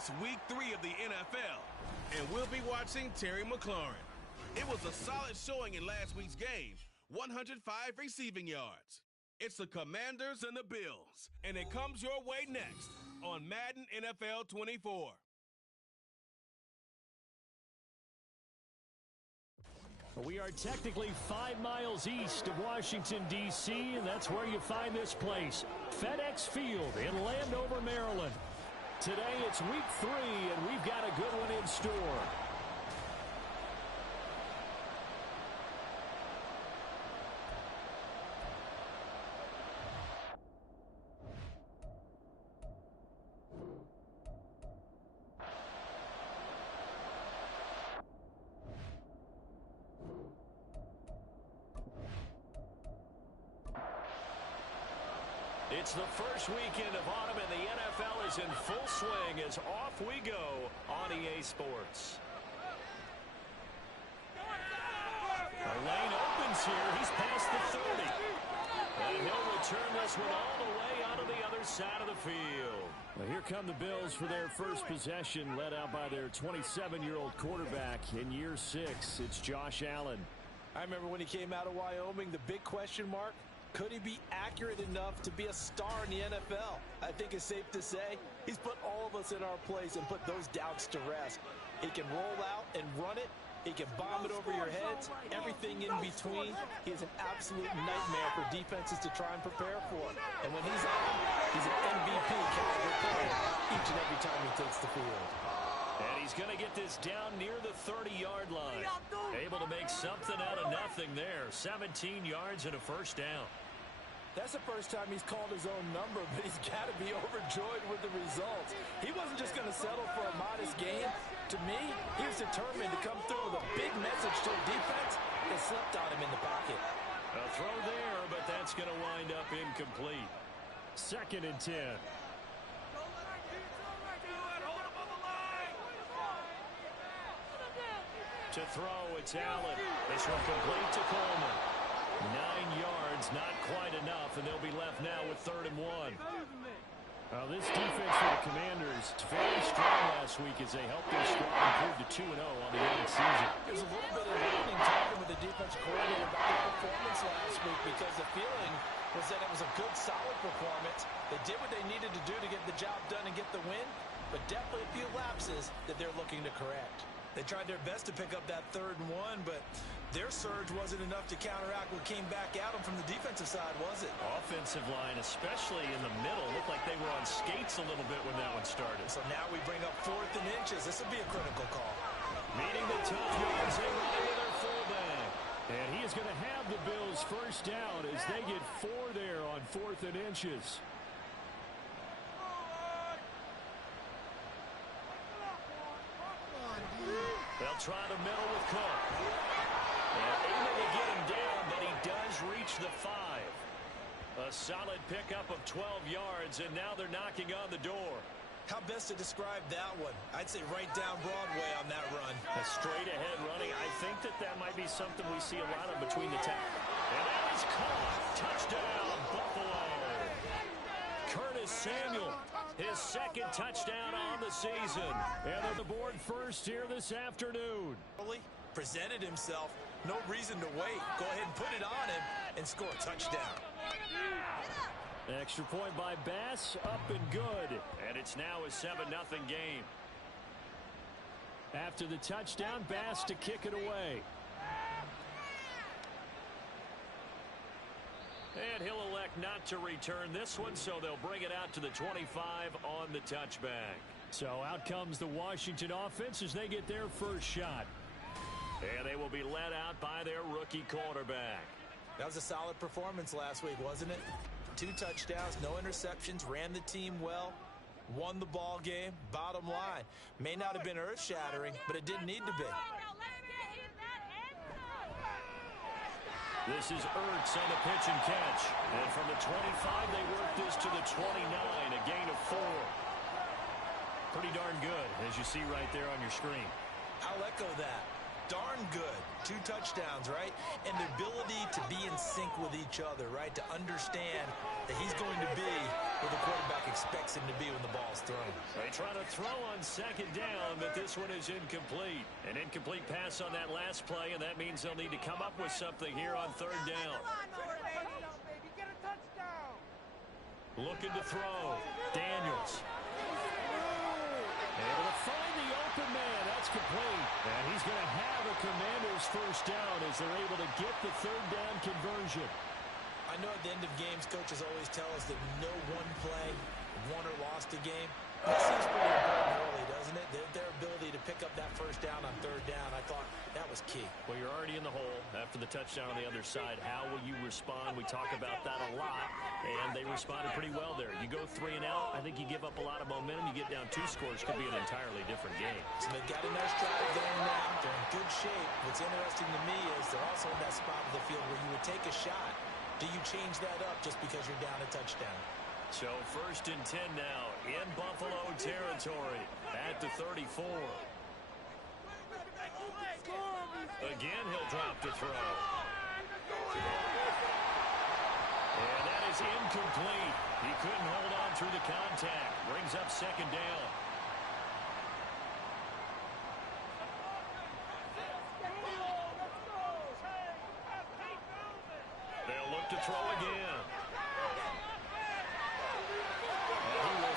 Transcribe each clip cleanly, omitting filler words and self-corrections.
It's week 3 of the NFL, and we'll be watching Terry McLaurin. It was a solid showing in last week's game, 105 receiving yards. It's the Commanders and the Bills, and it comes your way next on Madden NFL 24. We are technically 5 miles east of Washington, D.C., and that's where you find this place, FedEx Field in Landover, Maryland. Today it's week 3, and we've got a good one in store. It's the first weekend of autumn, and the NFL is in full swing as off we go on EA Sports. The lane opens here. He's past the 30. And he'll return this one all the way out of the other side of the field. Well, here come the Bills for their first possession, led out by their 27-year-old quarterback in year 6. It's Josh Allen. I remember when he came out of Wyoming, the big question mark, could he be accurate enough to be a star in the NFL? I think it's safe to say he's put all of us in our place and put those doubts to rest. He can roll out and run it. He can bomb it over your heads. Everything in between. He is an absolute nightmare for defenses to try and prepare for. And when he's on, he's an MVP caliber player each and every time he takes the field. And he's going to get this down near the 30-yard line. Able to make something out of nothing there. 17 yards and a first down. That's the first time he's called his own number, but he's got to be overjoyed with the results. He wasn't just going to settle for a modest gain. To me, he was determined to come through with a big message to a defense that slept on him in the pocket. A throw there, but that's going to wind up incomplete. 2nd and 10. To throw, it's Allen. This one complete to Coleman. 9 yards, not quite enough, and they'll be left now with 3rd and 1. This defense for the Commanders, very strong last week as they helped their squad improve to 2-0 on the young season. There's a little bit of learning talking with the defense coordinator about their performance last week because the feeling was that it was a good, solid performance. They did what they needed to do to get the job done and get the win, but definitely a few lapses that they're looking to correct. They tried their best to pick up that 3rd and 1, but their surge wasn't enough to counteract what came back at them from the defensive side, was it? Offensive line, especially in the middle, looked like they were on skates a little bit when that one started. So now we bring up 4th and inches. This will be a critical call. Meeting the tough yards, they run with their fullback. And he is going to have the Bills first down as they get 4 there on 4th and inches. They'll try the middle with Cook. And able to get him down, but he does reach the 5. A solid pickup of 12 yards, and now they're knocking on the door. How best to describe that one? I'd say right down Broadway on that run. A straight-ahead running. I think that might be something we see a lot of between the tackles. And that is caught. Touchdown, Buffalo. Curtis Samuel, his 2nd touchdown on the season. And on the board first here this afternoon. Presented himself. No reason to wait. Go ahead and put it on him and score a touchdown. Extra point by Bass, up and good. And it's now a 7-0 game. After the touchdown, Bass to kick it away. And he'll elect not to return this one, so they'll bring it out to the 25 on the touchback. So out comes the Washington offense as they get their first shot. And they will be led out by their rookie quarterback. That was a solid performance last week, wasn't it? 2 touchdowns, no interceptions, ran the team well, won the ball game. Bottom line, may not have been earth-shattering, but it didn't need to be. This is Ertz on the pitch and catch. And from the 25, they work this to the 29, a gain of 4. Pretty darn good, as you see right there on your screen. I'll echo that. darn good. 2 touchdowns, right? And the ability to be in sync with each other, right? To understand that he's going to be where the quarterback expects him to be when the ball's thrown. They try to throw on second down, but this one is incomplete. An incomplete pass on that last play, and that means they'll need to come up with something here on third down. Looking to throw. Daniels. Able to find the open man. That's complete. And he's going to have a Commanders first down as they're able to get the third down conversion. I know at the end of games, coaches always tell us that no one play won or lost a game. That seems pretty important early, doesn't it? Their ability to pick up that first down on third down, I thought that was key. Well, you're already in the hole after the touchdown on the other side. How will you respond? We talk about that a lot, and they responded pretty well there. You go 3 and out, I think you give up a lot of momentum. You get down 2 scores, could be an entirely different game. So they've got a nice drive going now. They're in good shape. What's interesting to me is they're also in that spot of the field where you would take a shot. Do you change that up just because you're down a touchdown? So 1st and 10 now in Buffalo territory at the 34. Again, he'll drop to throw. And that is incomplete. He couldn't hold on through the contact. Brings up second down. They'll look to throw again.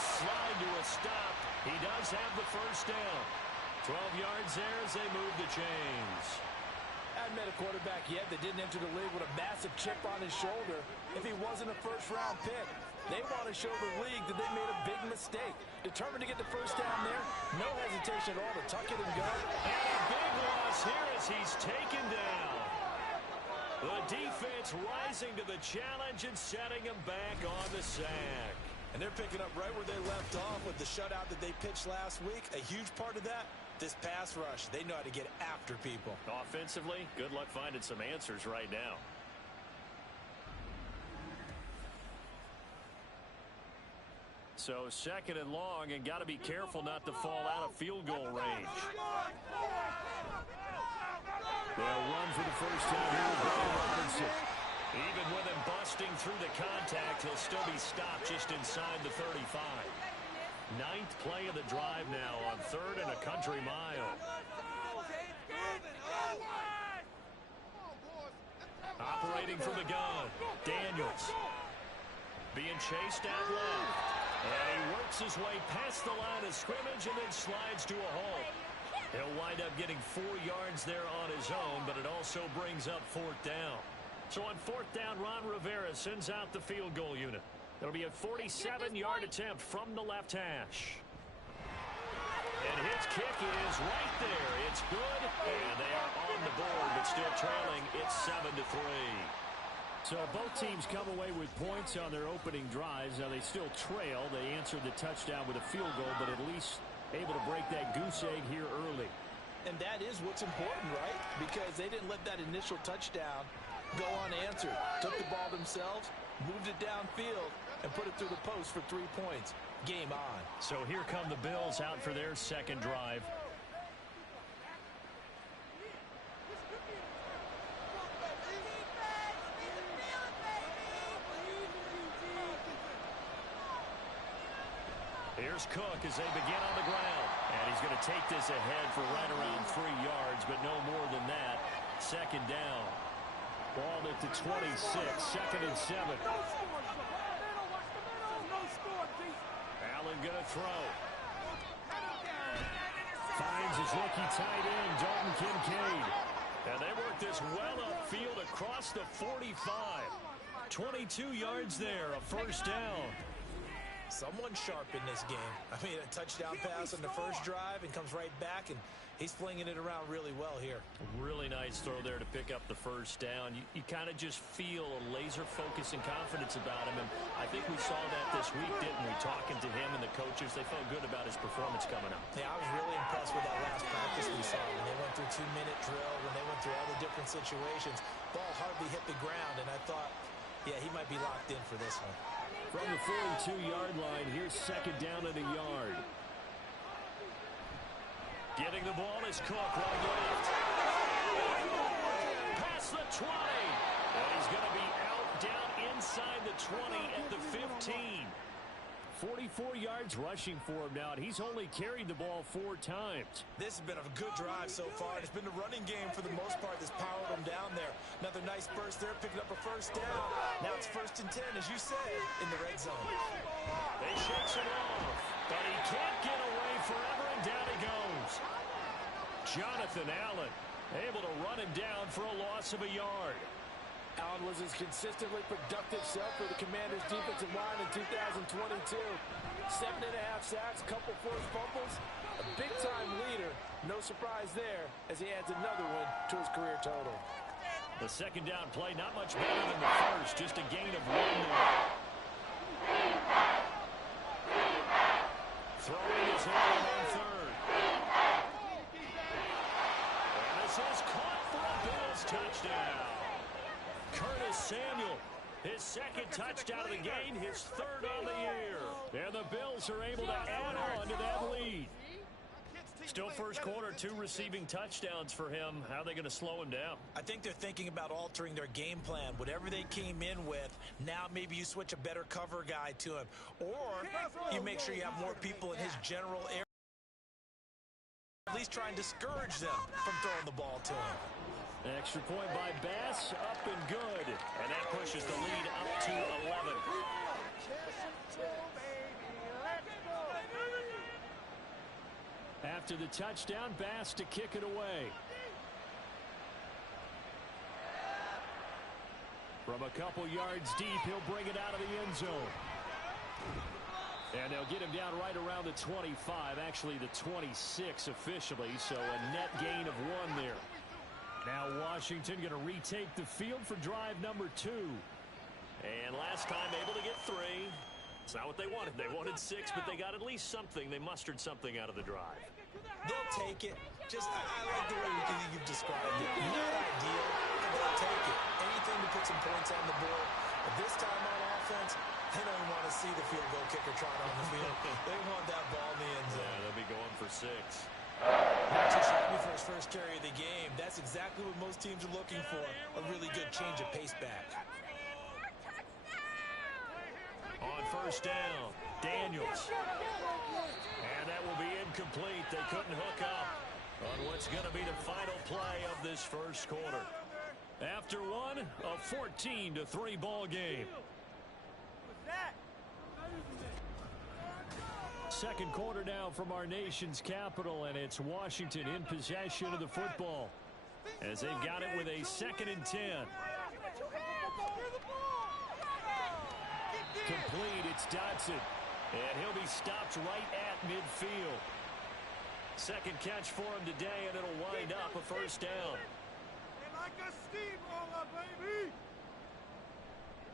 Slide to a stop. He does have the first down. 12 yards there as they move the chains. I hadn't met a quarterback yet that didn't enter the league with a massive chip on his shoulder if he wasn't a first-round pick. They want to show the league that they made a big mistake. Determined to get the first down there. No hesitation at all to tuck it and go. And a big loss here as he's taken down. The defense rising to the challenge and setting him back on the sack. And they're picking up right where they left off with the shutout that they pitched last week. A huge part of that, this pass rush. They know how to get after people. Offensively, good luck finding some answers right now. So 2nd and long, and got to be careful not to fall out of field goal range. They'll run for the first time here with Brian Robinson. Even with him busting through the contact, he'll still be stopped just inside the 35. 9th play of the drive now on 3rd and a country mile. Operating from the gun, Daniels. Being chased out left. And he works his way past the line of scrimmage and then slides to a halt. He'll wind up getting 4 yards there on his own, but it also brings up 4th down. So on 4th down, Ron Rivera sends out the field goal unit. It'll be a 47-yard attempt from the left hash. And his kick is right there. It's good, and they are on the board, but still trailing. It's 7-3. So both teams come away with points on their opening drives. Now they still trail. They answered the touchdown with a field goal, but at least able to break that goose egg here early. And that is what's important, right? Because they didn't let that initial touchdown go unanswered. Took the ball themselves, moved it downfield, and put it through the post for 3 points. Game on. So here come the Bills out for their second drive. Here's Cook as they begin on the ground. And he's going to take this ahead for right around 3 yards, but no more than that. 2nd down. Ball at the 26, 2nd and 7. Allen going to throw. Finds his rookie tight end, Dalton Kincaid. And they work this well upfield across the 45. 22 yards there, a first down. Someone sharp in this game. I mean, a touchdown pass on the first drive and comes right back, and he's flinging it around really well here. Really nice throw there to pick up the first down. You kind of just feel a laser focus and confidence about him, and I think we saw that this week, didn't we? Talking to him and the coaches, they felt good about his performance coming up. Yeah, I was really impressed with that last practice we saw when they went through 2-minute drill, when they went through all the different situations. Ball hardly hit the ground, and I thought, yeah, he might be locked in for this one. From the 42-yard line, here's 2nd down and a yard. Getting the ball is Cook, right left. the 20. And he's going to be out down inside the 20 at the 15. 44 yards rushing for him now, and he's only carried the ball 4 times. This has been a good drive so far. It's been the running game for the most part that's powered him down there. Another nice burst there, picking up a first down. Now it's 1st and 10, as you said, in the red zone. They shakes it off, but he can't get away forever, and down he goes. Jonathan Allen able to run him down for a loss of a yard. Allen was his consistently productive self for the Commanders' defensive line in 2022. 7.5 sacks, couple forced fumbles, a big-time leader. No surprise there as he adds another one to his career total. The second down play, not much better than the first, just a gain of 1 there. Throwing his hand on 3rd. And this is caught for a Bills touchdown. Curtis Samuel, his 2nd touchdown of the game, his 3rd on the year. And the Bills are able to add on to that lead. Still first quarter, 2 receiving touchdowns for him. How are they going to slow him down? I think they're thinking about altering their game plan. Whatever they came in with, now maybe you switch a better cover guy to him. Or you make sure you have more people in his general area. At least try and discourage them from throwing the ball to him. Extra point by Bass, up and good. And that pushes the lead up to 11. After the touchdown, Bass to kick it away. From a couple yards deep, he'll bring it out of the end zone. And they'll get him down right around the 25, actually the 26 officially, so a net gain of 1 there. Now Washington going to retake the field for drive number 2. And last time able to get 3. It's not what they wanted. They wanted 6, but they got at least something. They mustered something out of the drive. They'll take it. I like the way you've described it. Not ideal, but they'll take it. Anything to put some points on the board. But this time on offense, they don't even want to see the field goal kicker trot on the field. They want that ball in the end zone. Yeah, they'll be going for 6. Not too shabby for his first carry of the game. That's exactly what most teams are looking for. A really good change of pace back. On first down, Daniels. And that will be incomplete. They couldn't hook up on what's going to be the final play of this first quarter. After one, a 14-3 ball game. Second quarter now from our nation's capital, and it's Washington in possession of the football as they've got it with a 2nd and 10. Complete, it's Dotson, and he'll be stopped right at midfield. Second catch for him today, and it'll wind up a first down. Like a steamroller, baby.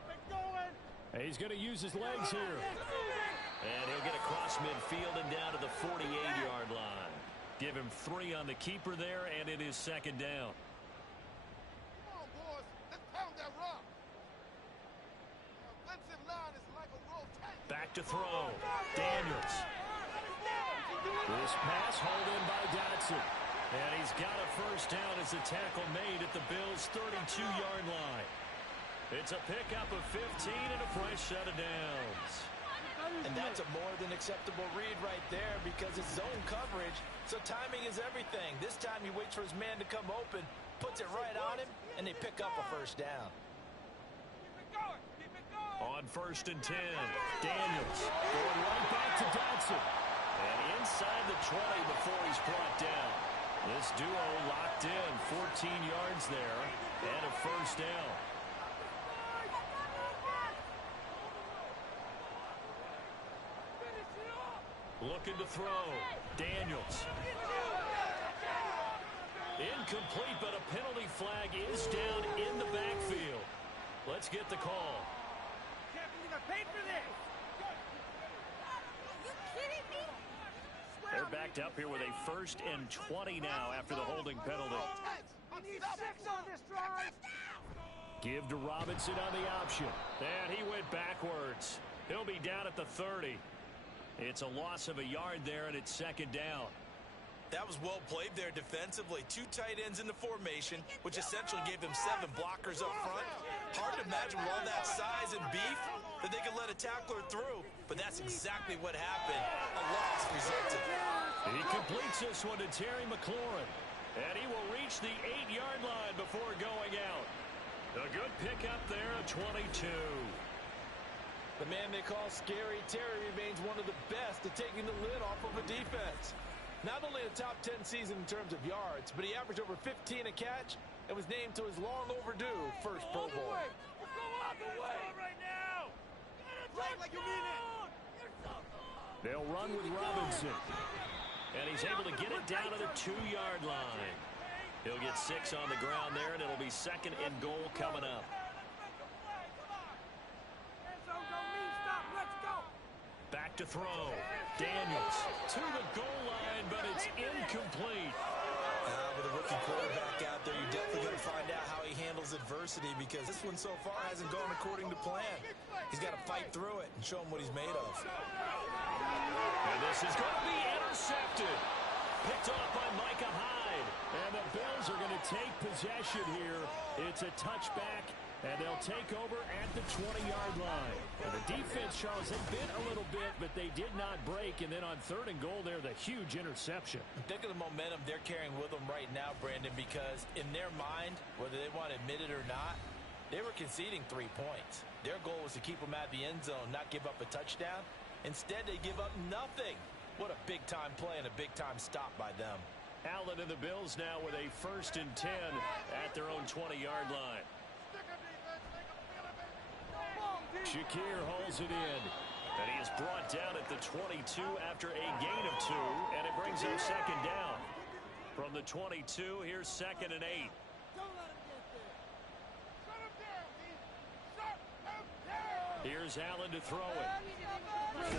Keep going. He's going to use his legs here. And he'll get across midfield and down to the 48-yard line. Give him 3 on the keeper there, and it is 2nd down. Come on, boys. Let's pound that rock. Offensive line is like a roll tank. Back to throw. Daniels. This pass hauled in by Dotson. And he's got a first down as the tackle made at the Bills' 32-yard line. It's a pickup of 15 and a fresh set of downs. And that's a more than acceptable read right there because it's zone coverage, so timing is everything. This time he waits for his man to come open, puts it right on him, and they pick up a first down. On 1st and 10, Daniels going right back to Dotson. And inside the 20 before he's brought down. This duo locked in, 14 yards there, and a first down. Looking to throw. Daniels. Incomplete, but a penalty flag is down in the backfield. Let's get the call. They're backed up here with a 1st and 20 now after the holding penalty. Give to Robinson on the option. And he went backwards. He'll be down at the 30. It's a loss of a yard there, and it's 2nd down. That was well played there defensively. Two tight ends in the formation, which essentially gave them 7 blockers up front. Hard to imagine with all that size and beef that they could let a tackler through, but that's exactly what happened. A loss resulted. He completes this one to Terry McLaurin, and he will reach the 8-yard line before going out. A good pickup there, a 22. The man they call Scary Terry remains one of the best at taking the lid off of a defense. Not only a top 10 season in terms of yards, but he averaged over 15 a catch and was named to his long overdue first Pro Bowl. They'll run with Robinson. And he's able to get it down to the 2-yard line. He'll get 6 on the ground there, and it'll be 2nd and goal coming up. Back to throw. Daniels to the goal line, but it's incomplete. With a rookie quarterback out there, you're definitely going to find out how he handles adversity, because this one so far hasn't gone according to plan. He's got to fight through it and show him what he's made of. And this is going to be intercepted. Picked off by Micah Hyde. And the Bills are going to take possession here. It's a touchback, and they'll take over at the 20-yard line. And the defense, Charles, they bit a little bit, but they did not break. And then on 3rd and goal there, the huge interception. Think of the momentum they're carrying with them right now, Brandon, because in their mind, whether they want to admit it or not, they were conceding 3 points. Their goal was to keep them at the end zone, not give up a touchdown. Instead, they give up nothing. What a big-time play and a big-time stop by them. Allen and the Bills now with a 1st and 10 at their own 20-yard line. Shakir holds it in. And he is brought down at the 22 after a gain of 2. And it brings him 2nd down. From the 22, here's 2nd and 8. Here's Allen to throw it.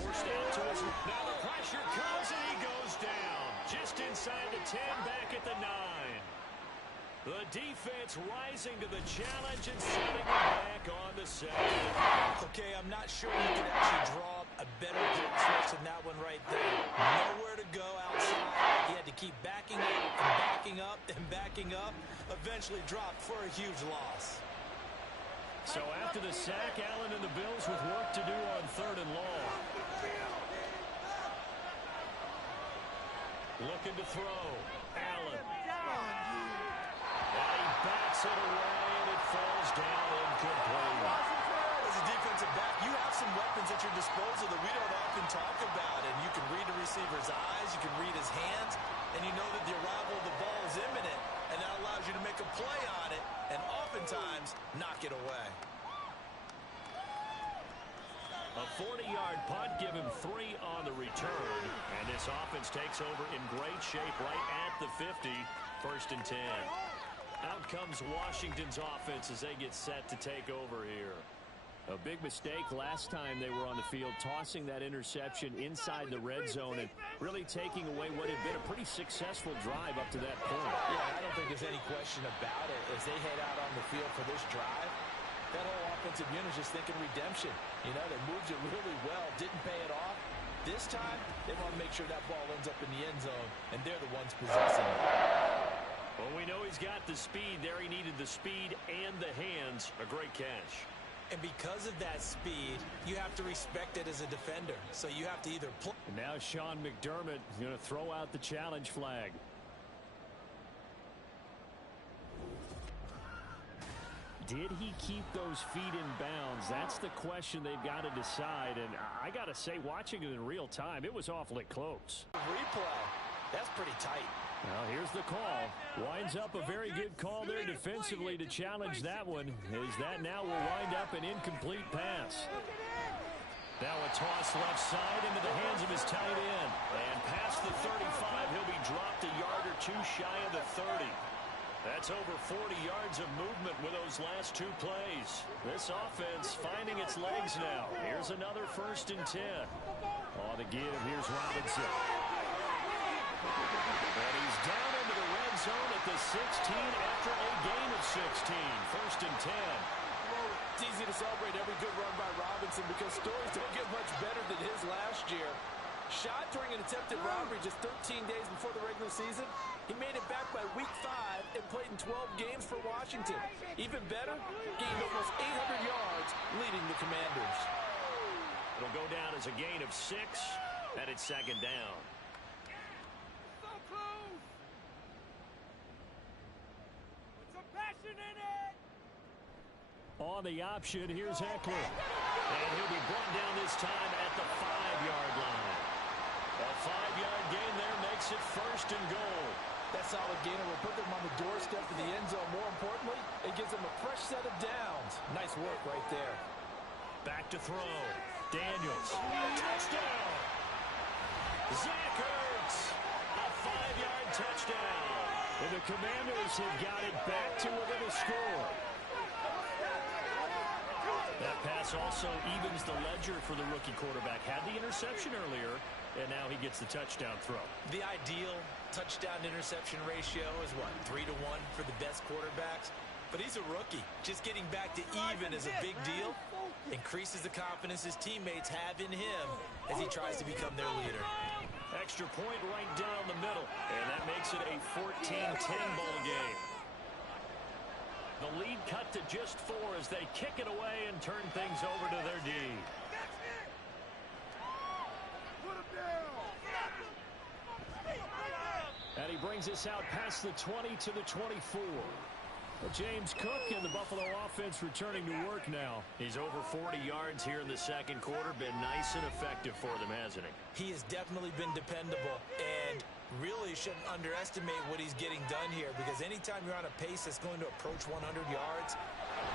Forced out to his. Now the pressure comes and he goes down. Just inside the 10, back at the 9. The defense rising to the challenge and setting it back on the 7. Okay, I'm not sure you can actually draw a better pick switch than that one right there. Nowhere to go outside. He had to keep backing up and backing up and backing up. Eventually dropped for a huge loss. So after the sack, Allen and the Bills with work to do on 3rd and long. Looking to throw. Allen. And he backs it away, and it falls down incomplete. As a defensive back, you have some weapons at your disposal that we don't often talk about. And you can read the receiver's eyes, you can read his hands, and you know that the arrival of the ball is imminent. And that allows you to make a play on it and oftentimes knock it away. A 40-yard punt, give him 3 on the return. And this offense takes over in great shape right at the 50, 1st and 10. Out comes Washington's offense as they get set to take over here. A big mistake last time they were on the field, tossing that interception inside the red zone and really taking away what had been a pretty successful drive up to that point. Yeah, I don't think there's any question about it. As they head out on the field for this drive, that whole offensive unit is just thinking redemption. You know, they moved it really well, didn't pay it off. This time, they want to make sure that ball ends up in the end zone, and they're the ones possessing it. Well, we know he's got the speed there. He needed the speed and the hands. A great catch. And because of that speed, you have to respect it as a defender. So you have to either play. And now Sean McDermott going to throw out the challenge flag. Did he keep those feet in bounds? That's the question they've got to decide. And I got to say, watching it in real time, it was awfully close. Replay. That's pretty tight. Well, here's the call. Winds up a very good call there defensively to challenge that one. As that now will wind up an incomplete pass. Now a toss left side into the hands of his tight end. And past the 35, he'll be dropped a yard or 2 shy of the 30. That's over 40 yards of movement with those last 2 plays. This offense finding its legs now. Here's another 1st and 10. On the give, here's Robinson. And he's down into the red zone at the 16 after a gain of 16. 1st and 10. It's easy to celebrate every good run by Robinson because stories don't get much better than his last year. Shot during an attempted robbery just 13 days before the regular season. He made it back by week 5 and played in 12 games for Washington. Even better, gained almost 800 yards leading the Commanders. It'll go down as a gain of 6, and it's second down. So close. Put some passion in it. On the option, here's Eckler. And he'll be brought down this time at the 5-yard line. A 5-yard gain there makes it first and goal. That solid gainer will put them on the doorstep of the end zone. More importantly, it gives them a fresh set of downs. Nice work right there. Back to throw. Daniels. Touchdown. Zach Ertz. A 5-yard touchdown. And the Commanders have got it back to within a score. That pass also evens the ledger for the rookie quarterback. Had the interception earlier, and now he gets the touchdown throw. The ideal touchdown-interception ratio is what, 3-1 for the best quarterbacks? But he's a rookie. Just getting back to even is a big deal. Increases the confidence his teammates have in him as he tries to become their leader. Extra point right down the middle, and that makes it a 14-10 ball game. The lead cut to just 4 as they kick it away and turn things over to their D. And he brings us out past the 20 to the 24. But James Cook and the Buffalo offense returning to work now. He's over 40 yards here in the second quarter. Been nice and effective for them, hasn't he? He has definitely been dependable and really shouldn't underestimate what he's getting done here, because anytime you're on a pace that's going to approach 100 yards,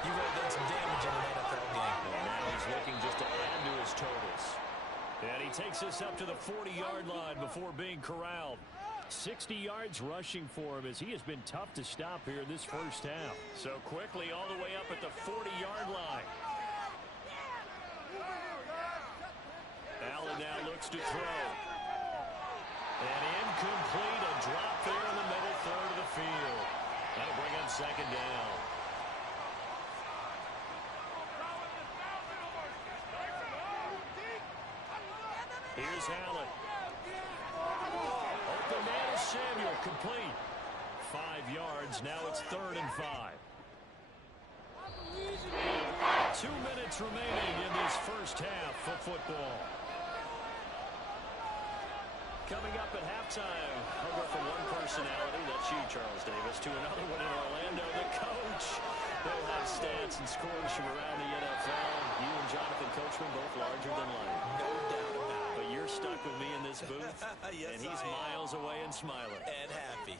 you've really done some damage in an NFL game. And now he's looking just to add to his totals. And he takes us up to the 40-yard line before being corralled. 60 yards rushing for him as he has been tough to stop here in this first half. So quickly all the way up at the 40-yard line. Allen now looks to throw. And incomplete, a drop there in the middle third of the field. That'll bring up second down. Here's Allen. Open man is Samuel, complete. 5 yards, now it's 3rd and 5. 2 minutes remaining in this first half of football. Coming up at halftime, I'll go from one personality, that's you, Charles Davis, to another one in Orlando, the coach. They'll have stats and scores from around the NFL. You and Jonathan Coachman both larger than life. No doubt about it. But you're stuck with me in this booth, Yes, and he's miles away and smiling. And happy.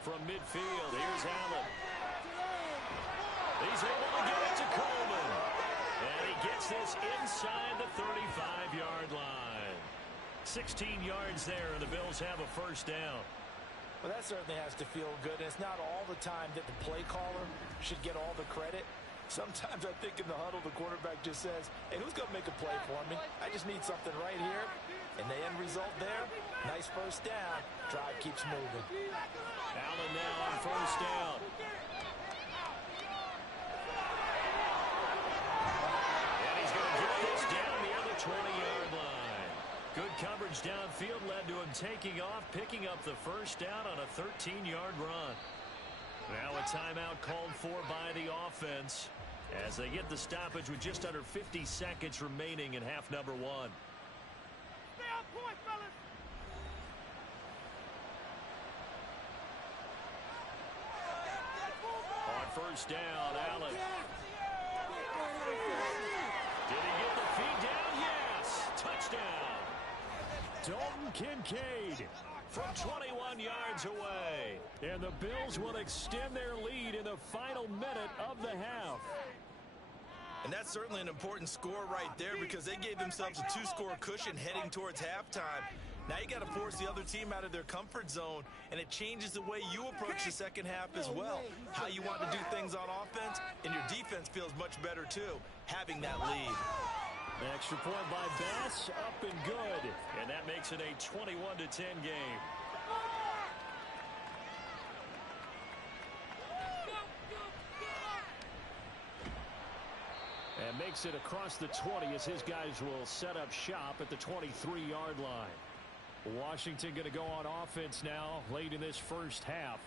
From midfield, here's Allen. He's able to get it to Coleman. And he gets this inside the 35-yard line. 16 yards there, and the Bills have a first down. Well, that certainly has to feel good. And it's not all the time that the play caller should get all the credit. Sometimes I think in the huddle, the quarterback just says, hey, who's going to make a play for me? I just need something right here. And the end result there, nice first down. Drive keeps moving. Allen now on first down. And he's going to get this down near the 20-yard line. Good coverage downfield led to him taking off, picking up the first down on a 13-yard run. Now a timeout called for by the offense as they get the stoppage with just under 50 seconds remaining in half number 1. Stay on point, fellas. On first down, Allen. Did he get the feed down? Yes. Touchdown. Dalton Kincaid from 21 yards away. And the Bills will extend their lead in the final minute of the half. And that's certainly an important score right there, because they gave themselves a 2-score cushion heading towards halftime. Now you got to force the other team out of their comfort zone, and it changes the way you approach the second half as well. How you want to do things on offense, and your defense feels much better too, having that lead. Extra point by Bass, up and good. And that makes it a 21-10 game. makes it across the 20 as his guys will set up shop at the 23-yard line. Washington going to go on offense now late in this first half.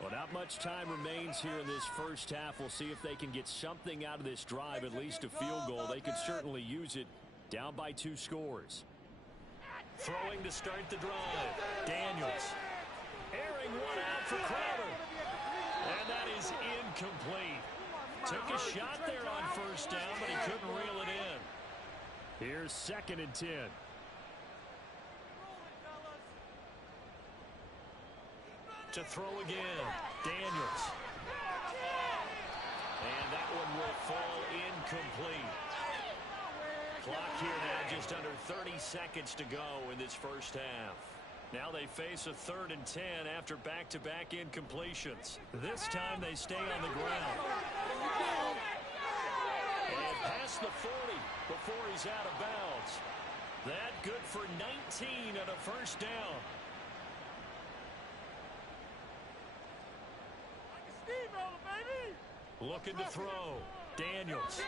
Well, not much time remains here in this first half. We'll see if they can get something out of this drive, at least a field goal. They could certainly use it, down by 2 scores. Throwing to start the drive. Daniels. Airing one out for Crowder. And that is incomplete. Took a shot there on first down, but he couldn't reel it in. Here's 2nd and 10. To throw again. Daniels. And that one will fall incomplete. Clock here now just under 30 seconds to go in this first half. Now they face a 3rd and 10 after back-to-back incompletions. This time they stay on the ground. And past the 40 before he's out of bounds. That good for 19 and a first down. Looking to throw. Daniels.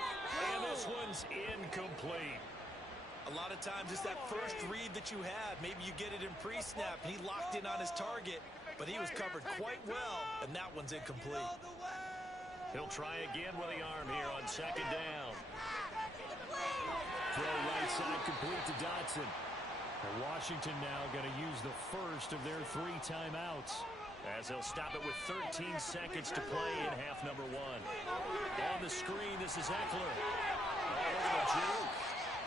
And this one's incomplete. A lot of times it's that first read that you have. Maybe you get it in pre-snap, and he locked in on his target, but he was covered quite well, and that one's incomplete. He'll try again with the arm here on 2nd down. Throw right side complete to Dotson. And Washington now going to use the first of their 3 timeouts, as they'll stop it with 13 seconds to play in half number 1. On the screen, this is Eckler. All over the juke.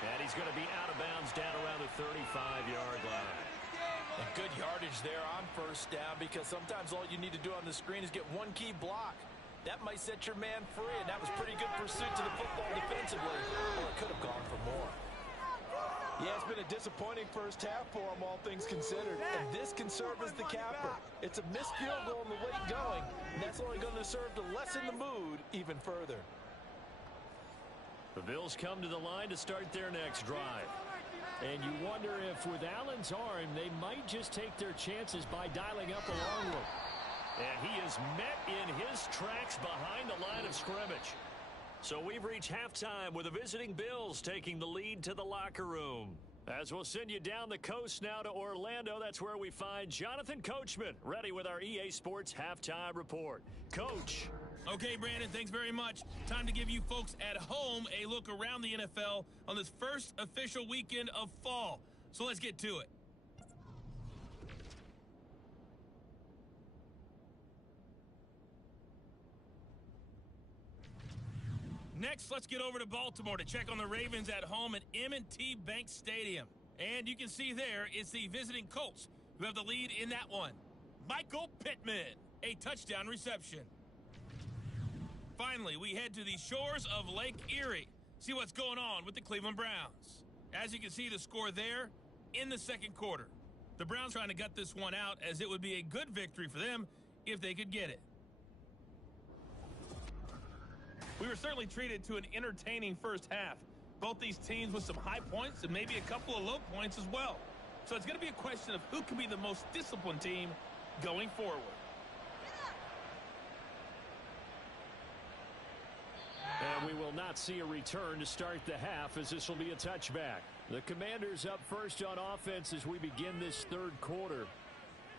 And he's going to be out of bounds down around the 35-yard line. And good yardage there on first down, because sometimes all you need to do on the screen is get one key block. That might set your man free, and that was pretty good pursuit to the football defensively. Or it could have gone for more. Yeah, it's been a disappointing first half for him, all things considered. And this can serve as the capper. It's a missed field goal in the late going, and that's only going to serve to lessen the mood even further. The Bills come to the line to start their next drive. And you wonder if with Allen's arm, they might just take their chances by dialing up a long one. And he is met in his tracks behind the line of scrimmage. So we've reached halftime with the visiting Bills taking the lead to the locker room. As we'll send you down the coast now to Orlando, that's where we find Jonathan Coachman, ready with our EA Sports Halftime Report. Coach. Okay, Brandon, thanks very much. Time to give you folks at home a look around the NFL on this first official weekend of fall. So let's get to it. Next, let's get over to Baltimore to check on the Ravens at home at M&T Bank Stadium. And you can see there, it's the visiting Colts who have the lead in that one. Michael Pittman, a touchdown reception. Finally, we head to the shores of Lake Erie. See what's going on with the Cleveland Browns. As you can see, the score there in the second quarter. The Browns trying to gut this one out, as it would be a good victory for them if they could get it. We were certainly treated to an entertaining first half. Both these teams with some high points and maybe a couple of low points as well. So it's going to be a question of who can be the most disciplined team going forward. And we will not see a return to start the half, as this will be a touchback. The Commanders up first on offense as we begin this third quarter.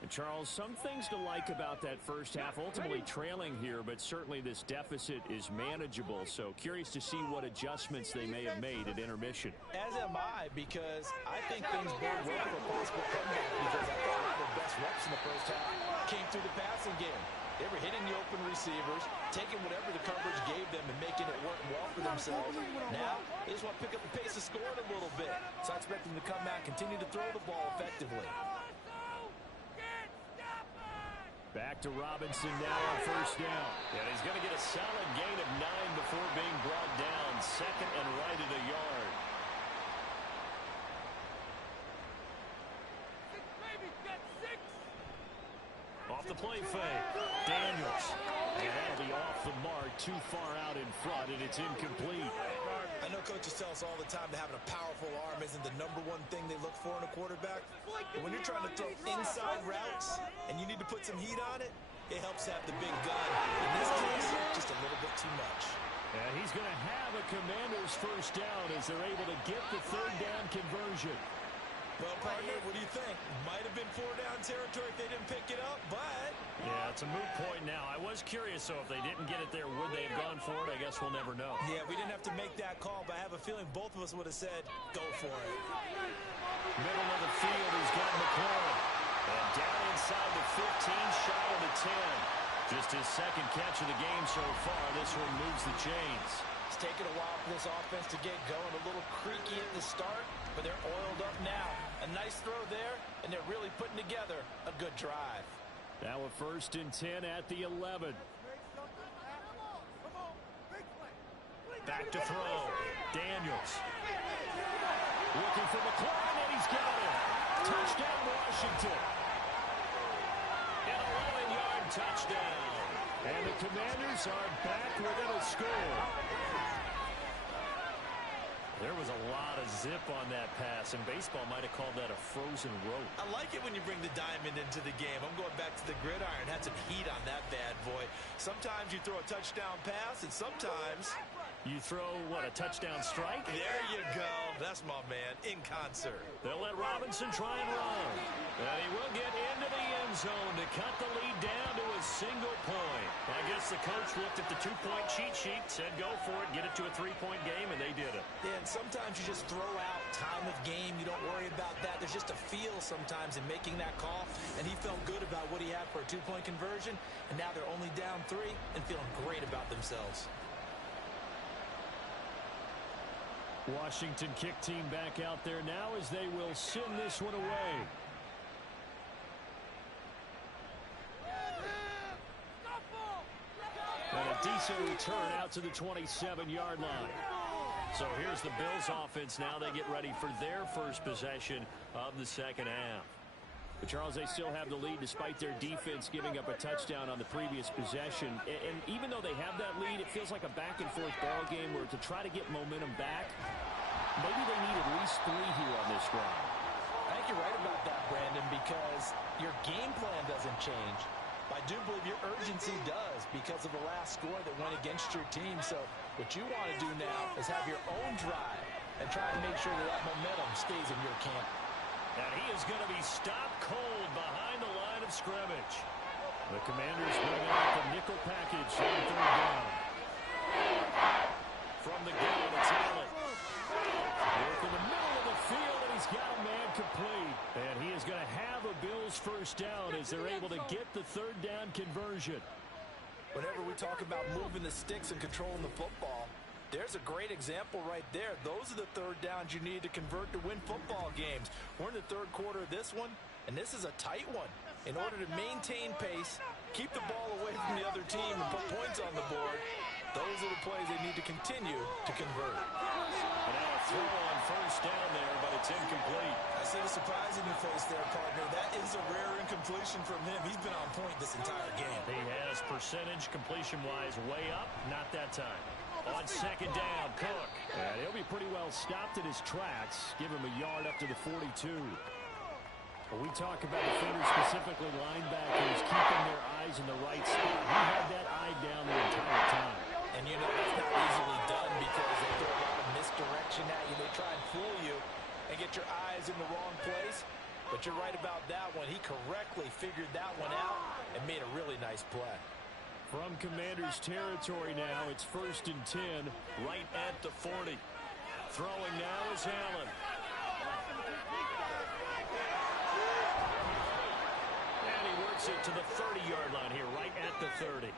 And Charles, some things to like about that first half, ultimately trailing here, but certainly this deficit is manageable. So curious to see what adjustments they may have made at intermission. As am I, because I think things bode well for a possible comeback, because I thought one of their best reps in the first half came through the passing game. They were hitting the open receivers, taking whatever the coverage gave them and making it work well for themselves. Now, they just want to pick up the pace of scoring a little bit. So I expect them to come back, continue to throw the ball effectively. Back to Robinson now on first down. And he's going to get a solid gain of 9 before being brought down. Second and right at a yard. Off the play fake. Daniels. And that'll be off the mark, too far out in front, and it's incomplete. I know coaches tell us all the time that having a powerful arm isn't the number one thing they look for in a quarterback. But when you're trying to throw inside routes and you need to put some heat on it, it helps have the big gun. In this case, just a little bit too much. And he's going to have a Commanders first down as they're able to get the third down conversion. Well, partner, what do you think? Might have been 4-down territory if they didn't pick it up, but... Yeah, it's a moot point now. I was curious, so if they didn't get it there, would they have gone for it? I guess we'll never know. Yeah, we didn't have to make that call, but I have a feeling both of us would have said, go for it. Middle of the field, he's got McLaurin. And down inside the 15, shy of the 10. Just his second catch of the game so far. This one moves the chains. It's taken a while for this offense to get going. A little creaky at the start, but they're oiled up now. A nice throw there, and they're really putting together a good drive. Now a 1st and 10 at the 11. Back to throw. Daniels. Looking for McLaurin, and he's got it. Touchdown, Washington. An 11-yard touchdown. And the Commanders are back within a score. There was a lot of zip on that pass, and baseball might have called that a frozen rope. I like it when you bring the diamond into the game. I'm going back to the gridiron. Had some heat on that bad boy. Sometimes you throw a touchdown pass, and sometimes... You throw, what, a touchdown strike? There you go. That's my man, in concert. They'll let Robinson try and run. And he will get into the end zone to cut the lead down to a single point. I guess the coach looked at the 2-point cheat sheet, said go for it, get it to a 3-point game, and they did it. Yeah, and sometimes you just throw out time of game. You don't worry about that. There's just a feel sometimes in making that call, and he felt good about what he had for a 2-point conversion, and now they're only down 3 and feeling great about themselves. Washington kick team back out there now as they will send this one away. And a decent return out to the 27-yard line. So here's the Bills offense now. They get ready for their first possession of the second half. But Charles, they still have the lead despite their defense giving up a touchdown on the previous possession. And even though they have that lead, it feels like a back-and-forth ball game where to try to get momentum back, maybe they need at least 3 here on this drive. I think you're right about that, Brandon, because your game plan doesn't change. I do believe your urgency does because of the last score that went against your team. So what you want to do now is have your own drive and try to make sure that that momentum stays in your camp. And he is going to be stopped cold behind the line of scrimmage. The Commanders bring out the nickel package on 3rd down. From the gun, it's Allen. Work in the middle of the field, and he's got a man complete. And he is going to have a Bills first down as they're able to get the 3rd down conversion. Whenever we talk about moving the sticks and controlling the football, there's a great example right there. Those are the 3rd downs you need to convert to win football games. We're in the 3rd quarter of this one, and this is a tight one. In order to maintain pace, keep the ball away from the other team, and put points on the board, those are the plays they need to continue to convert. And now a throw on 1st down there, but it's incomplete. I see the surprise in your face there, partner. That is a rare incompletion from him. He's been on point this entire game. He has percentage completion-wise way up, not that time. On 2nd down, Cook. And he'll be pretty well stopped at his tracks. Give him a yard up to the 42. When we talk about defenders, specifically linebackers, keeping their eyes in the right spot, he had that eye down the entire time. And you know that's not easily done because they throw a lot of misdirection at you. They try and fool you and get your eyes in the wrong place. But you're right about that one. He correctly figured that one out and made a really nice play. From Commanders territory now, it's 1st and 10, right at the 40. Throwing now is Allen. And he works it to the 30-yard line here, right at the 30.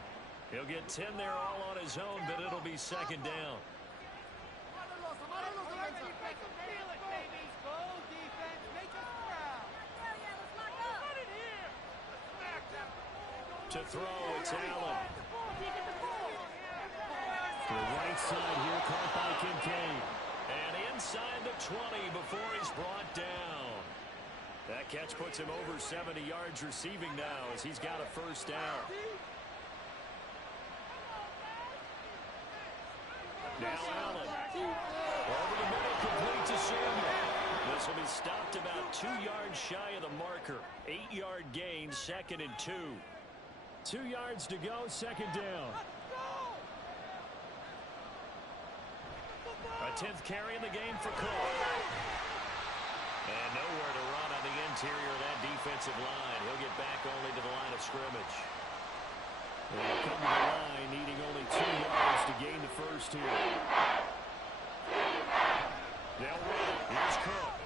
He'll get 10 there all on his own, but it'll be 2nd down. To throw, it's Allen. To the right side here, caught by Kincaid. And inside the 20 before he's brought down. That catch puts him over 70 yards receiving now as he's got a 1st down. Now Allen. Over the middle, complete to Samuel. This will be stopped about 2 yards shy of the marker. 8-yard gain, 2nd and 2. 2 yards to go, 2nd down. 10th carry in the game for Cook. And nowhere to run on the interior of that defensive line. He'll get back only to the line of scrimmage. They'll come to the line, needing only 2 yards to gain the first here. They'll run it. Here's Cook.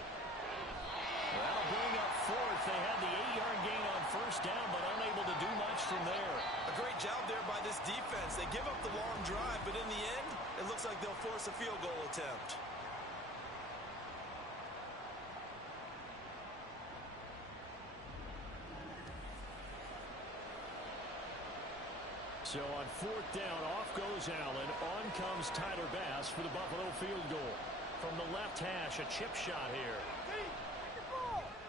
That'll bring up 4th. They had the 8-yard gain on first down, but unable to do much from there. A great job there by this defense. They give up the long drive, but in the end, it looks like they'll force a field goal attempt. So on 4th down, off goes Allen. On comes Tyler Bass for the Buffalo field goal. From the left hash, a chip shot here.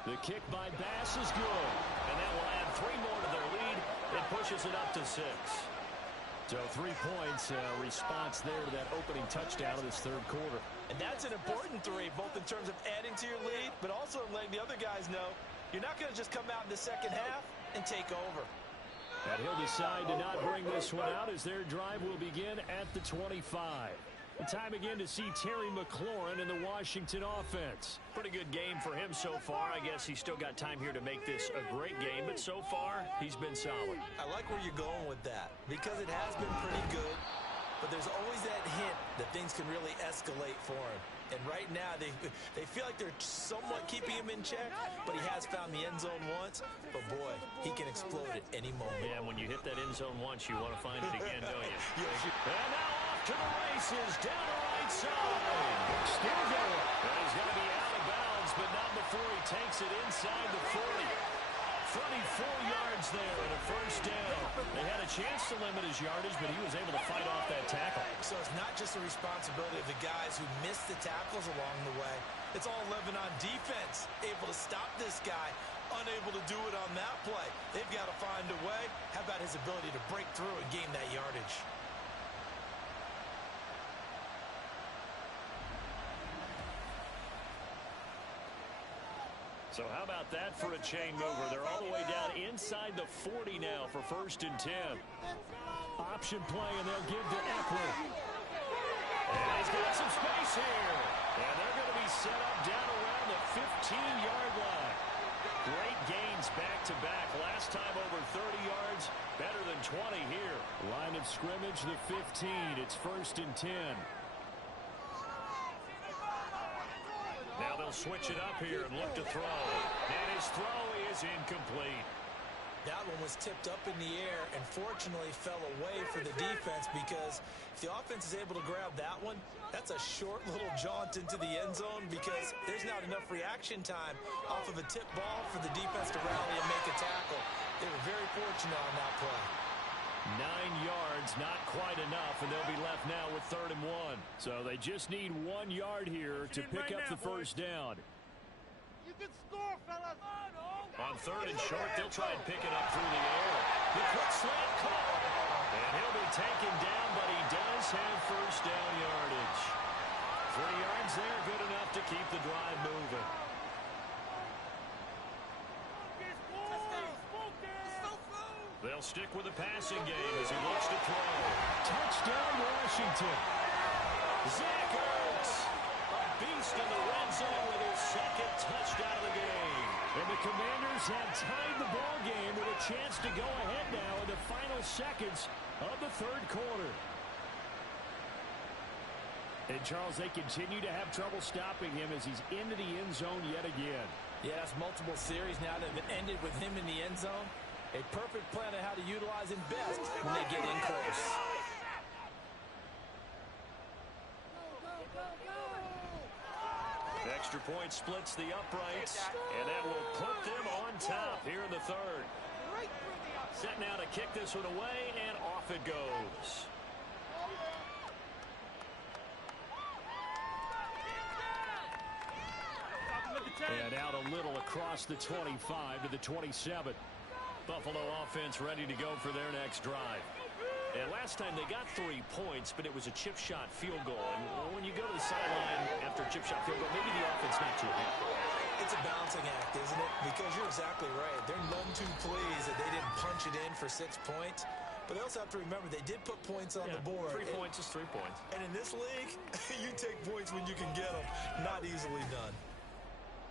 The kick by Bass is good. And that will add 3 more to their lead. It pushes it up to 6. So 3 points, response there to that opening touchdown of this third quarter. And that's an important 3, both in terms of adding to your lead, but also letting the other guys know you're not going to just come out in the second half and take over. And he'll decide to not bring this one out as their drive will begin at the 25. The time again to see Terry McLaurin in the Washington offense. Pretty good game for him so far. I guess he's still got time here to make this a great game, but so far, he's been solid. I like where you're going with that because it has been pretty good, but there's always that hint that things can really escalate for him. And right now, they feel like they're somewhat keeping him in check, but he has found the end zone once. But, boy, he can explode at any moment. Yeah, when you hit that end zone once, you want to find it again, don't you? Yes. And now off to the races, down the right side. Still going. And he's going to be out of bounds, but not before he takes it inside the 40. 34 yards there and a first down. They had a chance to limit his yardage, but he was able to fight off that tackle. So it's not just the responsibility of the guys who missed the tackles along the way. It's all 11 on defense, able to stop this guy, unable to do it on that play. They've got to find a way. How about his ability to break through and gain that yardage? So how about that for a chain mover? They're all the way down inside the 40 now for 1st and 10. Option play, and they'll give to Eckler. And he's got some space here. And they're going to be set up down around the 15-yard line. Great gains back-to-back. Last time over 30 yards, better than 20 here. Line of scrimmage, the 15. It's 1st and 10. Now they'll switch it up here and look to throw. And his throw is incomplete. That one was tipped up in the air and fortunately fell away for the defense because if the offense is able to grab that one, that's a short little jaunt into the end zone because there's not enough reaction time off of a tip ball for the defense to rally and make a tackle. They were very fortunate on that play. 9 yards, not quite enough, and they'll be left now with 3rd and 1. So they just need 1 yard here to pick up the first down. You can score, fellas. On 3rd and short, they'll try and pick it up through the air. The quick slant call. And he'll be taken down, but he does have first down yardage. 3 yards there, good enough to keep the drive moving. They'll stick with the passing game as he looks to throw. Touchdown, Washington. Zach Ertz, a beast in the red zone with his 2nd touchdown of the game. And the Commanders have tied the ball game with a chance to go ahead now in the final seconds of the 3rd quarter. And, Charles, they continue to have trouble stopping him as he's into the end zone yet again. Yeah, that's multiple series now that have ended with him in the end zone. A perfect plan of how to utilize him best when they get in close. Extra point splits the uprights, and that will put them on top here in the 3rd. Set now to kick this one away, and off it goes. And out a little across the 25 to the 27. Buffalo offense ready to go for their next drive. And last time they got 3 points, but it was a chip shot field goal. And when you go to the sideline after a chip shot field goal, maybe the offense not too happy. It's a balancing act, isn't it? Because you're exactly right. They're none too pleased that they didn't punch it in for 6 points. But they also have to remember they did put points on the board. 3 points is 3 points. And in this league, you take points when you can get them. Not easily done.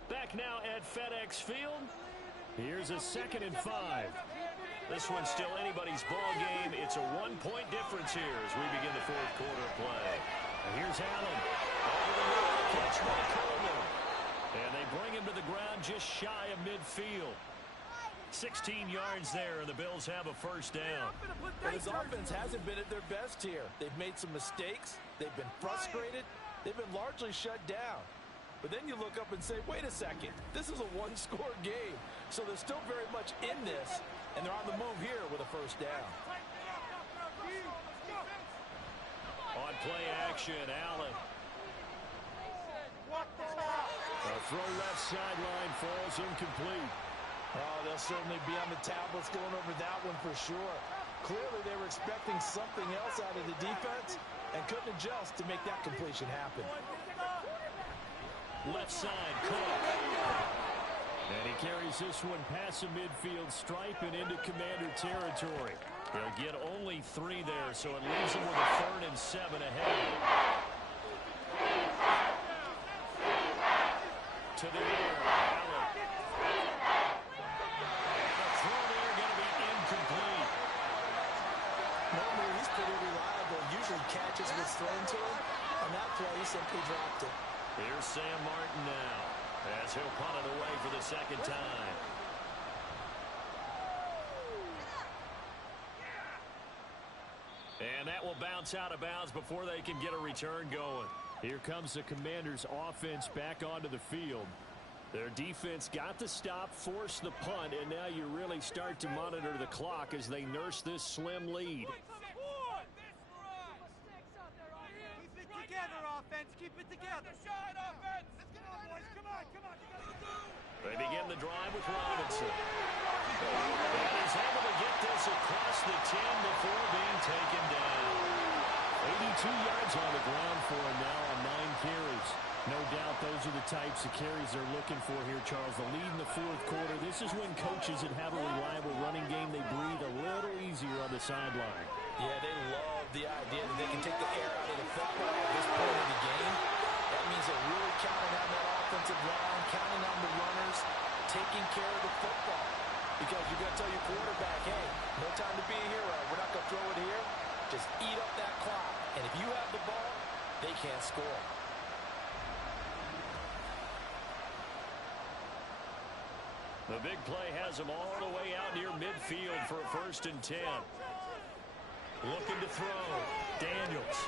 Back now at FedEx Field. Here's a 2nd and 5. This one's still anybody's ball game. It's a 1-point difference here as we begin the 4th quarter of play. And here's Allen. Over the middle, catch by Coleman. And they bring him to the ground just shy of midfield. 16 yards there, and the Bills have a first down. But his offense hasn't been at their best here. They've made some mistakes. They've been frustrated. They've been largely shut down. But then you look up and say, wait a second, this is a one-score game. So they're still very much in this, and they're on the move here with a first down. On play action, Allen. A throw left sideline falls incomplete. Oh, they'll certainly be on the tablets going over that one for sure. Clearly they were expecting something else out of the defense and couldn't adjust to make that completion happen. Left side, Cook. And he carries this one past the midfield stripe and into Commander territory. He'll get only 3 there, so it leaves him with a 3rd and 7 ahead. To the air, Allen. And the throw there going to be incomplete. Normally he's pretty reliable, usually catches what's thrown to him. On that play, he simply dropped it. Here's Sam Martin now, as he'll punt it away for the 2nd time. And that will bounce out of bounds before they can get a return going. Here comes the Commanders' offense back onto the field. Their defense got the stop, forced the punt, and now you really start to monitor the clock as they nurse this slim lead. Keep it together. Shot offense. Let's get on, boys. Come on. They begin the drive with Robinson. And he's able to get this across the 10 before being taken down. 82 yards on the ground for him now on 9 carries. No doubt those are the types of carries they're looking for here, Charles. The lead in the 4th quarter. This is when coaches that have a reliable running game, they breathe a little easier on the sideline. Yeah, they love the idea that they can take the air out of the football at this point of the game. That means they're really counting on that offensive line, counting on the runners, taking care of the football. Because you're going to tell your quarterback, hey, no time to be a hero. We're not going to throw it here. Just eat up that clock. And if you have the ball, they can't score. The big play has him all the way out near midfield for a 1st and 10. Looking to throw. Daniels.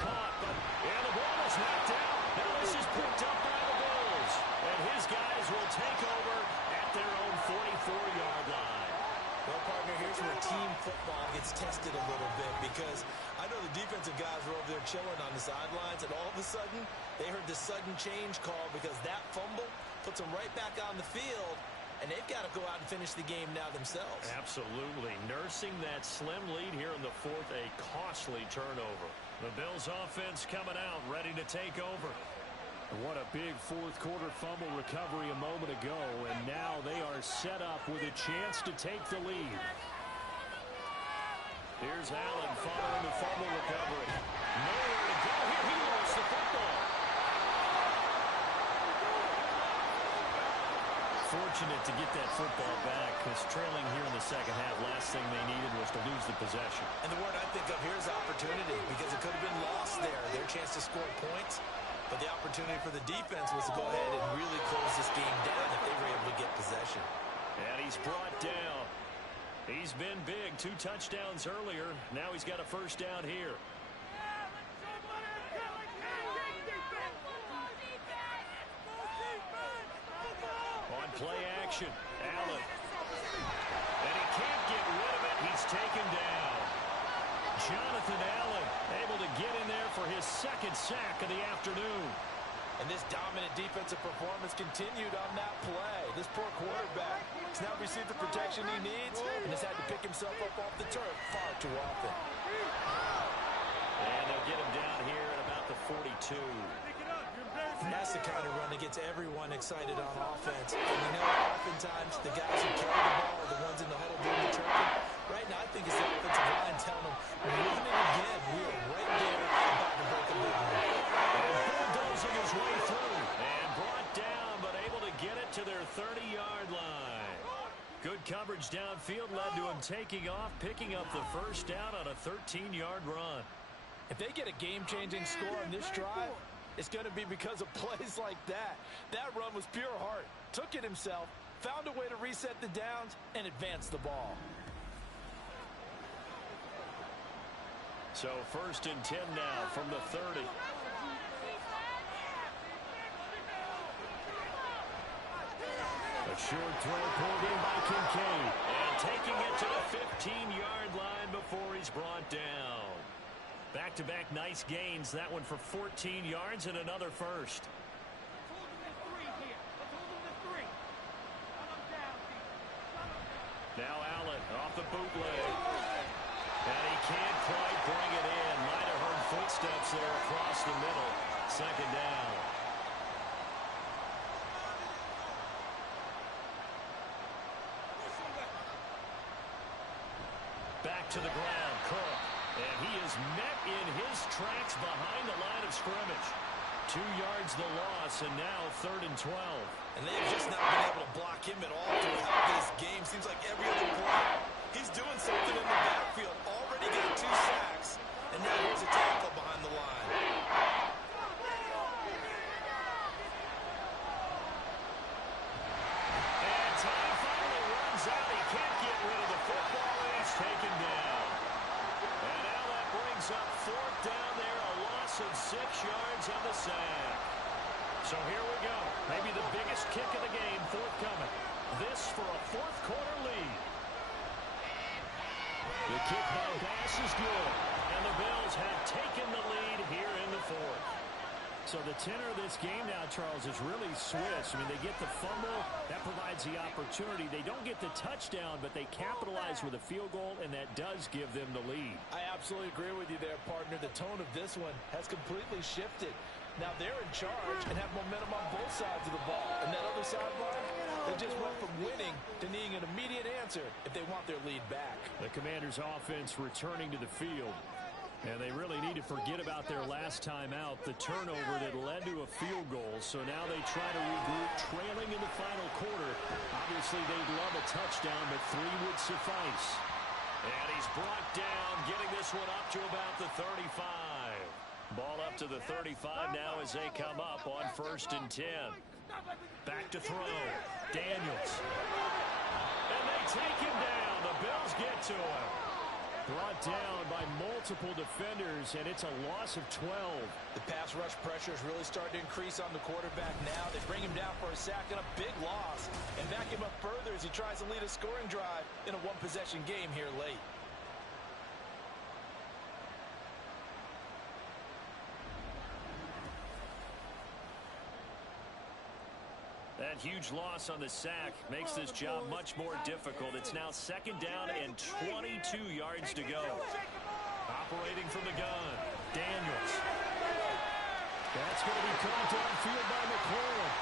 Caught, and the ball is knocked out. Now this is picked up by the Bills. And his guys will take over at their own 44-yard line. Well, partner, here's where team football gets tested a little bit because I know the defensive guys were over there chilling on the sidelines, and all of a sudden, they heard the sudden change call because that fumble puts them right back on the field, and they've got to go out and finish the game now themselves. Absolutely. Nursing that slim lead here in the 4th, a costly turnover. The Bills offense coming out, ready to take over. What a big 4th quarter fumble recovery a moment ago, and now they are set up with a chance to take the lead. Here's Allen following the fumble recovery. Nowhere to go here. He lost the football. Fortunate to get that football back because trailing here in the 2nd half, last thing they needed was to lose the possession. And the word I think of here is opportunity because it could have been lost there, their chance to score points. But the opportunity for the defense was to go ahead and really close this game down if they were able to get possession. And he's brought down. He's been big. 2 touchdowns earlier. Now he's got a first down here. On play action, Allen. And he can't get rid of it. He's taken down. Jonathan Allen able to get in there for his 2nd sack of the afternoon. And this dominant defensive performance continued on that play. This poor quarterback has now received the protection he needs and has had to pick himself up off the turf far too often. And they'll get him down here at about the 42. And that's the kind of run that gets everyone excited on offense. And you know, oftentimes the guys who carry the ball are the ones in the huddle doing the turkey. Right now, I think it's the Good coverage downfield led to him taking off, picking up the first down on a 13-yard run. If they get a game-changing score on this drive, it's going to be because of plays like that. That run was pure heart. Took it himself, found a way to reset the downs, and advance the ball. So 1st and 10 now from the 30. A short throw pulled in by Kincaid. And taking it to the 15-yard line before he's brought down. Back-to-back nice gains. That one for 14 yards and another first. Now Allen off the bootleg. And he can't quite bring it in. Might have heard footsteps there across the middle. 2nd down. Back to the ground, Cook. And he is met in his tracks behind the line of scrimmage. 2 yards the loss, and now 3rd and 12. And they've just not been able to block him at all throughout this game. Seems like every other play, he's doing something in the backfield. Already getting 2 sacks, and now here's a tackle behind the line. And time finally runs out. He can't get rid of the football, and he's taken down. And now that brings up 4th down there, a loss of 6 yards on the sack. So here we go. Maybe the biggest kick of the game forthcoming. This for a 4th quarter lead. The kick by Bass is good. And the Bills have taken the lead here in the 4th. So the tenor of this game now, Charles, is really switched. I mean, they get the fumble. That provides the opportunity. They don't get the touchdown, but they capitalize with a field goal, and that does give them the lead. I absolutely agree with you there, partner. The tone of this one has completely shifted. Now they're in charge and have momentum on both sides of the ball. And that other sideline, they just went from winning to needing an immediate answer if they want their lead back. The Commanders' offense returning to the field. And they really need to forget about their last time out, the turnover that led to a field goal. So now they try to regroup, trailing in the final quarter. Obviously, they'd love a touchdown, but 3 would suffice. And he's brought down, getting this one up to about the 35. Ball up to the 35 now as they come up on 1st and 10. Back to throw. Daniels. And they take him down. The Bills get to him. Brought down by multiple defenders, and it's a loss of 12. The pass rush pressure is really starting to increase on the quarterback now. They bring him down for a sack and a big loss, and back him up further as he tries to lead a scoring drive in a one-possession game here late. That huge loss on the sack makes this job much more difficult. It's now 2nd down and 22 yards to go. Operating from the gun, Daniels. That's going to be caught downfield by McLaurin.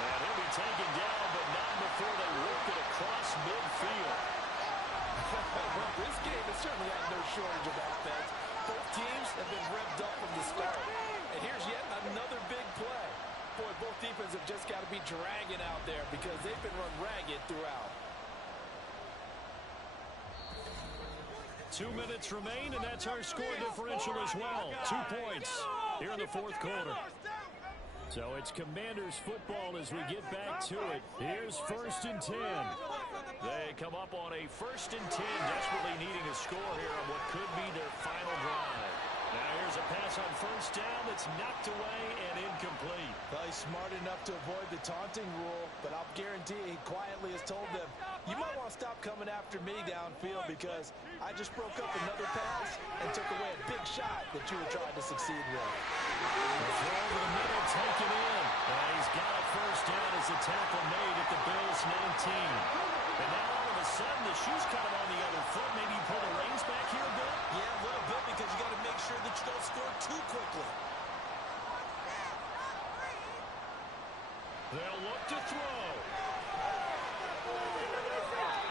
And he'll be taken down, but not before they work it across midfield. Well, this game has certainly had no shortage of offense. Both teams have been revved up from the start. And here's yet another big play. Boy, both defenses have just got to be dragging out there because they've been run ragged throughout. 2 minutes remain, and that's our score differential as well. 2 points here in the 4th quarter. So it's Commanders football as we get back to it. Here's 1st and 10. They come up on a 1st and 10, desperately needing a score here on what could be their final drive. Now here's a pass on 1st down that's knocked away and incomplete. Well, he's smart enough to avoid the taunting rule, but I'll guarantee he quietly has told them, you might want to stop coming after me downfield because I just broke up another pass and took away a big shot that you were trying to succeed with. The throw over the middle taken in. And he's got a 1st down as the tackle made at the Bills' 19. And now all of a sudden the shoe's kind of on the other foot. Maybe you pull the reins back here a bit? Yeah, a little bit because you got to make sure that you don't score too quickly. They'll look to throw.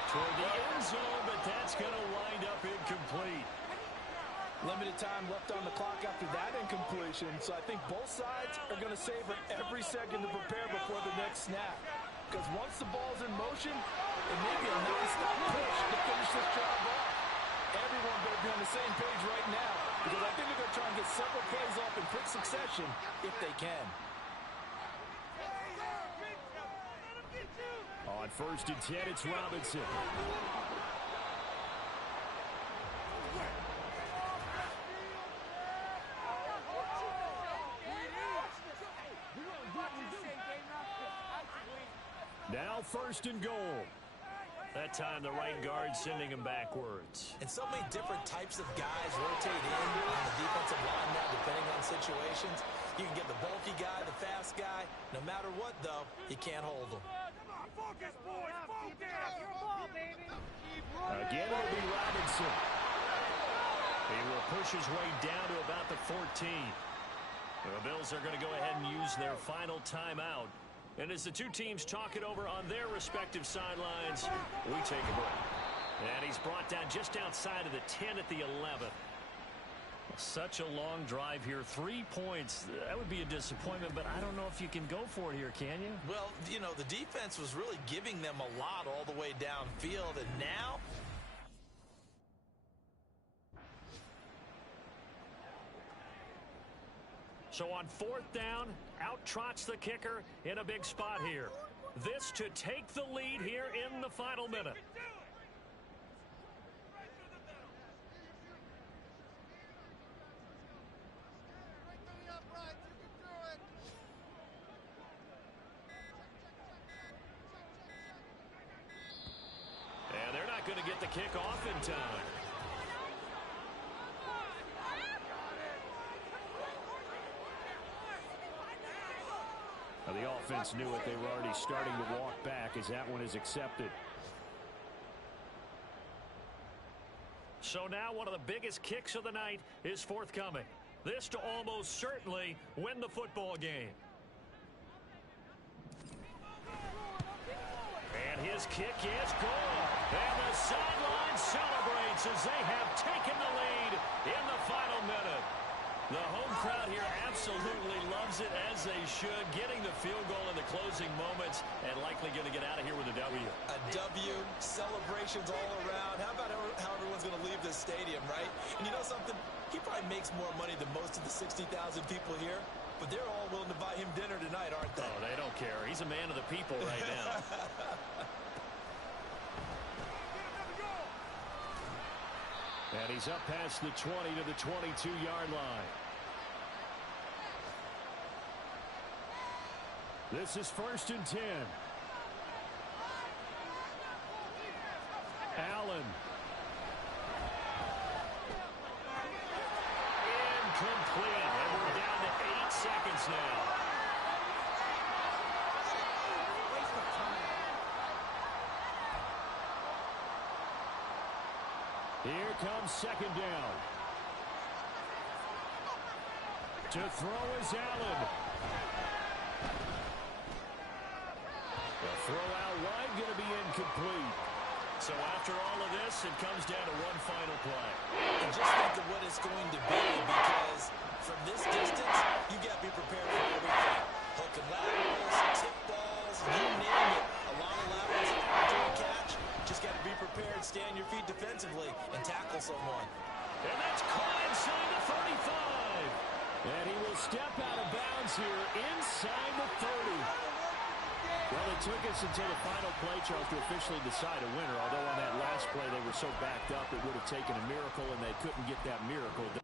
Toward the end zone, but that's going to wind up incomplete. Limited time left on the clock after that incompletion, so I think both sides are going to savor every second to prepare before the next snap. Because once the ball's in motion, it may be a nice same page right now because I think they're going to try and get several plays off in quick succession if they can. On 1st and 10, it's Robinson. Now 1st and goal. That time the right guard sending him backwards. And so many different types of guys rotate in on the defensive line now, depending on situations. You can get the bulky guy, the fast guy. No matter what, though, you can't hold them. Focus, boys, focus! Your ball, baby! Again, it'll be Robinson. He will push his way down to about the 14. The Bills are going to go ahead and use their final timeout. And as the two teams talk it over on their respective sidelines, we take a break. And he's brought down just outside of the 10 at the 11. Such a long drive here. 3 points. That would be a disappointment, but I don't know if you can go for it here, can you? Well, you know, the defense was really giving them a lot all the way downfield, and now... So on 4th down, out trots the kicker in a big spot here. This to take the lead here in the final minute. And they're not going to get the kick off in time. The offense knew it. They were already starting to walk back as that one is accepted. So now one of the biggest kicks of the night is forthcoming. This to almost certainly win the football game. And his kick is good. And the sideline celebrates as they have taken the lead in the final minute. The home crowd here absolutely loves it, as they should, getting the field goal in the closing moments and likely going to get out of here with a W. A W, celebrations all around. How about how everyone's going to leave this stadium, right? And you know something? He probably makes more money than most of the 60,000 people here, but they're all willing to buy him dinner tonight, aren't they? Oh, they don't care. He's a man of the people right now. And he's up past the 20 to the 22-yard line. This is 1st and 10. Allen. Incomplete. And we're down to 8 seconds now. Here comes 2nd down. To throw is Allen. The throw out wide going to be incomplete. So after all of this, it comes down to one final play. And just think of what it's going to be, because from this distance, you got to be prepared for everything. Hook and laterals, tip balls, you name it. A lot of laterals after a catch. Just got to be prepared, stay on your feet defensively, and tackle someone. And that's caught inside the 35. And he will step out of bounds here inside the 30. Well, it took us until the final play, Charles, to officially decide a winner. Although on that last play they were so backed up, it would have taken a miracle, and they couldn't get that miracle done.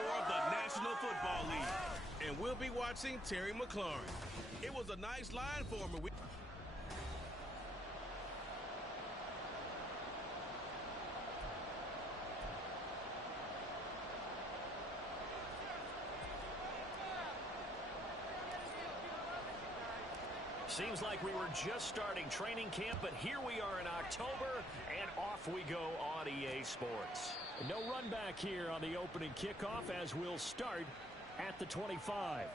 of the National Football League. And we'll be watching Terry McLaurin. It was a nice line for him. Seems like we were just starting training camp, but here we are in October, and off we go on EA Sports. No run back here on the opening kickoff as we'll start at the 25.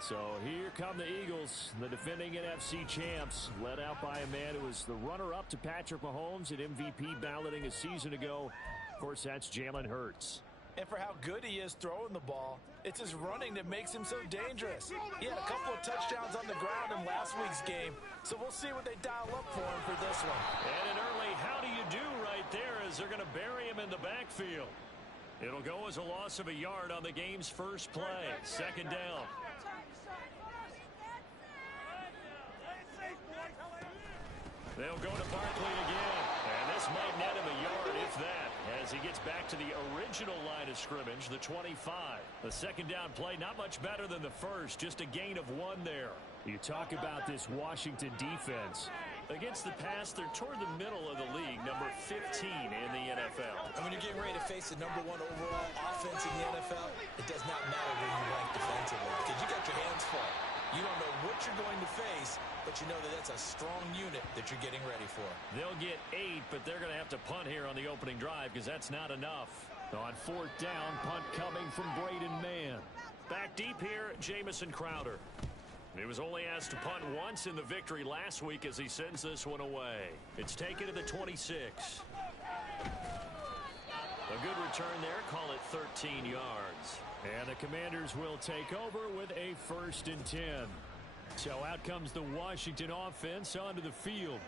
So here come the Eagles, the defending NFC champs, led out by a man who was the runner-up to Patrick Mahomes at MVP balloting a season ago. Of course, that's Jalen Hurts. And for how good he is throwing the ball, it's his running that makes him so dangerous. He had a couple of touchdowns on the ground in last week's game, so we'll see what they dial up for him for this one. And an early how do you do right there as they're going to bury him in the backfield. It'll go as a loss of a yard on the game's first play. Second down. They'll go to Barkley again. And this might net him a yard, if that, as he gets back to the original line of scrimmage, the 25. The second down play, not much better than the first, just a gain of 1 there. You talk about this Washington defense. Against the pass, they're toward the middle of the league, number 15 in the NFL. And when you're getting ready to face the #1 overall offense in the NFL, it does not matter where you rank defensively because you got your hands full. You don't know what you're going to face, but you know that that's a strong unit that you're getting ready for. They'll get 8, but they're going to have to punt here on the opening drive because that's not enough. On 4th down, punt coming from Braden Mann. Back deep here, Jamison Crowder. He was only asked to punt once in the victory last week as he sends this one away. It's taken to the 26. A good return there, call it 13 yards. And the Commanders will take over with a 1st and 10. So out comes the Washington offense onto the field.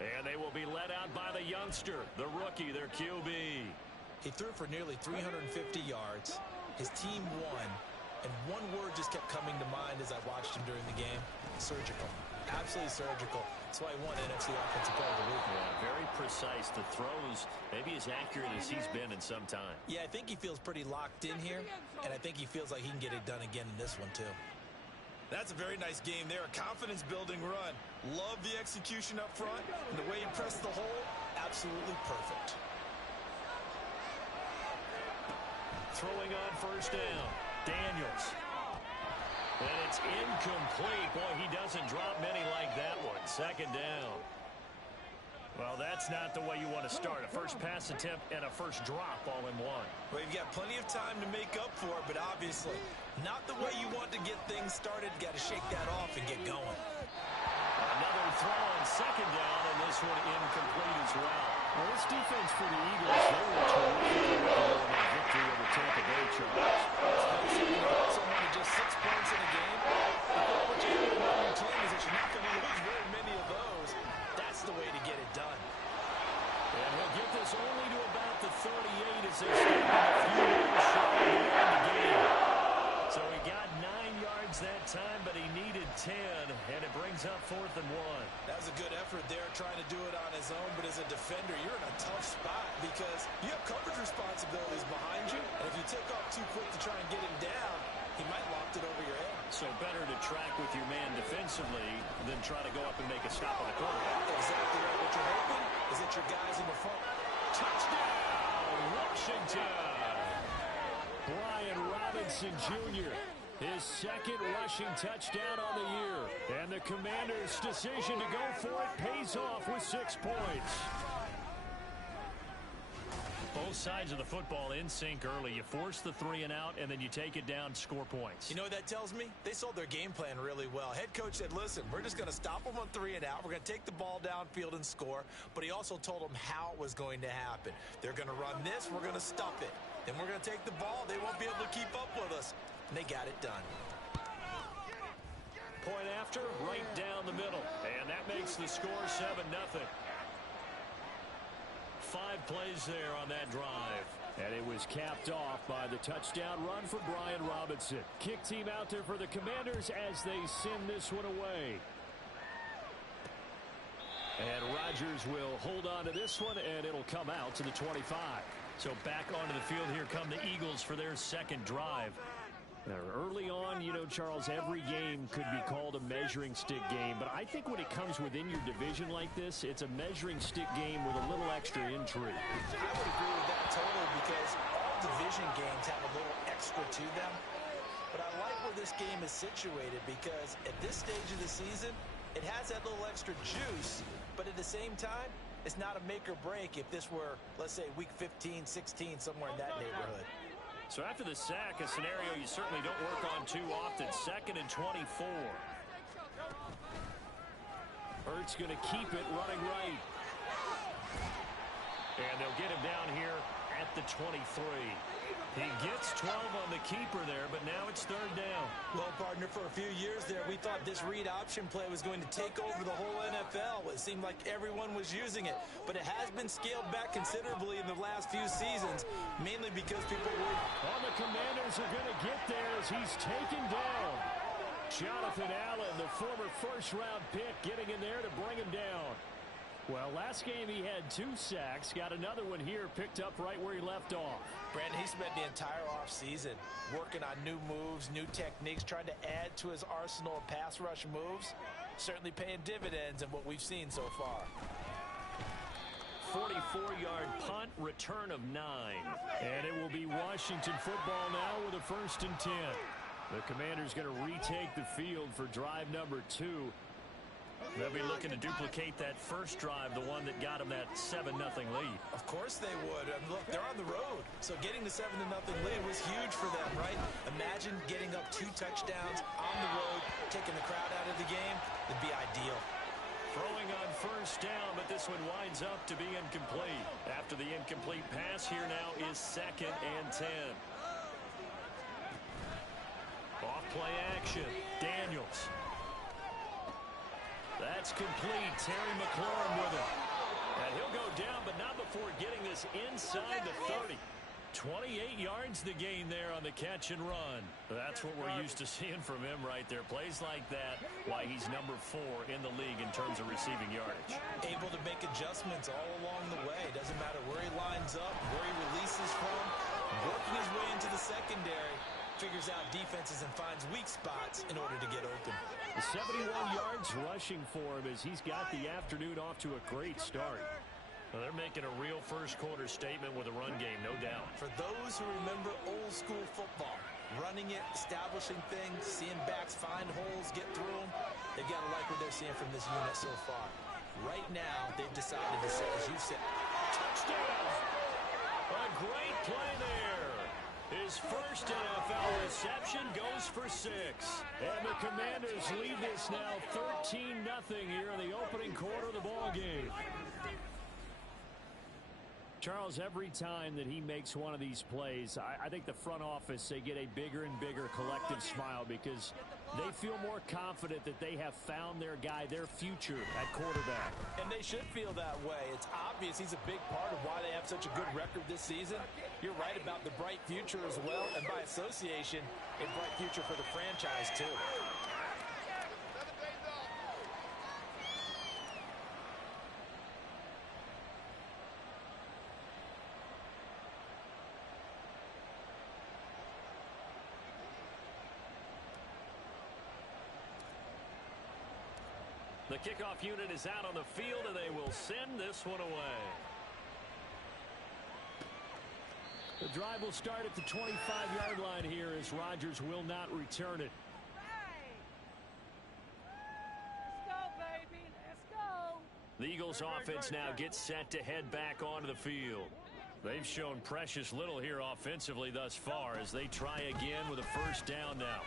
And they will be led out by the youngster, the rookie, their QB. He threw for nearly 350 yards. His team won. And one word just kept coming to mind as I watched him during the game. Surgical. Absolutely surgical. That's why he won NFC Offensive Player of the Week. Yeah, very precise. The throws, maybe as accurate as he's been in some time. Yeah, I think he feels pretty locked in here. And I think he feels like he can get it done again in this one, too. That's a very nice game there. A confidence-building run. Love the execution up front. And the way he pressed the hole, absolutely perfect. Throwing on 1st down. Daniels. And it's incomplete. Boy, he doesn't drop many like that one. 2nd down. Well, that's not the way you want to start. A first pass attempt and a first drop all in one. Well, you've got plenty of time to make up for it, but obviously not the way you want to get things started. Got to shake that off and get going. Another throw on 2nd down, and this one incomplete as well. Well, this defense for the Eagles, they were terrific in that victory over Tampa Bay Chargers. Someone to just 6 points in a game. What you have to know your team is that you're not going to lose very many of those. That's the way to get it done. And he'll get this only to about the 38 as they step a few yards short of the end of the game. So he got 9 yards that time, but he needed 10, and it brings up 4th and 1. That was a good effort there, trying to do it on his own, but as a defender, you're in a tough spot because you have coverage responsibilities behind you, and if you take off too quick to try and get him down, he might loft it over your head. So better to track with your man defensively than try to go up and make a stop on the quarterback. Exactly right. What you're hoping is that your guys in the front. Touchdown, Washington! Brian Robinson Jr., his 2nd rushing touchdown on the year. And the Commanders' decision to go for it pays off with 6 points. Both sides of the football in sync early. You force the 3 and out, and then you take it down, score points. You know what that tells me? They sold their game plan really well. Head coach said, listen, we're just going to stop them on 3 and out. We're going to take the ball downfield and score. But he also told them how it was going to happen. They're going to run this. We're going to stop it. Then we're going to take the ball. They won't be able to keep up with us. And they got it done. Point after, right down the middle. And that makes the score 7-0. 5 plays there on that drive. And it was capped off by the touchdown run for Brian Robinson. Kick team out there for the Commanders as they send this one away. And Rodgers will hold on to this one, and it'll come out to the 25. So back onto the field here come the Eagles for their second drive. Now, early on, you know, Charles, every game could be called a measuring stick game. But I think when it comes within your division like this, it's a measuring stick game with a little extra intrigue. I would agree with that totally because all division games have a little extra to them. But I like where this game is situated because at this stage of the season, it has that little extra juice. But at the same time, it's not a make or break if this were, let's say, week 15, 16, somewhere in that neighborhood. So after the sack, a scenario you certainly don't work on too often. 2nd and 24. Hurts going to keep it running right. And they'll get him down here at the 23. He gets 12 on the keeper there, but now it's 3rd down. Well, partner, for a few years there, we thought this read option play was going to take over the whole NFL. It seemed like everyone was using it, but it has been scaled back considerably in the last few seasons, mainly because people were... Well, the Commanders are going to get there as he's taken down. Jonathan Allen, the former first-round pick, getting in there to bring him down. Well, last game he had 2 sacks. Got another one here, picked up right where he left off. Brandon, he spent the entire offseason working on new moves, new techniques, trying to add to his arsenal of pass rush moves. Certainly paying dividends in what we've seen so far. 44-yard punt, return of 9. And it will be Washington football now with a 1st and 10. The Commanders going to retake the field for drive number 2. They'll be looking to duplicate that first drive, the one that got them that 7-0 lead. Of course they would. And look, they're on the road. So getting the 7-0 lead was huge for them, right? Imagine getting up 2 touchdowns on the road, taking the crowd out of the game. It'd be ideal. Throwing on 1st down, but this one winds up to be incomplete. After the incomplete pass, here now is 2nd and 10. Off play action. Daniels. That's complete. Terry McLaurin with it. And he'll go down, but not before getting this inside the 30. 28 yards the gain there on the catch and run. That's what we're used to seeing from him right there. Plays like that, why he's number 4 in the league in terms of receiving yardage. Able to make adjustments all along the way. Doesn't matter where he lines up, where he releases from. Working his way into the secondary. Figures out defenses and finds weak spots in order to get open. 71 yards rushing for him as he's got the afternoon off to a great start. Well, they're making a real first-quarter statement with a run game, no doubt. For those who remember old-school football, running it, establishing things, seeing backs find holes, get through them, they've got to like what they're seeing from this unit so far. Right now, they've decided to say, as you said, touchdown! A great play there. His first NFL reception goes for 6. And the Commanders lead this now 13-0 here in the opening quarter of the ball game. Charles, every time that he makes one of these plays, I think the front office, they get a bigger and bigger collective smile because they feel more confident that they have found their guy, their future at quarterback. And they should feel that way. It's obvious he's a big part of why they have such a good record this season. You're right about the bright future as well, and by association, a bright future for the franchise too. The kickoff unit is out on the field, and they will send this one away. The drive will start at the 25-yard line here as Rodgers will not return it. Let's go, baby. Let's go. The Eagles offense now gets set to head back onto the field. They've shown precious little here offensively thus far as they try again with a 1st down now.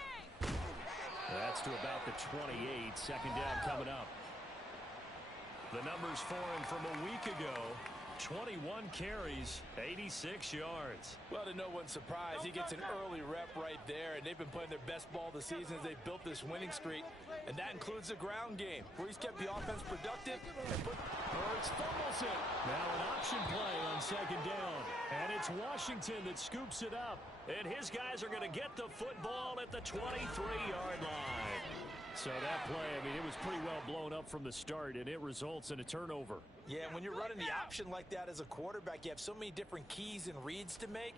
That's to about the 28. 2nd down coming up. The numbers for him from a week ago. 21 carries, 86 yards. Well, to no one's surprise, he gets an early rep right there, and they've been playing their best ball this season as they've built this winning streak, and that includes the ground game, where he's kept the offense productive and put... Hurts fumbles it. Now an option play on 2nd down, and it's Washington that scoops it up, and his guys are going to get the football at the 23-yard line. So that play, I mean, it was pretty well blown up from the start, and it results in a turnover. Yeah, when you're running the option like that as a quarterback, you have so many different keys and reads to make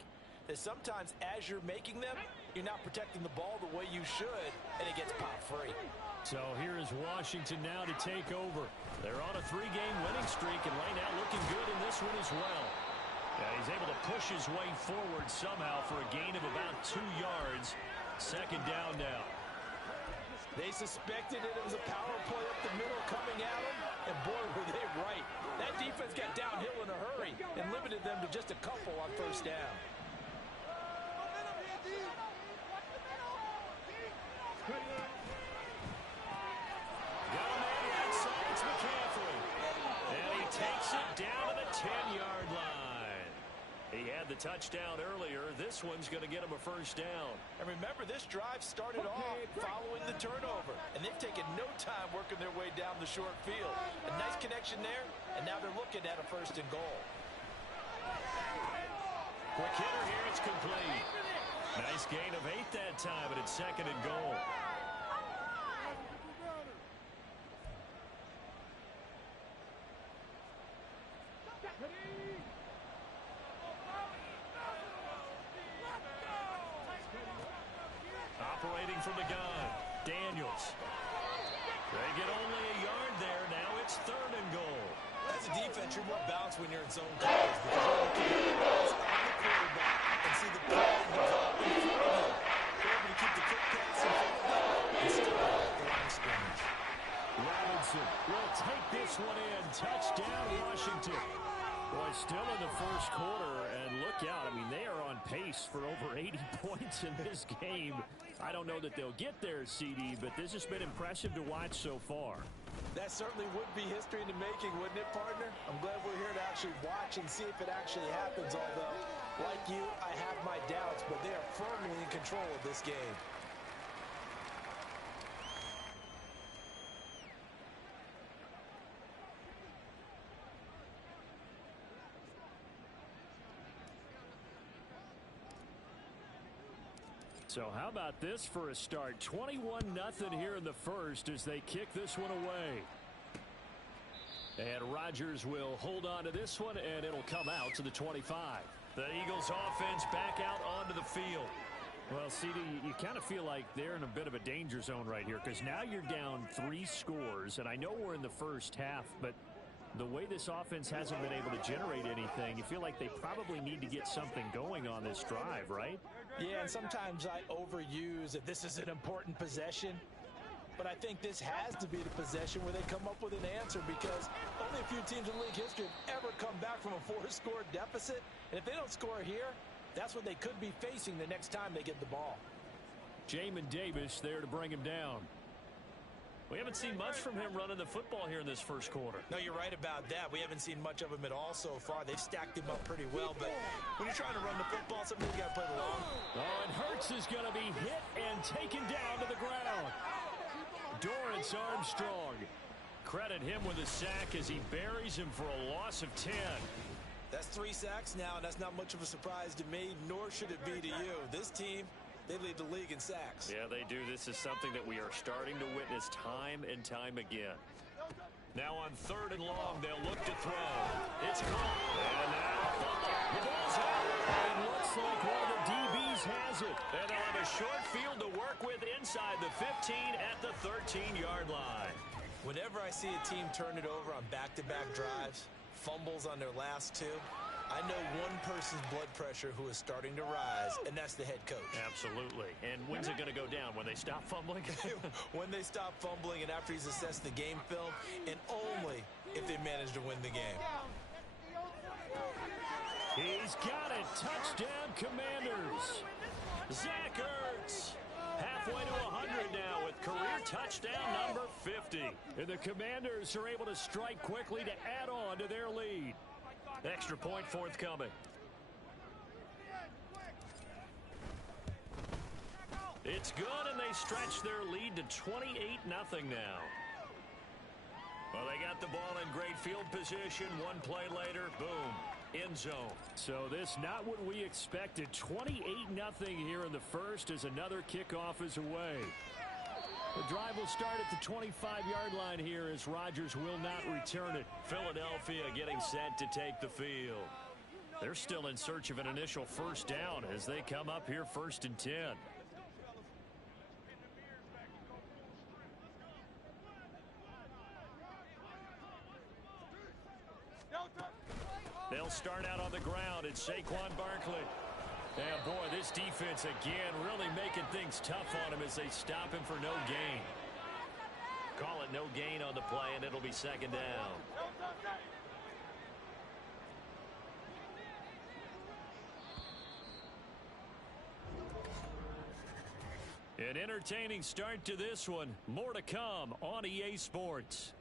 that sometimes as you're making them, you're not protecting the ball the way you should, and it gets popped free. So here is Washington now to take over. They're on a 3-game winning streak, and right now looking good in this one as well. Yeah, he's able to push his way forward somehow for a gain of about 2 yards. Second down now. They suspected it was a power play up the middle coming at them, and boy, were they right. That defense got downhill in a hurry and limited them to just a couple on first down. Got a man outside, it's McCaffrey. And he takes it down to the 10-yard line. He had the touchdown earlier. This one's going to get him a first down. And remember, this drive started off following the turnover, and they've taken no time working their way down the short field. A nice connection there, and now they're looking at a first and goal. Quick hitter here, it's complete. Nice gain of 8 that time, and it's second and goal. Operating from the gun, Daniels. They get only a yard there. Now it's third and goal. As a defense, you're more balanced when you're in zone coverage because you're looking at the pass on the quarterback and see the play develop in front of you. You're able to keep the quick pass in front of them and still at the line of scrimmage. Robinson will take this one in. Touchdown, Washington. Boy, still in the first quarter, and look out. I mean, they are on pace for over 80 points in this game. I don't know that they'll get there, CD, but this has been impressive to watch so far. That certainly would be history in the making, wouldn't it, partner? I'm glad we're here to actually watch and see if it actually happens, although, like you, I have my doubts, but they are firmly in control of this game. So how about this for a start? 21-0 here in the first as they kick this one away. And Rodgers will hold on to this one, and it'll come out to the 25. The Eagles offense back out onto the field. Well, CD, you kind of feel like they're in a bit of a danger zone right here because now you're down 3 scores, and I know we're in the first half, but the way this offense hasn't been able to generate anything, you feel like they probably need to get something going on this drive, right? Yeah, and sometimes I overuse that this is an important possession, but I think this has to be the possession where they come up with an answer because only a few teams in league history have ever come back from a 4-score deficit, and if they don't score here, that's what they could be facing the next time they get the ball. Jamin Davis there to bring him down. We haven't seen much from him running the football here in this first quarter. No, you're right about that. We haven't seen much of him at all so far. They've stacked him up pretty well, but when you're trying to run the football, sometimes you got to play the long. Oh, and Hurts is going to be hit and taken down to the ground. Dorrance Armstrong. Credit him with a sack as he buries him for a loss of 10. That's 3 sacks now, and that's not much of a surprise to me, nor should it be to you. This team, they lead the league in sacks. Yeah, they do. This is something that we are starting to witness time and time again. Now on 3rd and long, they'll look to throw. It's caught. And now the ball's out. It looks like one of the DBs has it. And they'll have a short field to work with inside the 15 at the 13-yard line. Whenever I see a team turn it over on back-to-back drives, fumbles on their last 2, I know one person's blood pressure who is starting to rise, and that's the head coach. Absolutely. And when's it going to go down? When they stop fumbling? When they stop fumbling and after he's assessed the game film, and only if they manage to win the game. He's got it. Touchdown, Commanders. Zach Ertz. Halfway to 100 now with career touchdown number 50. And the Commanders are able to strike quickly to add on to their lead. Extra point forthcoming. It's good, and they stretch their lead to 28-0 now. Well, they got the ball in great field position. One play later, boom, end zone. So this not what we expected. 28-0 here in the first as another kickoff is away. The drive will start at the 25-yard line here as Rodgers will not return it. Philadelphia getting set to take the field. They're still in search of an initial first down as they come up here 1st and 10. They'll start out on the ground. It's Saquon Barkley. And boy, this defense again really making things tough on him as they stop him for no gain. Call it no gain on the play, and it'll be 2nd down. An entertaining start to this one. More to come on EA Sports.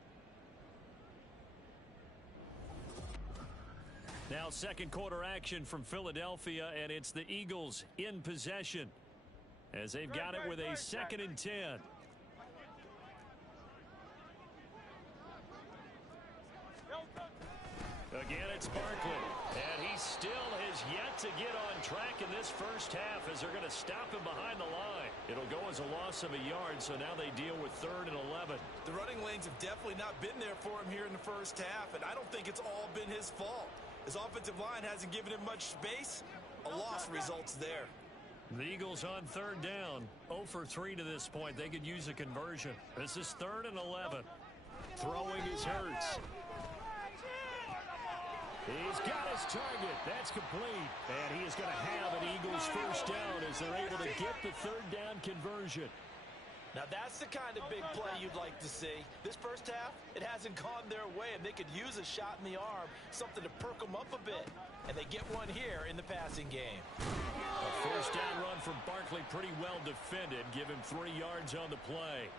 Now 2nd quarter action from Philadelphia, and it's the Eagles in possession as they've got it with a 2nd and 10. Again, it's Barkley, and he still has yet to get on track in this first half as they're going to stop him behind the line. It'll go as a loss of a yard, so now they deal with 3rd and 11. The running lanes have definitely not been there for him here in the first half, and I don't think it's all been his fault. His offensive line hasn't given him much space. A loss results there. The Eagles on 3rd down. 0 for 3 to this point. They could use a conversion. This is 3rd and 11. Throwing is Hurts. He's got his target. That's complete. And he is going to have an Eagles first down as they're able to get the 3rd down conversion. Now that's the kind of big play you'd like to see. This first half, it hasn't gone their way, and they could use a shot in the arm, something to perk them up a bit. And they get one here in the passing game. A first down run from Barkley, pretty well defended. Give him 3 yards on the play.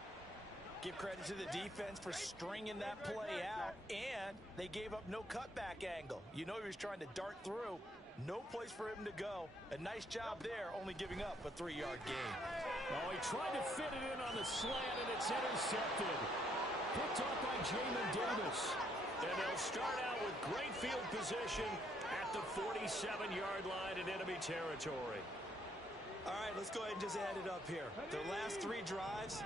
Give credit to the defense for stringing that play out, and they gave up no cutback angle. You know he was trying to dart through. No place for him to go. A nice job there, only giving up a 3-yard gain. Oh, he tried to fit it in on the slant, and it's intercepted. Picked off by Jamin Davis. And they'll start out with great field position at the 47-yard line in enemy territory. All right, let's go ahead and just add it up here. Their last 3 drives,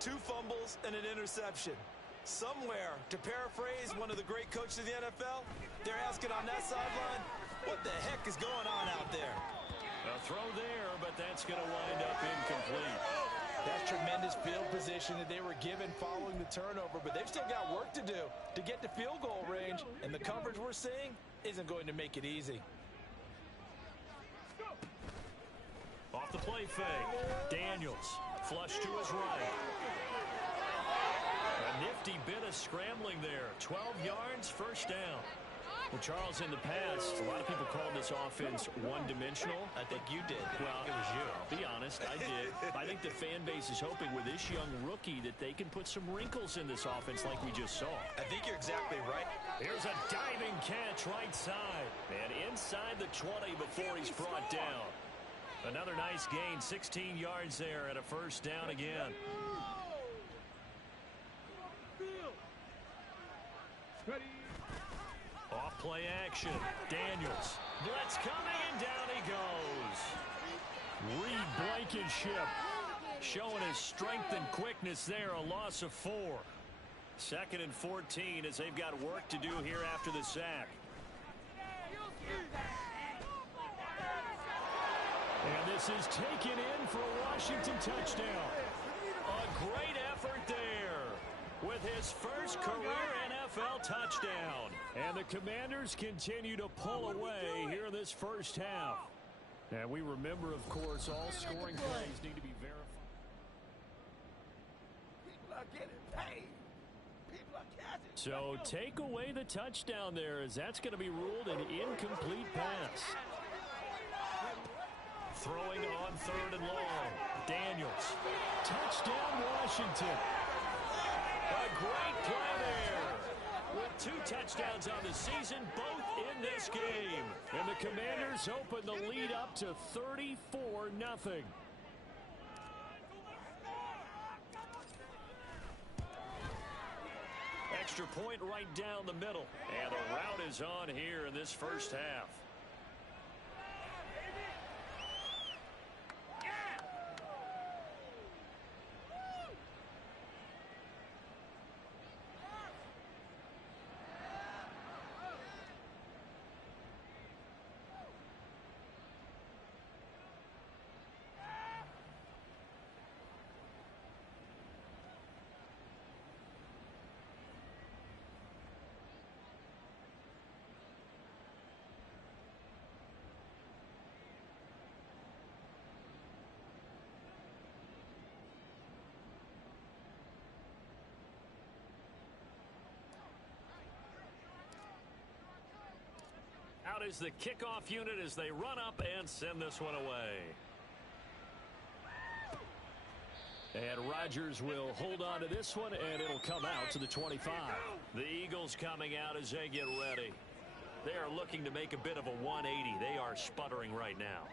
2 fumbles and an interception. Somewhere, to paraphrase one of the great coaches of the NFL, they're asking on that sideline, what the heck is going on out there? A throw there, but that's going to wind up incomplete. That's tremendous field position that they were given following the turnover, but they've still got work to do to get to field goal range, and the coverage we're seeing isn't going to make it easy. Off the play fake, Daniels, flush to his right. A nifty bit of scrambling there. 12 yards, first down. Well, Charles, in the past, a lot of people called this offense one-dimensional. I think you did. Well, it was you. I'll be honest, I did. I think the fan base is hoping with this young rookie that they can put some wrinkles in this offense like we just saw. I think you're exactly right. Here's a diving catch right side. And inside the 20 before he's brought down. Another nice gain, 16 yards there, and a first down again. Off play action. Daniels. Blitz coming, and down he goes. Reed Blankenship showing his strength and quickness there. A loss of 4. 2nd and 14 as they've got work to do here after the sack. And this is taken in for a Washington touchdown. A great effort there with his first career NFL touchdown. And the Commanders continue to pull away here in this first half. And we remember, of course, all scoring plays need to be verified. People are getting paid. People are catching. So take away the touchdown there, as that's going to be ruled an incomplete pass. Throwing on 3rd and long. Daniels. Touchdown, Washington. A great play there. With 2 touchdowns on the season, both in this game. And the Commanders open the lead up to 34-0. Extra point right down the middle. And the route is on here in this first half. out is the kickoff unit as they run up and send this one away. And Rodgers will hold on to this one, and it'll come out to the 25. The Eagles coming out as they get ready. They are looking to make a bit of a 180. They are sputtering right now.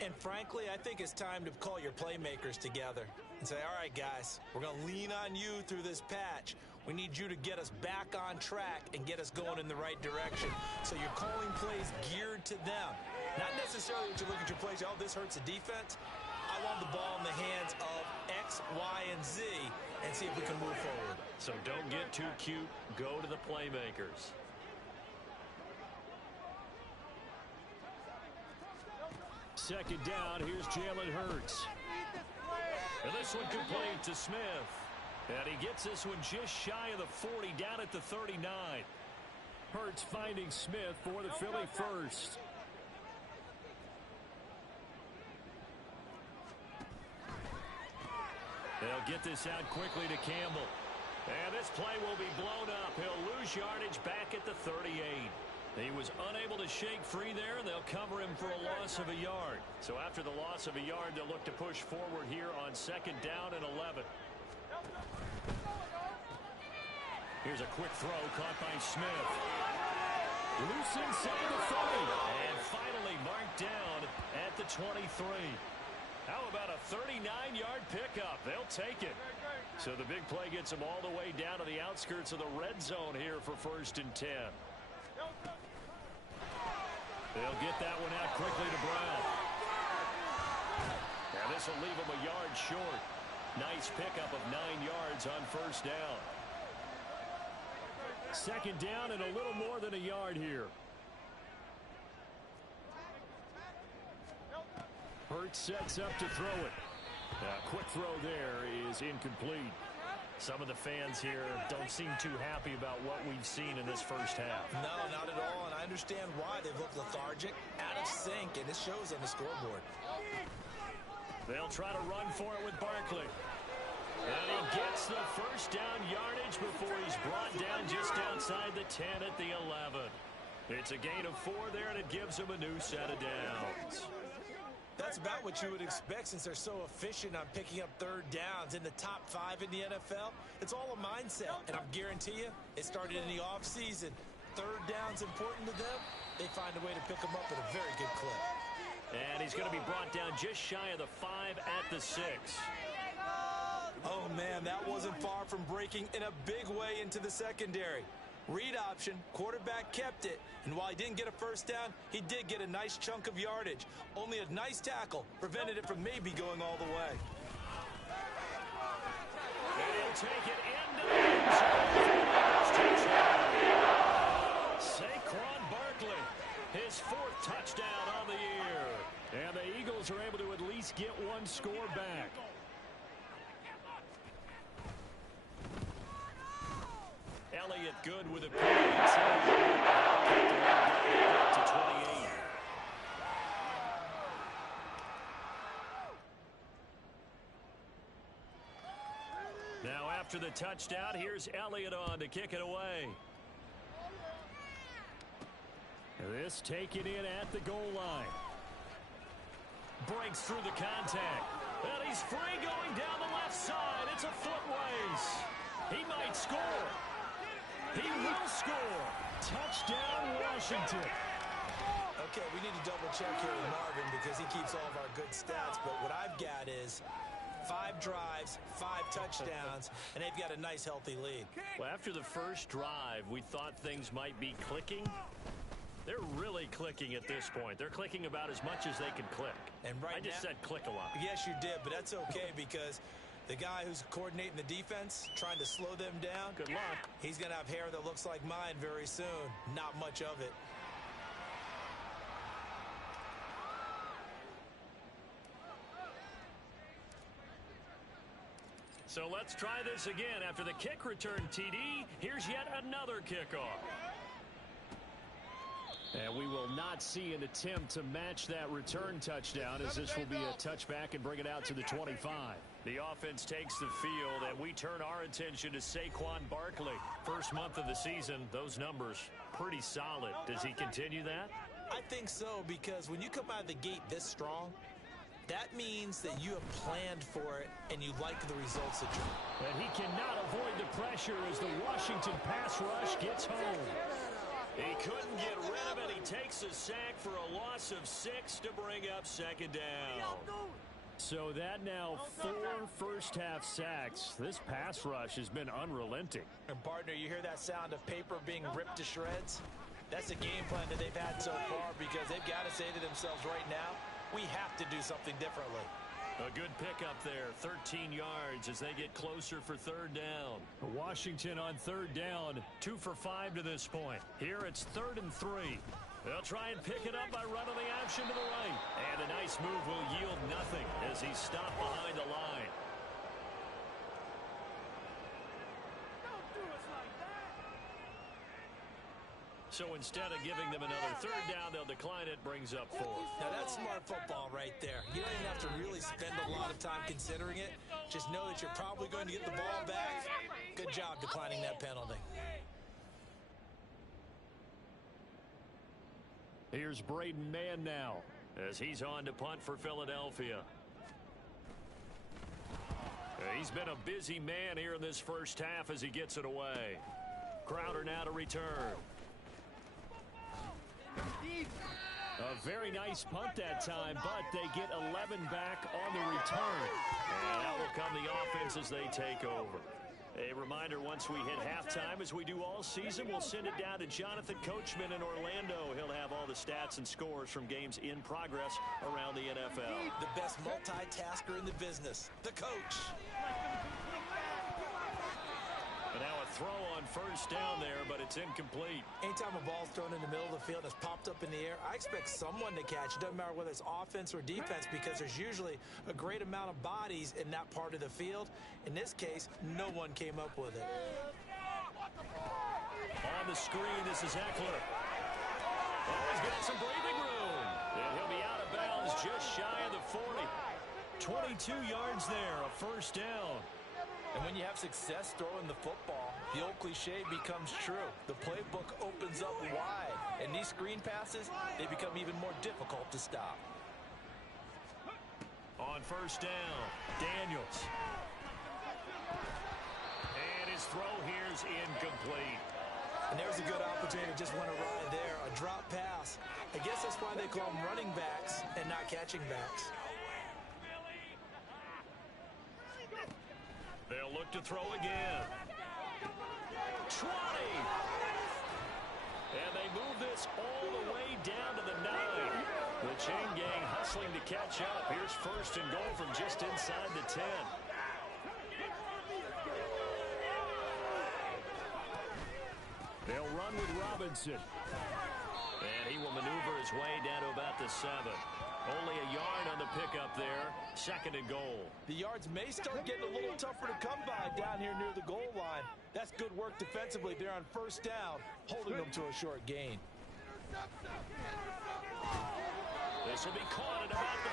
And frankly, I think it's time to call your playmakers together and say, all right, guys, we're going to lean on you through this patch. We need you to get us back on track and get us going in the right direction. So you're calling plays geared to them. Not necessarily that you look at your plays, oh, this hurts the defense. I want the ball in the hands of X, Y, and Z and see if we can move forward. So don't get too cute. Go to the playmakers. Second down, here's Jalen Hurts. And this one complete to Smith. And he gets this one just shy of the 40, down at the 39. Hurts finding Smith for the Philly first. They'll get this out quickly to Campbell. And this play will be blown up. He'll lose yardage back at the 38. He was unable to shake free there, and they'll cover him for a loss of a yard. So after the loss of a yard, they'll look to push forward here on second down and 11. Here's a quick throw caught by Smith. Loose inside the 30. And finally marked down at the 23. How about a 39-yard pickup? They'll take it. So the big play gets them all the way down to the outskirts of the red zone here for 1st and 10. They'll get that one out quickly to Brown. Now this will leave him a yard short. Nice pickup of 9 yards on 1st down. Second down and a little more than a yard here. Hurts sets up to throw it. Quick throw there is incomplete. Some of the fans here don't seem too happy about what we've seen in this first half. No, not at all, and I understand why. They've looked lethargic, out of sync, and it shows on the scoreboard. They'll try to run for it with Barkley. And he gets the first down yardage before he's brought down just outside the 10 at the 11. It's a gain of 4 there, and it gives him a new set of downs. That's about what you would expect since they're so efficient on picking up 3rd downs in the top 5 in the NFL. It's all a mindset, and I guarantee you it started in the offseason. 3rd down's important to them. They find a way to pick them up at a very good clip. And he's going to be brought down just shy of the 5 at the 6. Oh, man, that wasn't far from breaking in a big way into the secondary. Read option, quarterback kept it, and while he didn't get a first down, he did get a nice chunk of yardage. Only a nice tackle prevented it from maybe going all the way. And he'll take it into the end zone. Saquon Barkley, his 4th touchdown on the year. And the Eagles are able to at least get one score back. Elliott good with a penalty to 28. Now after the touchdown, here's Elliott on to kick it away. This taken in at the goal line. Breaks through the contact. And he's free going down the left side. It's a foot race. He might score. He will score. Touchdown, Washington. Okay, we need to double check here with Marvin because he keeps all of our good stats. But what I've got is 5 drives, 5 touchdowns, and they've got a nice, healthy lead. Well, after the first drive, we thought things might be clicking. They're really clicking at this point. They're clicking about as much as they can click. And right I just said click a lot. Yes, you did, but that's okay because the guy who's coordinating the defense, trying to slow them down, good luck. He's going to have hair that looks like mine very soon. Not much of it. So let's try this again. After the kick return TD, here's yet another kickoff. And we will not see an attempt to match that return touchdown, as this will be a touchback and bring it out to the 25. The offense takes the field, and we turn our attention to Saquon Barkley. First month of the season, those numbers pretty solid. Does he continue that? I think so, because when you come out of the gate this strong, that means that you have planned for it and you like the results that you're. And he cannot avoid the pressure as the Washington pass rush gets home. He couldn't get rid of it. He takes a sack for a loss of 6 to bring up second down. So that now 4 first-half sacks. This pass rush has been unrelenting. And, partner, you hear that sound of paper being ripped to shreds? That's the game plan that they've had so far, because they've got to say to themselves right now, we have to do something differently. A good pickup there, 13 yards as they get closer for third down. Washington on third down, 2 for 5 to this point. Here it's 3rd and 3. They'll try and pick it up by running the option to the right. And a nice move will yield nothing as he's stopped behind the line. So instead of giving them another third down, they'll decline it, brings up 4. Now that's smart football right there. You don't even have to really spend a lot of time considering it. Just know that you're probably going to get the ball back. Good job declining that penalty. Here's Braden Mann now, as he's on to punt for Philadelphia. He's been a busy man here in this first half as he gets it away. Crowder now to return. A very nice punt that time, but they get 11 back on the return. And that will come the offense as they take over. A reminder, once we hit halftime, as we do all season, we'll send it down to Jonathan Coachman in Orlando. He'll have all the stats and scores from games in progress around the NFL. The best multitasker in the business, the coach. And now a throw on first down there, but it's incomplete. Anytime a ball's thrown in the middle of the field and it's popped up in the air, I expect someone to catch it. Doesn't matter whether it's offense or defense, because there's usually a great amount of bodies in that part of the field. In this case, no one came up with it. On the screen, this is Eckler. Oh, he's got some breathing room. And he'll be out of bounds just shy of the 40. 22 yards there, a first down. And when you have success throwing the football, the old cliche becomes true. The playbook opens up wide. And these screen passes, they become even more difficult to stop. On first down, Daniels. And his throw here's incomplete. And there's a good opportunity. Just went awry there. A drop pass. I guess that's why they call them running backs and not catching backs. They'll look to throw again. 20. And they move this all the way down to the 9. The chain gang hustling to catch up. Here's first and goal from just inside the 10. They'll run with Robinson. And he will maneuver his way down to about the 7. Only a yard on the pickup there. 2nd and goal. The yards may start getting a little tougher to come by down here near the goal line. That's good work defensively there on first down, holding them to a short gain. This will be caught at about the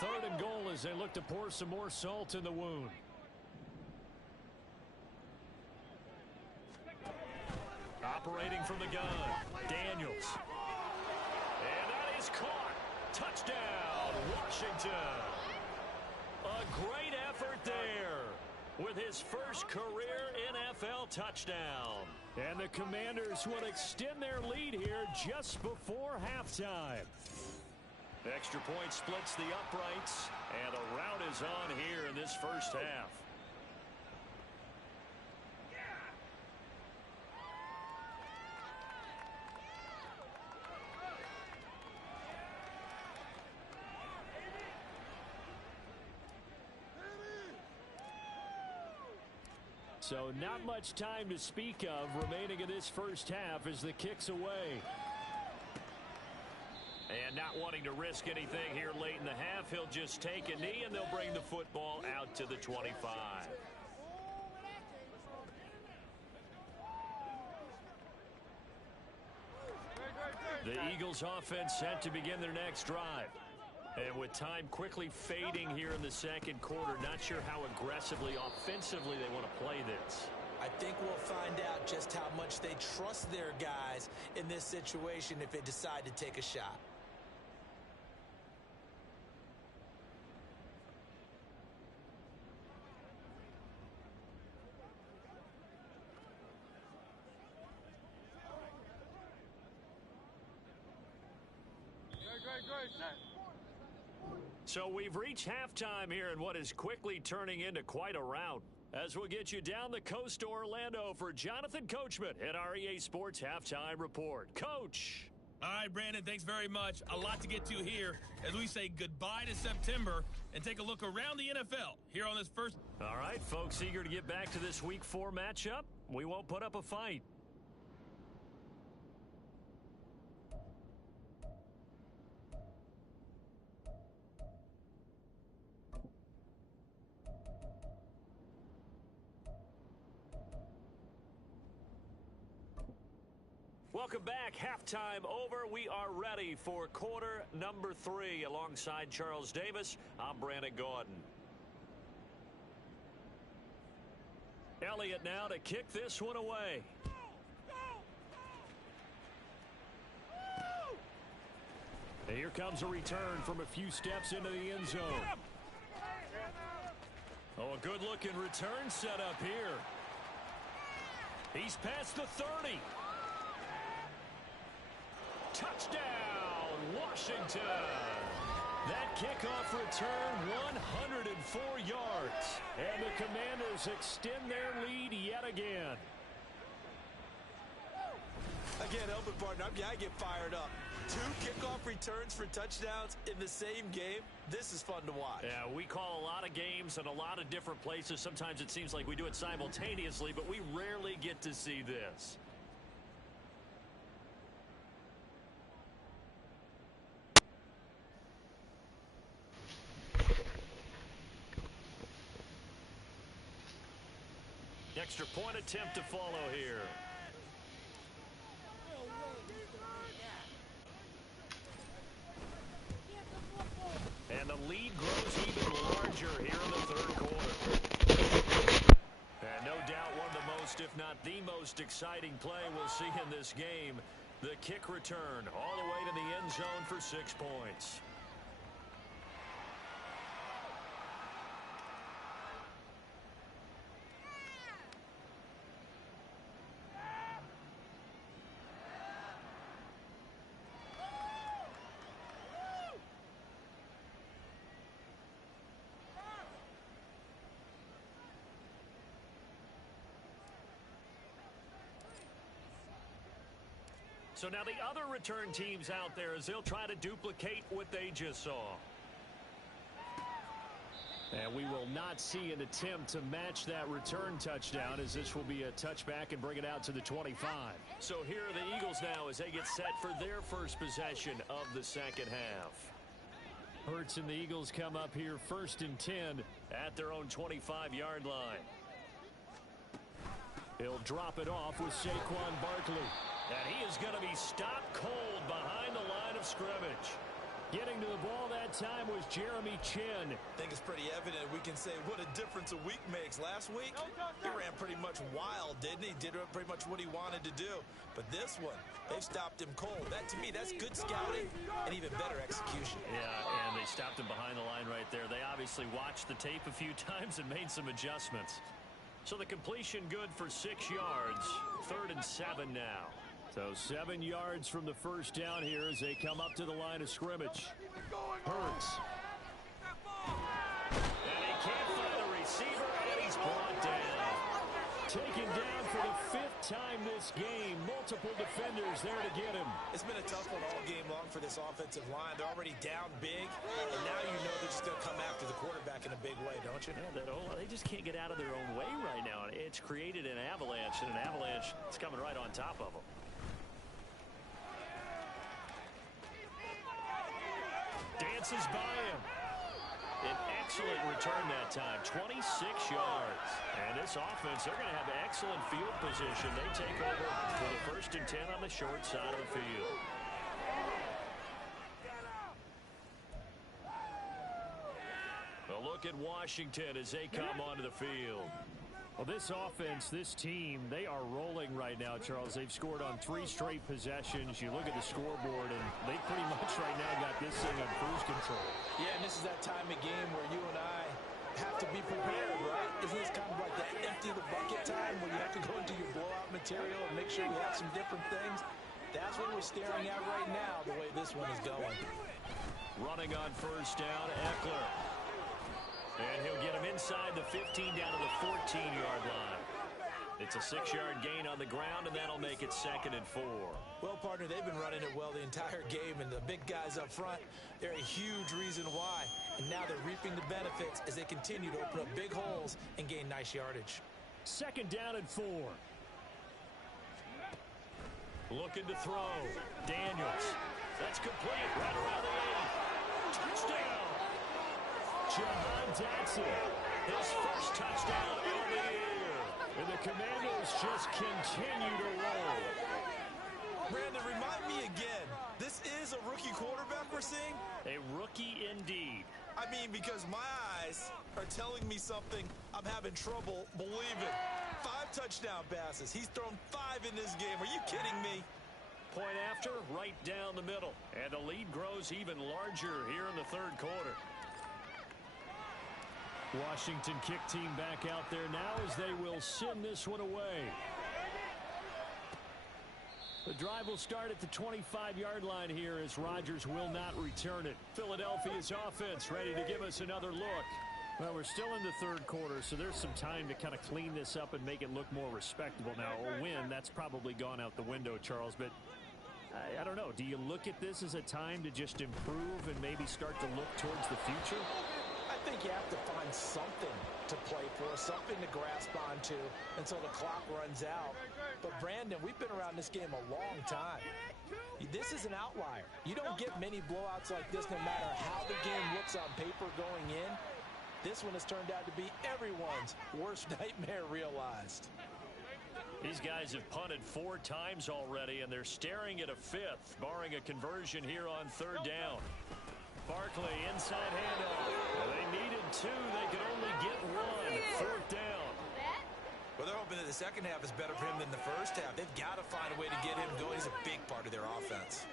5. 3rd and goal as they look to pour some more salt in the wound. Operating from the gun, Daniels. And that is caught. Touchdown, Washington. A great effort there with his first career NFL touchdown. And the Commanders will extend their lead here just before halftime. Extra point splits the uprights, and a rout is on here in this first half. So not much time to speak of remaining in this first half as the kick's away. And not wanting to risk anything here late in the half, he'll just take a knee and they'll bring the football out to the 25. The Eagles offense set to begin their next drive. And with time quickly fading here in the second quarter, not sure how aggressively, offensively they want to play this. I think we'll find out just how much they trust their guys in this situation if they decide to take a shot. So we've reached halftime here in what is quickly turning into quite a rout. As we'll get you down the coast to Orlando for Jonathan Coachman at our EA Sports Halftime Report. Coach. All right, Brandon, thanks very much. A lot to get to here as we say goodbye to September and take a look around the NFL here on this first. All right, folks, eager to get back to this Week 4 matchup. We won't put up a fight. Welcome back. Halftime over. We are ready for quarter number 3. Alongside Charles Davis, I'm Brandon Gordon. Elliott now to kick this one away. And here comes a return from a few steps into the end zone. Oh, a good-looking return set up here. He's past the 30. Touchdown, Washington. That kickoff return, 104 yards. And the Commanders extend their lead yet again. Again, Elbert Barton, I get fired up. 2 kickoff returns for touchdowns in the same game. This is fun to watch. Yeah, we call a lot of games in a lot of different places. Sometimes it seems like we do it simultaneously, but we rarely get to see this. Extra point attempt to follow here. And the lead grows even larger here in the third quarter. And no doubt one of the most, if not the most exciting play we'll see in this game. The kick return all the way to the end zone for 6 points. So now the other return teams out there as they'll try to duplicate what they just saw. And we will not see an attempt to match that return touchdown as this will be a touchback and bring it out to the 25. So here are the Eagles now as they get set for their first possession of the second half. Hurts and the Eagles come up here 1st and 10 at their own 25-yard line. He'll drop it off with Saquon Barkley. And he is going to be stopped cold behind the line of scrimmage. Getting to the ball that time was Jeremy Chin. I think it's pretty evident we can say what a difference a week makes. Last week, he ran pretty much wild, didn't he? Did pretty much what he wanted to do. But this one, they've stopped him cold. That, to me, that's good scouting and even better execution. Yeah, and they stopped him behind the line right there. They obviously watched the tape a few times and made some adjustments. So the completion good for 6 yards. 3rd and 7 now. So 7 yards from the first down here as they come up to the line of scrimmage. Hurts. And he can't find a receiver, and he's brought down. Taken down for the 5th time this game. Multiple defenders there to get him. It's been a tough one all game long for this offensive line. They're already down big, and now you know they're just going to come after the quarterback in a big way, don't you? Yeah, they just can't get out of their own way right now. It's created an avalanche, and an avalanche is coming right on top of them. Dances by him. An excellent return that time, 26 yards. And this offense, they're going to have excellent field position. They take over for the 1st and 10 on the short side of the field. Washington as they come onto the field. Well, this offense, this team, they are rolling right now, Charles. They've scored on 3 straight possessions. You look at the scoreboard, and they pretty much right now got this thing on cruise control. Yeah, and this is that time of game where you and I have to be prepared, right? Isn't this kind of like that empty the bucket time where you have to go into your blowout material and make sure you have some different things? That's what we're staring at right now, the way this one is going. Running on first down, Eckler. And he'll get him inside the 15 down to the 14-yard line. It's a 6-yard gain on the ground, and that'll make it 2nd and 4. Well, partner, they've been running it well the entire game, and the big guys up front, they're a huge reason why. And now they're reaping the benefits as they continue to open up big holes and gain nice yardage. 2nd down and 4. Looking to throw. Daniels. That's complete right around the 8. Touchdown. Jahan Dotson, his first touchdown of the year. And the Commanders just continue to roll. Brandon, remind me again, this is a rookie quarterback we're seeing? A rookie indeed. I mean, because my eyes are telling me something I'm having trouble believing. 5 touchdown passes. He's thrown 5 in this game. Are you kidding me? Point after, right down the middle. And the lead grows even larger here in the 3rd quarter. Washington kick team back out there now as they will send this one away. The drive will start at the 25-yard line here as Rodgers will not return it. Philadelphia's offense ready to give us another look. Well, we're still in the 3rd quarter, so there's some time to kind of clean this up and make it look more respectable. Now, a win, that's probably gone out the window, Charles, but I don't know. Do you look at this as a time to just improve and maybe start to look towards the future? I think you have to find something to play for, something to grasp onto until the clock runs out. But, Brandon, we've been around this game a long time. This is an outlier. You don't get many blowouts like this no matter how the game looks on paper going in. This one has turned out to be everyone's worst nightmare realized. These guys have punted 4 times already, and they're staring at a 5th, barring a conversion here on 3rd down. Barkley, inside handoff. Well, they needed 2. They could only get 1. 4th down. Well, they're hoping that the second half is better for him than the first half. They've got to find a way to get him going. He's a big part of their offense.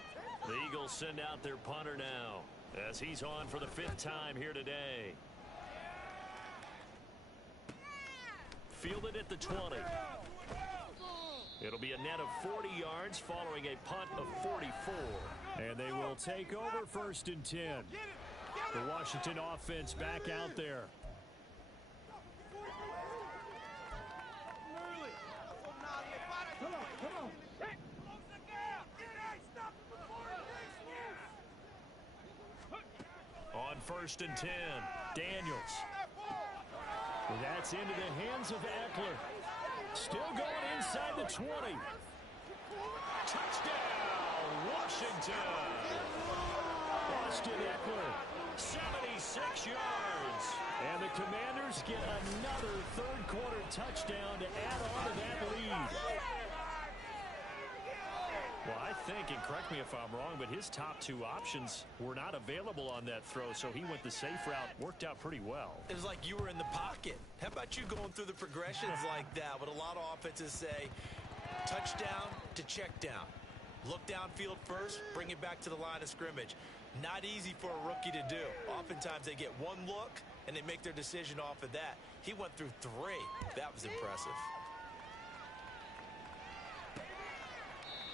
The Eagles send out their punter now as he's on for the 5th time here today. Fielded at the 20. It'll be a net of 40 yards following a punt of 44. And they will take over 1st and 10. The Washington offense back out there. On 1st and 10, Daniels. That's into the hands of Eckler. Still going inside the 20. Touchdown, Washington. Austin Eckler. 76 yards. And the Commanders get another 3rd quarter touchdown to add on to that lead. Well, I think, and correct me if I'm wrong, but his top 2 options were not available on that throw, so he went the safe route. Worked out pretty well. It was like you were in the pocket. How about you going through the progressions like that? What a lot of offenses say, touchdown to check down. Look downfield first, bring it back to the line of scrimmage. Not easy for a rookie to do. Oftentimes they get 1 look, and they make their decision off of that. He went through 3. That was impressive.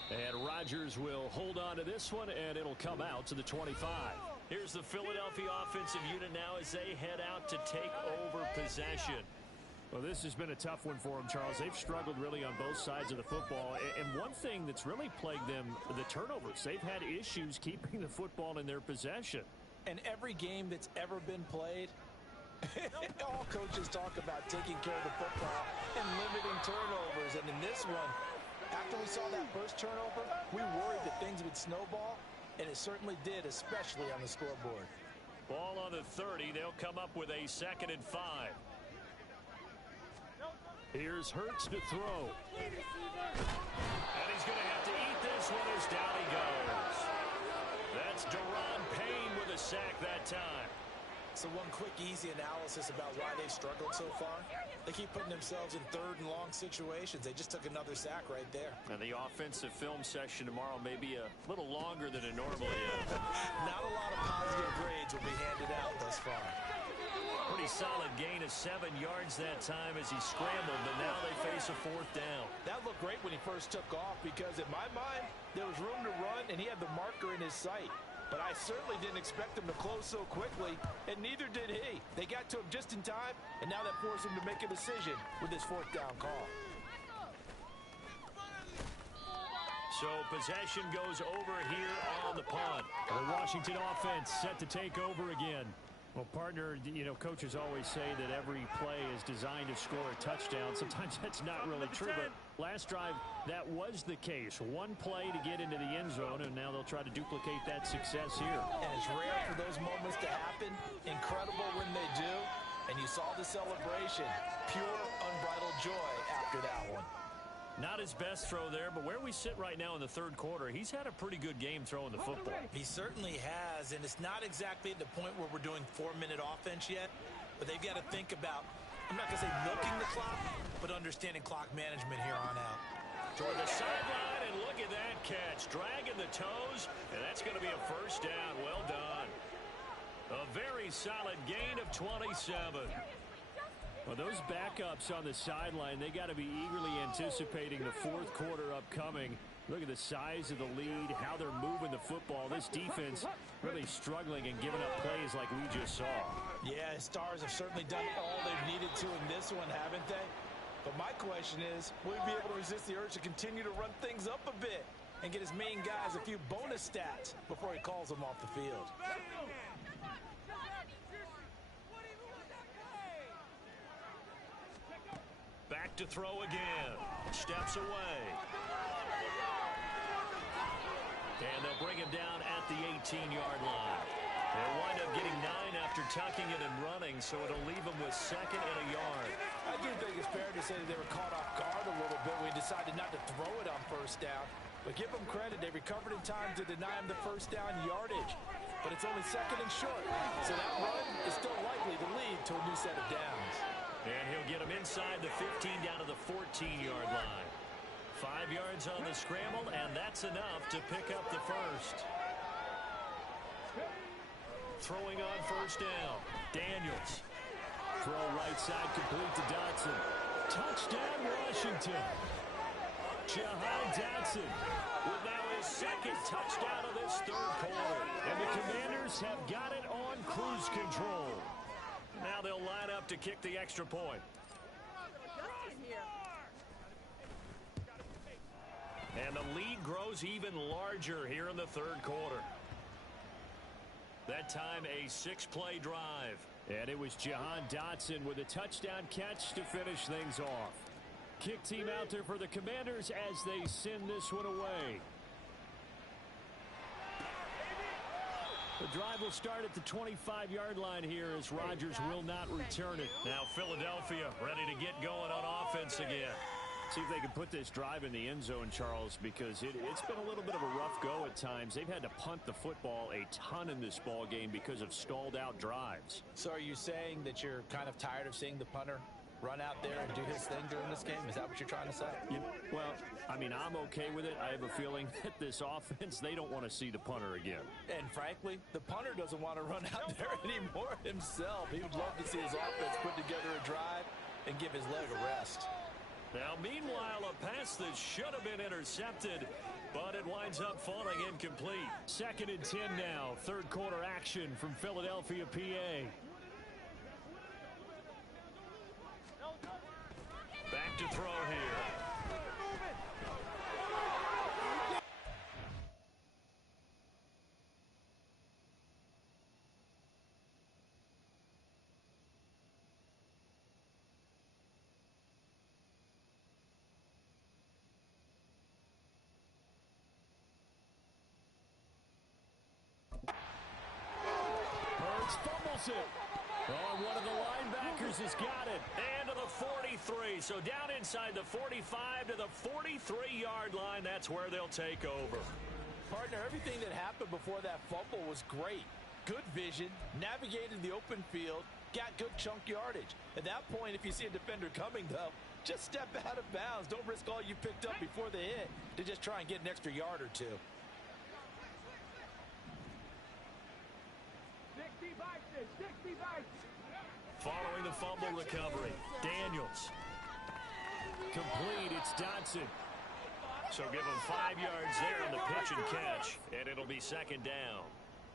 And Rodgers will hold on to this one, and it'll come out to the 25. Here's the Philadelphia offensive unit now as they head out to take over possession. Well, this has been a tough one for them, Charles. They've struggled really on both sides of the football. And one thing that's really plagued them, the turnovers. They've had issues keeping the football in their possession. And every game that's ever been played, all coaches talk about taking care of the football and limiting turnovers. And in this one, after we saw that first turnover, we worried that things would snowball, and it certainly did, especially on the scoreboard. Ball on the 30. They'll come up with a 2nd and 5. Here's Hurts to throw. And he's going to have to eat this one as down he goes. That's Daron Payne with a sack that time. So one quick, easy analysis about why they've struggled so far. They keep putting themselves in third and long situations. They just took another sack right there. And the offensive film session tomorrow may be a little longer than it normally is. Not a lot of positive grades will be handed out thus far. Pretty solid gain of 7 yards that time as he scrambled, but now they face a 4th down. That looked great when he first took off because in my mind, there was room to run and he had the marker in his sight. But I certainly didn't expect him to close so quickly, and neither did he. They got to him just in time, and now that forced him to make a decision with his 4th down call. So possession goes over here on the punt. The Washington offense set to take over again. Well, partner, you know, coaches always say that every play is designed to score a touchdown. Sometimes that's not really true, but last drive, that was the case. One play to get into the end zone, and now they'll try to duplicate that success here. And it's rare for those moments to happen. Incredible when they do. And you saw the celebration. Pure, unbridled joy after that one. Not his best throw there, but where we sit right now in the 3rd quarter, he's had a pretty good game throwing the football. He certainly has, and it's not exactly at the point where we're doing 4-minute offense yet, but they've got to think about, I'm not going to say milking the clock, but understanding clock management here on out. Toward the sideline, and look at that catch. Dragging the toes, and that's going to be a 1st down. Well done. A very solid gain of 27. Well, those backups on the sideline, they got to be eagerly anticipating the 4th quarter upcoming. Look at the size of the lead, how they're moving the football. This defense really struggling and giving up plays like we just saw. Yeah, Stars have certainly done all they've needed to in this one, haven't they? But my question is, will he be able to resist the urge to continue to run things up a bit and get his main guys a few bonus stats before he calls them off the field? Back to throw again. Steps away. And they'll bring him down at the 18-yard line. They'll wind up getting 9 after tucking it and running, so it'll leave them with 2nd and a yard. I do think it's fair to say that they were caught off guard a little bit when he decided not to throw it on 1st down. But give them credit, they recovered in time to deny him the 1st down yardage. But it's only 2nd and short, so that run is still likely to lead to a new set of downs. And he'll get him inside the 15 down to the 14-yard line. 5 yards on the scramble, and that's enough to pick up the 1st. Throwing on 1st down. Daniels. Throw right side complete to Dotson. Touchdown, Washington. Jahan Dotson with now his 2nd touchdown of this 3rd quarter. And the Commanders have got it on cruise control. Now they'll line up to kick the extra point. And the lead grows even larger here in the 3rd quarter. That time a 6-play drive. And it was Jahan Dotson with a touchdown catch to finish things off. Kick team out there for the Commanders as they send this one away. The drive will start at the 25-yard line here as Rodgers will not return it. Now Philadelphia ready to get going on offense again. See if they can put this drive in the end zone, Charles, because it's been a little bit of a rough go at times. They've had to punt the football a ton in this ball game because of stalled-out drives. So are you saying that you're kind of tired of seeing the punter run out there and do his thing during this game? Is that what you're trying to say? Yeah, well, I mean, I'm okay with it. I have a feeling that this offense, they don't want to see the punter again. And frankly, the punter doesn't want to run out there anymore himself. He would love to see his offense put together a drive and give his leg a rest. Now, meanwhile, a pass that should have been intercepted, but it winds up falling incomplete. 2nd and 10 now. 3rd quarter action from Philadelphia, PA. Back to throw here. Fumbles it. Oh, one of the linebackers has got it. And to the 43. So down inside the 45 to the 43-yard line. That's where they'll take over. Partner, everything that happened before that fumble was great. Good vision, navigated the open field, got good chunk yardage. At that point, if you see a defender coming, though, just step out of bounds. Don't risk all you picked up before the hit to just try and get an extra yard or two. Following the fumble recovery, Daniels. Complete, it's Dotson. So give him 5 yards there on the pitch and catch, and it'll be second down.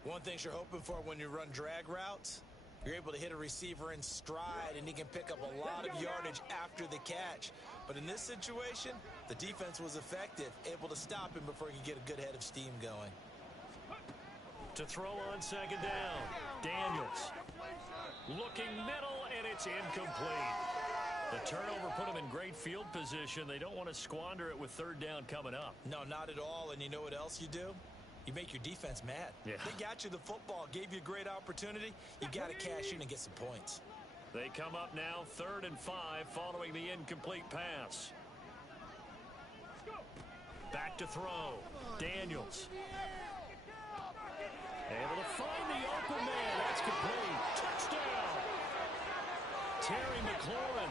One thing you're hoping for when you run drag routes, you're able to hit a receiver in stride, and he can pick up a lot of yardage after the catch. But in this situation, the defense was effective, able to stop him before he could get a good head of steam going. To throw on second down, Daniels. Looking middle, and it's incomplete. The turnover put them in great field position. They don't want to squander it with third down coming up. No, not at all. And you know what else you do? You make your defense mad. Yeah. They got you the football, gave you a great opportunity. You got to cash in and get some points. They come up now 3rd and 5 following the incomplete pass. Back to throw. Daniels. Able to find the open man. That's complete. Touchdown. Terry McLaurin,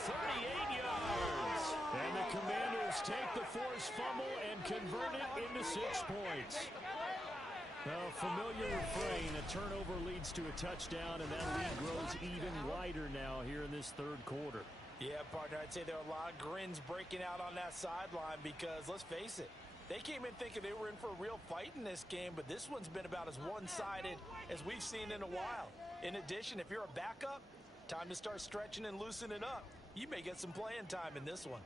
38 yards. And the Commanders take the forced fumble and convert it into 6 points. A familiar refrain. A turnover leads to a touchdown, and that lead grows even wider now here in this third quarter. Yeah, partner, I'd say there are a lot of grins breaking out on that sideline because, let's face it, they came in thinking they were in for a real fight in this game, but this one's been about as one-sided as we've seen in a while. In addition, if you're a backup, time to start stretching and loosening up. You may get some playing time in this one.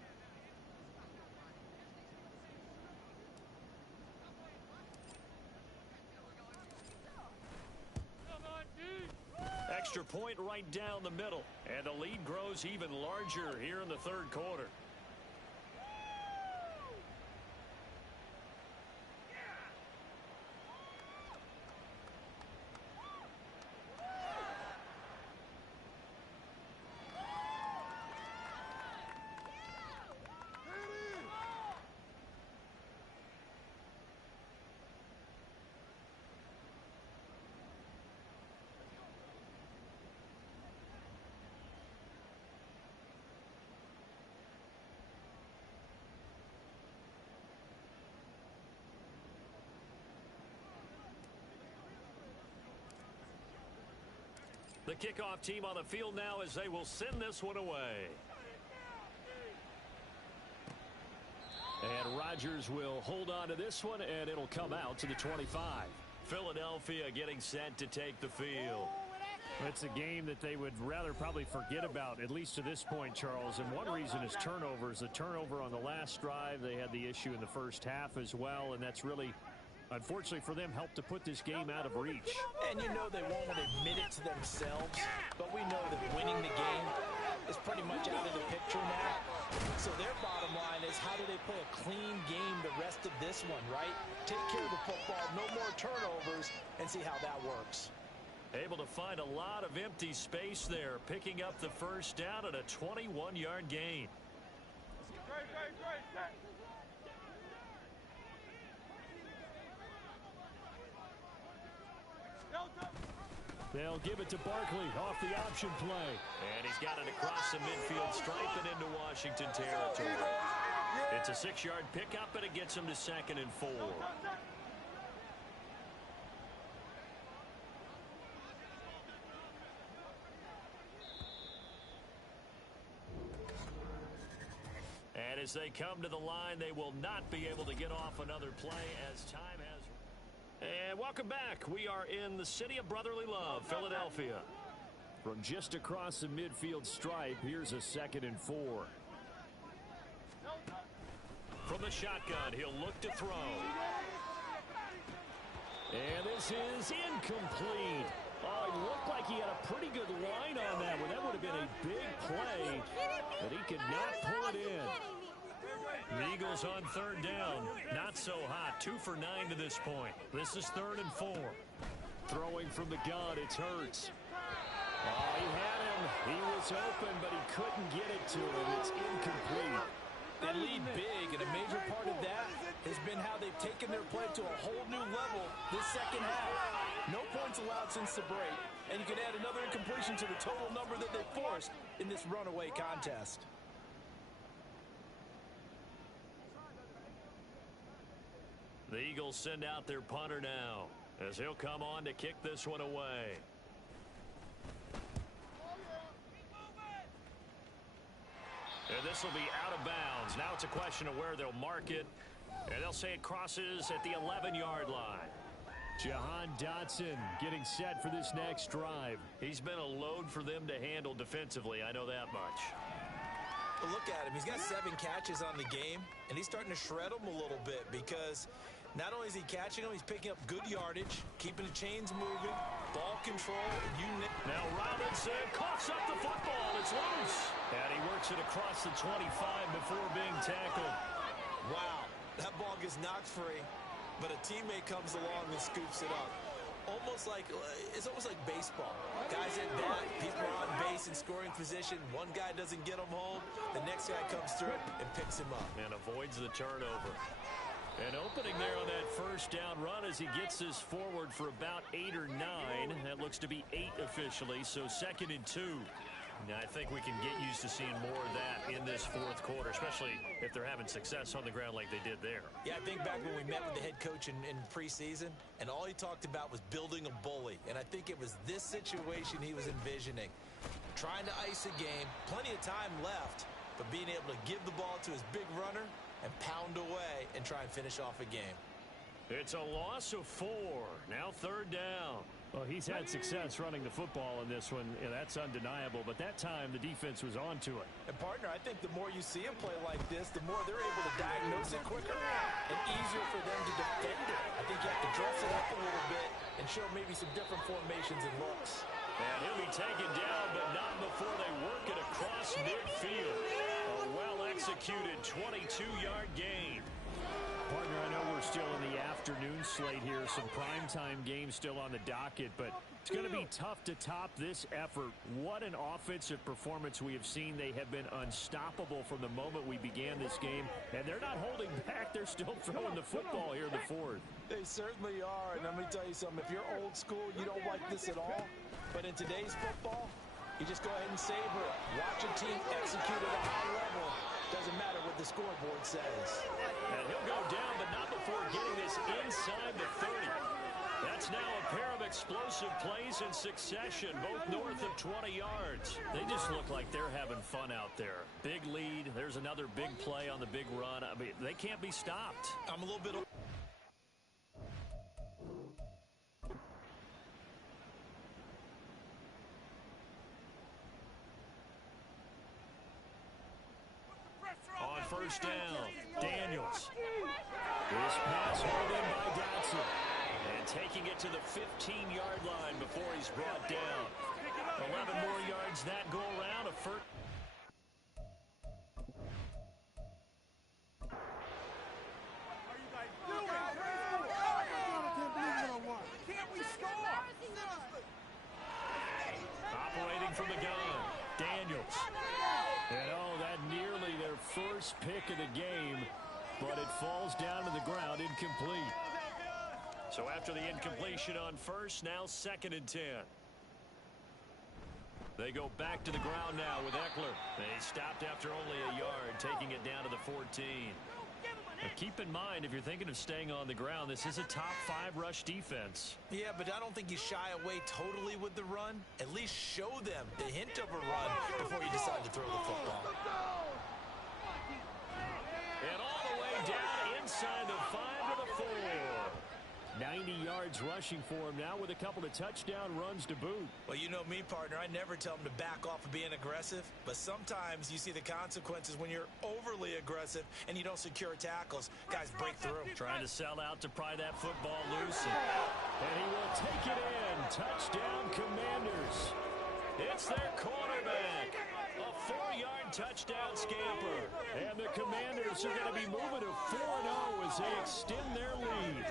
Extra point right down the middle, and the lead grows even larger here in the third quarter. The kickoff team on the field now as they will send this one away. And Rodgers will hold on to this one, and it'll come out to the 25. Philadelphia getting set to take the field. It's a game that they would rather probably forget about, at least to this point, Charles. And one reason is turnovers. A turnover on the last drive. They had the issue in the first half as well, and that's really, unfortunately for them, helped to put this game out of reach. And you know they won't admit it to themselves, but we know that winning the game is pretty much out of the picture now. So their bottom line is, how do they play a clean game the rest of this one, right? Take care of the football, no more turnovers, and see how that works. Able to find a lot of empty space there, picking up the first down at a 21-yard gain. They'll give it to Barkley off the option play. And he's got it across the midfield stripe and into Washington territory. It's a 6-yard pickup, and it gets him to 2nd and 4. And as they come to the line, they will not be able to get off another play as time has. And welcome back. We are in the city of brotherly love, Philadelphia. From just across the midfield stripe, here's a 2nd and 4. From the shotgun, he'll look to throw. And this is incomplete. Oh, it looked like he had a pretty good line on that one. That would have been a big play, but he could not pull it in. The Eagles on 3rd down. Not so hot. 2 for 9 to this point. This is 3rd and 4. Throwing from the gun, it's Hurts. Oh, he had him. He was open, but he couldn't get it to him. It's incomplete. They lead big, and a major part of that has been how they've taken their play to a whole new level this second half. No points allowed since the break, and you can add another incompletion to the total number that they forced in this runaway contest. The Eagles send out their punter now, as he'll come on to kick this one away. And this will be out of bounds. Now it's a question of where they'll mark it, and they'll say it crosses at the 11-yard line. Jahan Dotson getting set for this next drive. He's been a load for them to handle defensively, I know that much. But look at him. He's got 7 catches on the game, and he's starting to shred them a little bit because not only is he catching them, he's picking up good yardage, keeping the chains moving, ball control. Now Robinson coughs up the football. It's loose. And he works it across the 25 before being tackled. Wow, that ball gets knocked free, but a teammate comes along and scoops it up. It's almost like baseball. Guys at bat, people are on base in scoring position. One guy doesn't get him home. The next guy comes through and picks him up. And avoids the turnover. And opening there on that first down run as he gets this forward for about 8 or 9. That looks to be 8 officially, so 2nd and 2. Now, I think we can get used to seeing more of that in this fourth quarter, especially if they're having success on the ground like they did there. Yeah, I think back when we met with the head coach in preseason, and all he talked about was building a bully. And I think it was this situation he was envisioning. Trying to ice a game, plenty of time left, but being able to give the ball to his big runner and pound away and try and finish off a game. It's a loss of 4. Now 3rd down. Well, he's had success running the football in this one, and that's undeniable. But that time, the defense was on to it. And, partner, I think the more you see him play like this, the more they're able to diagnose it quicker and easier for them to defend it. I think you have to dress it up a little bit and show maybe some different formations and looks. And he'll be taken down, but not before they work it across midfield. A well-executed 22-yard gain. Partner, I know we're still in the afternoon slate here. Some primetime games still on the docket, but it's going to be tough to top this effort. What an offensive performance we have seen. They have been unstoppable from the moment we began this game, and they're not holding back. They're still throwing the football here in the fourth. They certainly are, and let me tell you something. If you're old school, you don't like this at all. But in today's football, you just go ahead and savor it. Watch a team execute at a high level. Doesn't matter what the scoreboard says. And he'll go down, but not before getting this inside the 30. That's now a pair of explosive plays in succession, both north of 20 yards. They just look like they're having fun out there. Big lead. There's another big play on the big run. I mean, they can't be stopped. I'm a little bit... On first down, Daniels. This pass hauled in by Dotson. And taking it to the 15-yard line before he's brought down. 11 more yards that go around. A first. Operating from the gun, Daniels. And that nearly their first pick of the game, but it falls down to the ground incomplete. So after the incompletion on first, now 2nd and 10. They go back to the ground now with Eckler. They stopped after only a yard, taking it down to the 14. Now keep in mind, if you're thinking of staying on the ground, this is a top 5 rush defense. Yeah, but I don't think you shy away totally with the run. At least show them the hint of a run before you decide to throw the football. And all the way down inside the 5 to the 4. 90 yards rushing for him now with a couple of touchdown runs to boot. Well, you know me, partner. I never tell them to back off of being aggressive, but sometimes you see the consequences when you're overly aggressive and you don't secure tackles. Guys break through. Trying to sell out to pry that football loose. And he will take it in. Touchdown, Commanders. It's their quarterback. A 4-yard touchdown scamper. And the Commanders are going to be moving to 4-0 as they extend their lead.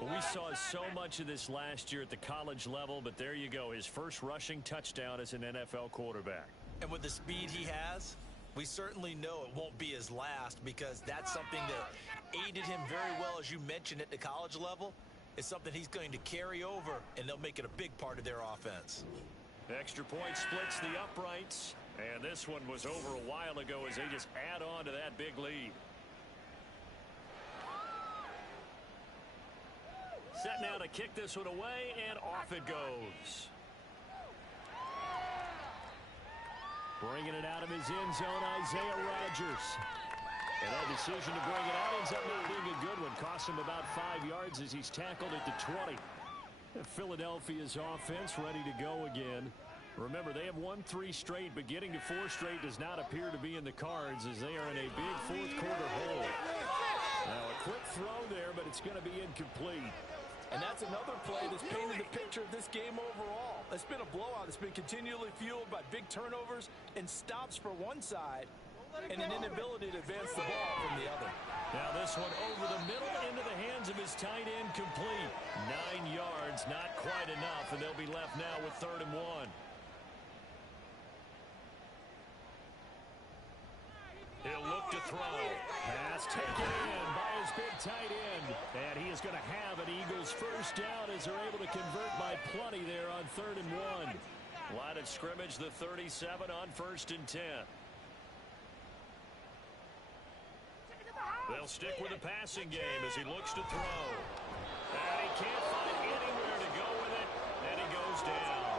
Well, we saw so much of this last year at the college level, but there you go. His first rushing touchdown as an NFL quarterback. And with the speed he has, We certainly know it won't be his last because that's something that aided him very well, as you mentioned, at the college level. It's something he's going to carry over, and they'll make it a big part of their offense. Extra point splits the uprights, and this one was over a while ago as they just add on to that big lead. Set now to kick this one away, and off it goes. Bringing it out of his end zone, Isaiah Rodgers. And that decision to bring it out ends up not being a good one. Cost him about 5 yards as he's tackled at the 20. Philadelphia's offense ready to go again. Remember, they have won 3 straight, but getting to 4 straight does not appear to be in the cards as they are in a big fourth quarter hole. Now a quick throw there, but it's going to be incomplete. And that's another play that's painted the picture of this game overall. It's been a blowout. It's been continually fueled by big turnovers and stops for one side and an inability to advance the ball from the other. Now this one over the middle into the hands of his tight end, complete. 9 yards, not quite enough, and they'll be left now with 3rd and 1. He'll look to throw. Pass taken in by his big tight end. And he is going to have an Eagles first down as they're able to convert by plenty there on 3rd and 1. Line of scrimmage, the 37 on 1st and 10. They'll stick with the passing game as he looks to throw. And he can't find anywhere to go with it. And he goes down.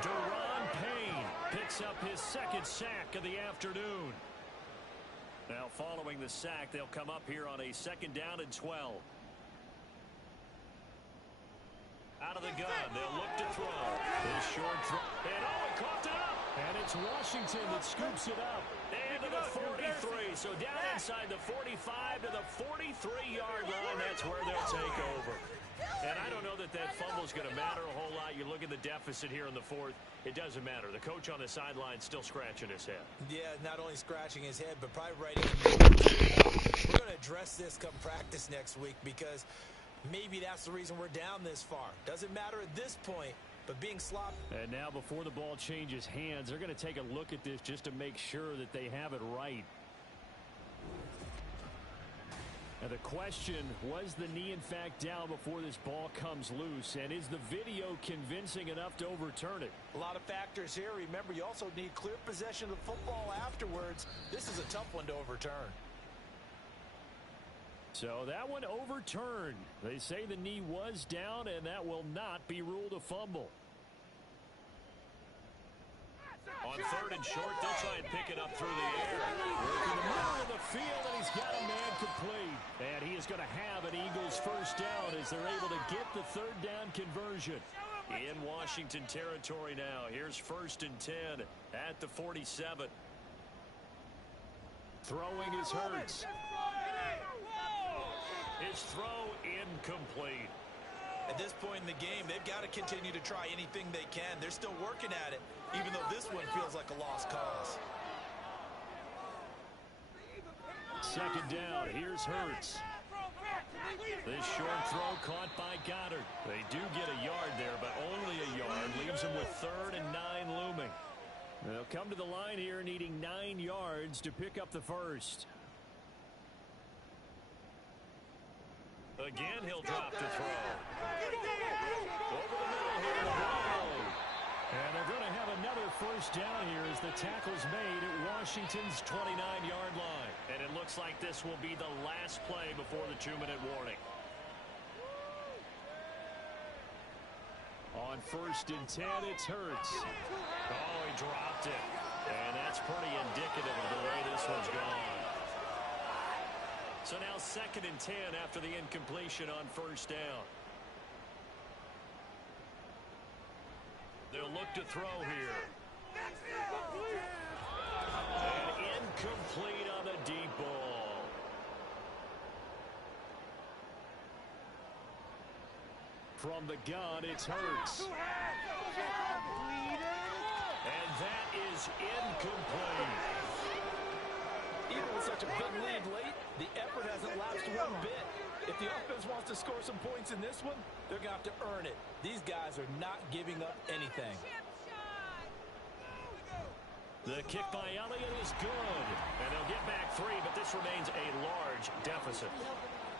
Deron Payne picks up his 2nd sack of the afternoon. Now following the sack, they'll come up here on a 2nd down and 12. Out of the gun, they'll look to throw. His short throw. And he caught it up. And it's Washington that scoops it up. And to the 43. So down inside the 45 to the 43-yard line. That's where they'll take over. And I don't know that fumble's going to matter a whole lot. You look at the deficit here in the 4th. It doesn't matter. The coach on the sideline still scratching his head. Yeah, not only scratching his head, but probably writing. We're going to address this come practice next week because maybe that's the reason we're down this far. Doesn't matter at this point, but being sloppy. And now before the ball changes hands, they're going to take a look at this just to make sure that they have it right. And the question, was the knee in fact down before this ball comes loose? And is the video convincing enough to overturn it? A lot of factors here. Remember, you also need clear possession of the football afterwards. This is a tough one to overturn. So that one overturned. They say the knee was down, and that will not be ruled a fumble. On 3rd and short, they'll try and pick it up through the air. Working the middle of the field, and he's got a man complete. And he is going to have an Eagles first down as they're able to get the 3rd down conversion. In Washington territory now. Here's 1st and 10 at the 47. Throwing is Hurts. His throw incomplete. At this point in the game, they've got to continue to try anything they can. They're still working at it, even though this one feels like a lost cause. 2nd down, here's Hurts. This short throw caught by Goddard. They do get a yard there, but only a yard. Leaves them with 3rd and 9 looming. They'll come to the line here needing 9 yards to pick up the first. Again, he'll drop to throw. Over the middle here, the ball. And they're going to have another first down here as the tackle's made at Washington's 29-yard line. And it looks like this will be the last play before the 2-minute warning. On 1st and 10, it's Hurts. Oh, he dropped it. And that's pretty indicative of the way this one's gone. So now 2nd and 10 after the incompletion on 1st down. They'll look to throw here. And incomplete on the deep ball. From the gun, it's Hurts. And that is incomplete. Even with such a big lead late, the effort hasn't lapsed one bit. If the offense wants to score some points in this one, they're going to have to earn it. These guys are not giving up anything. The kick by Elliott is good. And they'll get back 3, but this remains a large deficit.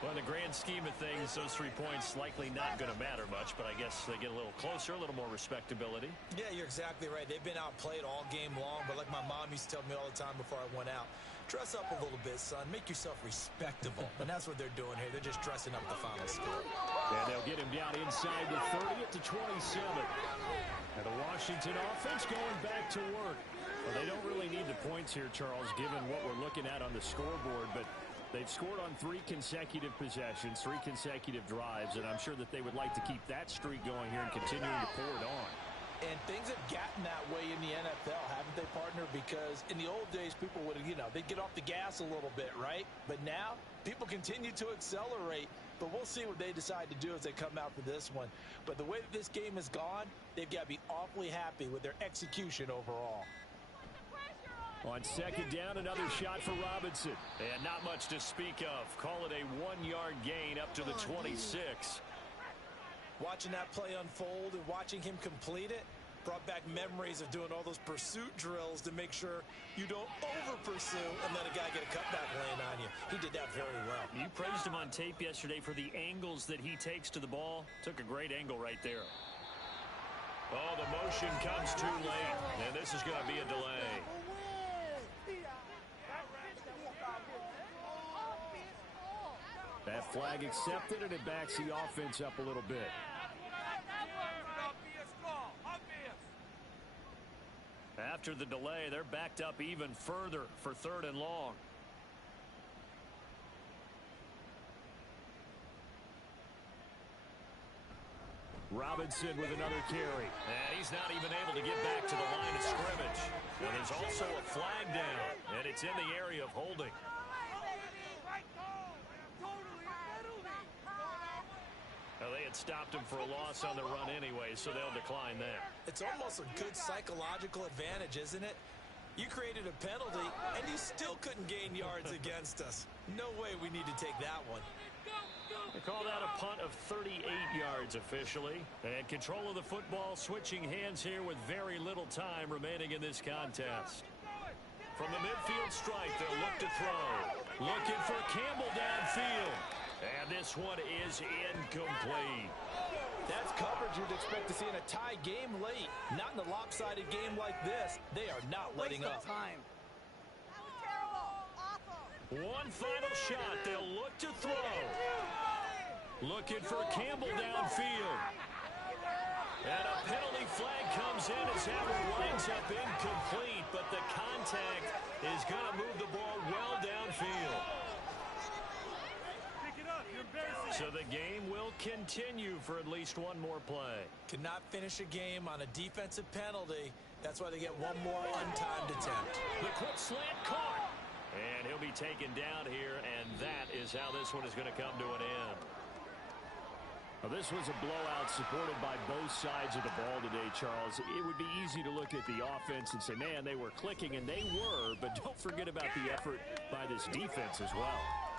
Well, in the grand scheme of things, those 3 points likely not going to matter much, but I guess they get a little closer, a little more respectability. Yeah, you're exactly right. They've been outplayed all game long, but like my mom used to tell me all the time before I went out, dress up a little bit, son. Make yourself respectable. And that's what they're doing here. They're just dressing up the final score. And they'll get him down inside the 30 at the 27. And the Washington offense going back to work. Well, they don't really need the points here, Charles, given what we're looking at on the scoreboard, but they've scored on 3 consecutive possessions, 3 consecutive drives, and I'm sure that they would like to keep that streak going here and continuing to pour it on. And things have gotten that way in the NFL, haven't they, partner? Because in the old days, people would, they'd get off the gas a little bit, right? But now, people continue to accelerate. But we'll see what they decide to do as they come out for this one. But the way that this game has gone, they've got to be awfully happy with their execution overall. On second down, another shot for Robinson. And not much to speak of. Call it a 1-yard gain up to the 26. Watching that play unfold and watching him complete it brought back memories of doing all those pursuit drills to make sure you don't over-pursue and let a guy get a cutback lane on you. He did that very well. You praised him on tape yesterday for the angles that he takes to the ball. Took a great angle right there. Oh, the motion comes too late, and this is going to be a delay. That flag accepted, and it backs the offense up a little bit. After the delay, they're backed up even further for 3rd and long. Robinson with another carry. And he's not even able to get back to the line of scrimmage. Now there's also a flag down, and it's in the area of holding. Well, they had stopped him for a loss on the run anyway, so they'll decline that. It's almost a good psychological advantage, isn't it? You created a penalty, and you still couldn't gain yards against us. No way we need to take that one. They call that a punt of 38 yards officially. And control of the football switching hands here with very little time remaining in this contest. From the midfield stripe, they'll look to throw. Looking for Campbell downfield. And this one is incomplete. That's coverage you'd expect to see in a tie game late. Not in a lopsided game like this. They are not letting up. Time. That was terrible. Awful. One final shot. They'll look to throw. Looking for Campbell downfield. And a penalty flag comes in as that one winds up incomplete. But the contact is going to move the ball well downfield. So the game will continue for at least one more play. Cannot finish a game on a defensive penalty. That's why they get one more untimed attempt. The quick slant caught. And he'll be taken down here, and that is how this one is going to come to an end. Well, this was a blowout supported by both sides of the ball today, Charles. It would be easy to look at the offense and say, man, they were clicking, and they were, but don't forget about the effort by this defense as well.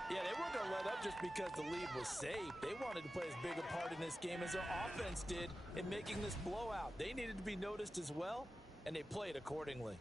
Yeah, they weren't going to let up just because the lead was safe. They wanted to play as big a part in this game as their offense did in making this blowout. They needed to be noticed as well, and they played accordingly.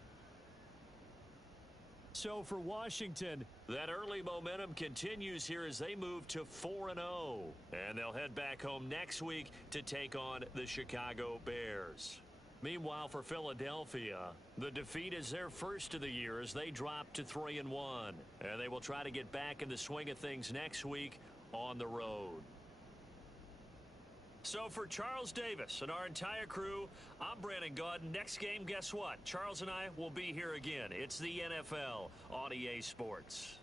So for Washington, that early momentum continues here as they move to 4-0. And they'll head back home next week to take on the Chicago Bears. Meanwhile, for Philadelphia, the defeat is their first of the year as they drop to 3-1. And they will try to get back in the swing of things next week on the road. So for Charles Davis and our entire crew, I'm Brandon Gaudin. Next game, guess what? Charles and I will be here again. It's the NFL on EA Sports.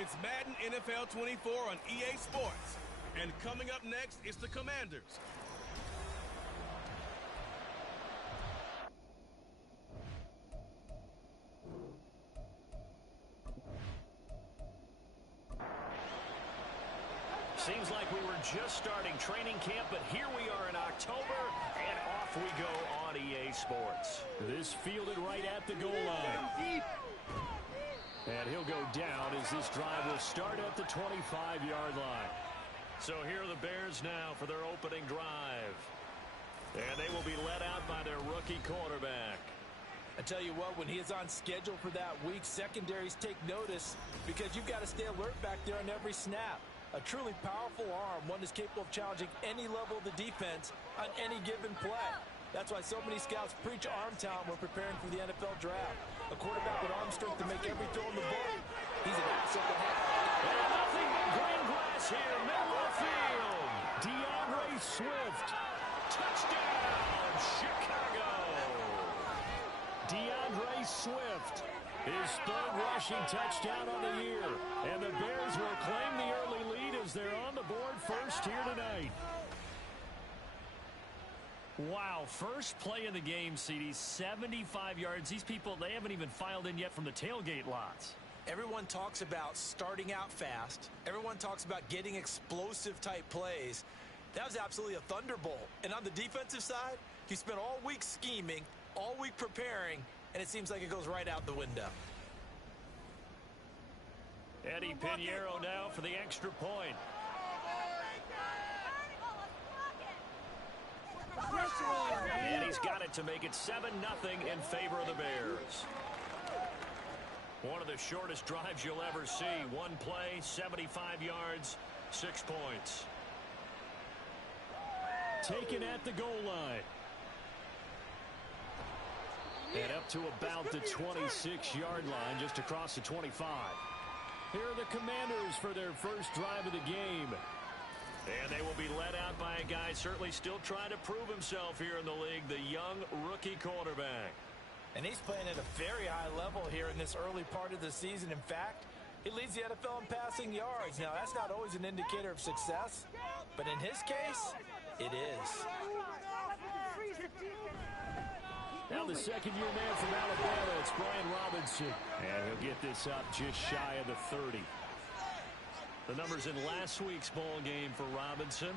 It's Madden NFL 24 on EA Sports. And coming up next is the Commanders. Seems like we were just starting training camp, but here we are in October, and off we go on EA Sports. This fielded right at the goal line. And he'll go down as this drive will start at the 25-yard line. So here are the Bears now for their opening drive. And they will be led out by their rookie quarterback. I tell you what, when he is on schedule for that week, secondaries take notice because you've got to stay alert back there on every snap. A truly powerful arm, one is capable of challenging any level of the defense on any given play. That's why so many scouts preach arm talent when preparing for the NFL draft. A quarterback with arm strength to make every throw in the book. He's an asset to have. And nothing but green grass here, middle of the field. DeAndre Swift. Touchdown, Chicago. DeAndre Swift. His third rushing touchdown on the year. And the Bears will claim the early lead as they're on the board first here tonight. Wow, first play of the game, CD, 75 yards. These people, they haven't even filed in yet from the tailgate lots. Everyone talks about starting out fast. Everyone talks about getting explosive type plays. That was absolutely a thunderbolt. And on the defensive side, you spent all week scheming, all week preparing, and it seems like it goes right out the window. Eddie Pinheiro now for the extra point. And he's got it to make it 7-0 in favor of the Bears. One of the shortest drives you'll ever see. One play, 75 yards, 6 points. Taken at the goal line. And up to about the 26-yard line, just across the 25. Here are the Commanders for their first drive of the game. And they will be led out by a guy certainly still trying to prove himself here in the league, the young rookie quarterback. And he's playing at a very high level here in this early part of the season. In fact, he leads the NFL in passing yards. Now, that's not always an indicator of success, but in his case, it is. Now the second-year man from Alabama, it's Brian Robinson. And he'll get this up just shy of the 30. The numbers in last week's ball game for Robinson.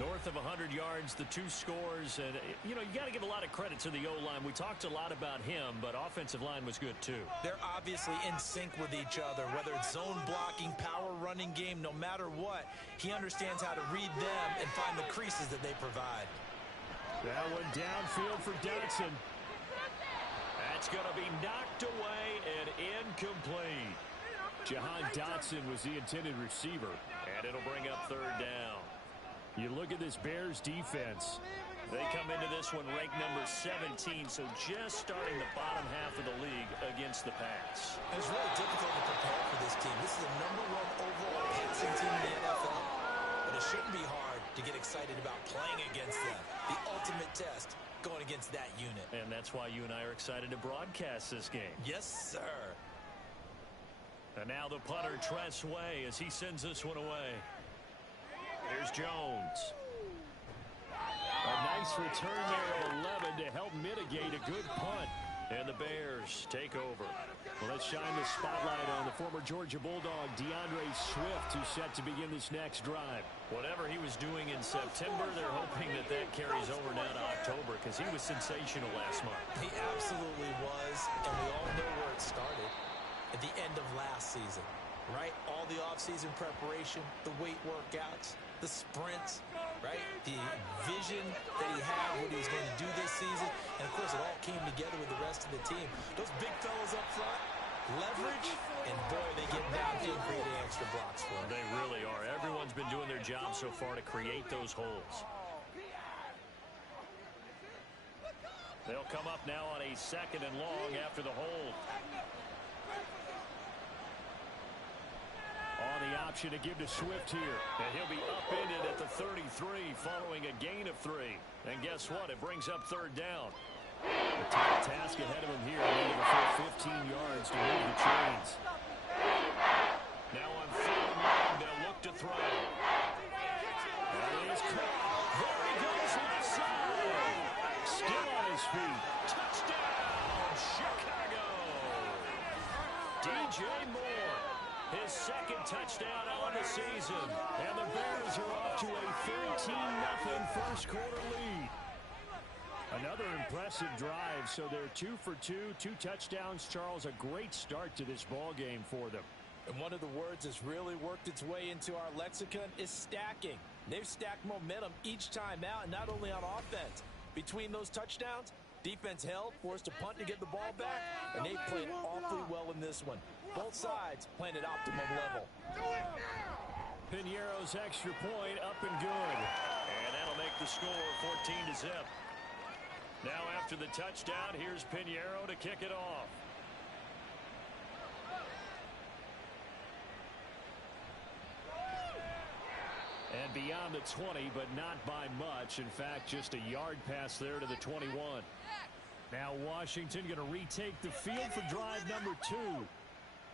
North of 100 yards, the 2 scores. And, you know, you got to give a lot of credit to the O-line. We talked a lot about him, but offensive line was good, too. They're obviously in sync with each other, whether it's zone blocking, power running game, no matter what. He understands how to read them and find the creases that they provide. That one downfield for Dotson. That's going to be knocked away and incomplete. Jahan Dotson was the intended receiver. And it'll bring up third down. You look at this Bears defense. They come into this one ranked number 17, so just starting the bottom half of the league against the pass. It's really difficult to prepare for this team. This is the #1 overall passing team in the NFL. But it shouldn't be hard to get excited about playing against them. The ultimate test going against that unit. And that's why you and I are excited to broadcast this game. Yes, sir. And now the punter, Tress Way, as he sends this one away. Here's Jones. A nice return there of 11 to help mitigate a good punt. And the Bears take over. Well, let's shine the spotlight on the former Georgia Bulldog, DeAndre Swift, who's set to begin this next drive. Whatever he was doing in September, they're hoping that that carries over now to October because he was sensational last month. He absolutely was, and we all know where it started. At the end of last season, right? All the offseason preparation, the weight workouts, the sprints, right? The vision that he had, what he was going to do this season. And, of course, it all came together with the rest of the team. Those big fellas up front, leverage, and, boy, they get downfield creating extra blocks for them. They really are. Everyone's been doing their job so far to create those holes. They'll come up now on a 2nd and long after the hold. On the option to give to Swift here. And he'll be upended at the 33 following a gain of 3. And guess what? It brings up third down. The top task ahead of him here, needing a full 15 yards to move the chains. Now on throw. And he's caught. There he goes left side. Still on his feet. Touchdown, Chicago. DJ Moore, his second touchdown on the season. And the Bears are off to a 13-0 first quarter lead. Another impressive drive, so they're 2 for 2, 2 touchdowns. Charles, a great start to this ball game for them. And one of the words that's really worked its way into our lexicon is stacking. They've stacked momentum each time out, and not only on offense. Between those touchdowns, defense held, forced a punt to get the ball back, and they played awfully well in this one. Both sides playing at optimum level. Piñeiro's extra point up and good. And that'll make the score 14-0. Now after the touchdown, here's Piñeiro to kick it off. And beyond the 20, but not by much. In fact, just a yard pass there to the 21. Now Washington going to retake the field for drive number 2.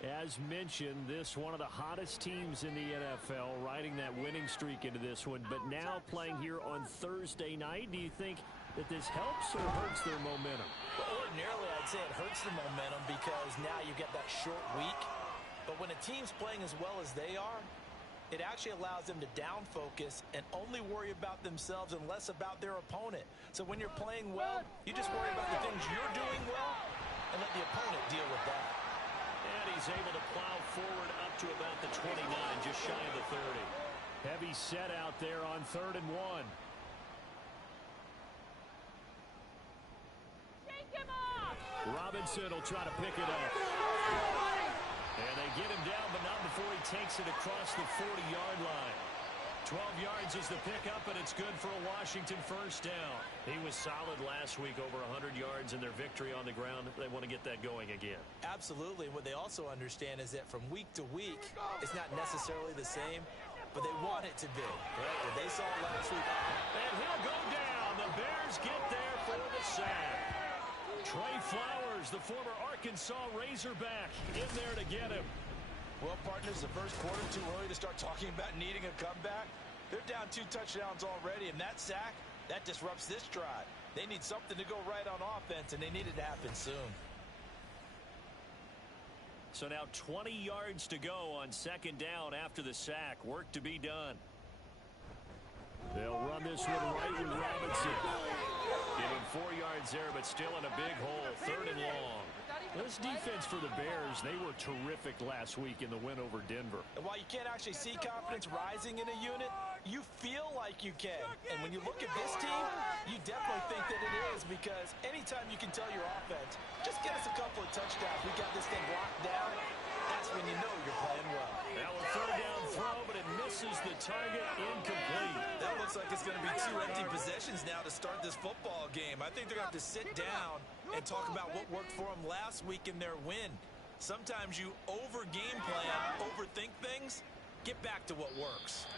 As mentioned, this one of the hottest teams in the NFL, riding that winning streak into this one, but now playing here on Thursday night. Do you think that this helps or hurts their momentum? Well, ordinarily, I'd say it hurts the momentum because now you get that short week. But when a team's playing as well as they are, it actually allows them to down focus and only worry about themselves and less about their opponent. So when you're playing well, you just worry about the things you're doing well and let the opponent deal with that. And he's able to plow forward up to about the 29, just shy of the 30. Heavy set out there on 3rd and 1. Shake him off! Robinson will try to pick it up. And they get him down, but not before he takes it across the 40-yard line. 12 yards is the pickup, and it's good for a Washington first down. He was solid last week, over 100 yards in their victory on the ground. They want to get that going again. Absolutely. What they also understand is that from week to week, it's not necessarily the same, but they want it to be. Right? What they saw last week. And he'll go down. The Bears get there for the sack. Trey Flowers, the former Arkansas Razorback, in there to get him. Well, partners, the first quarter too early to start talking about needing a comeback. They're down 2 touchdowns already, and that sack, that disrupts this drive. They need something to go right on offense, and they need it to happen soon. So now 20 yards to go on 2nd down after the sack. Work to be done. They'll run this one right with Robinson. Give him 4 yards there, but still in a big hole. 3rd and long. This defense for the Bears, they were terrific last week in the win over Denver. And while you can't actually see confidence rising in a unit, you feel like you can. And when you look at this team, you definitely think that it is, because anytime you can tell your offense, just get us a couple of touchdowns, we got this thing locked down, that's when you know you're playing well. Now a 3rd down throw, but it misses the target, incomplete. That looks like it's going to be 2 empty possessions now to start this football game. I think they're going to have to sit down and talk about what worked for them last week in their win. Sometimes you over-game plan, overthink things, get back to what works.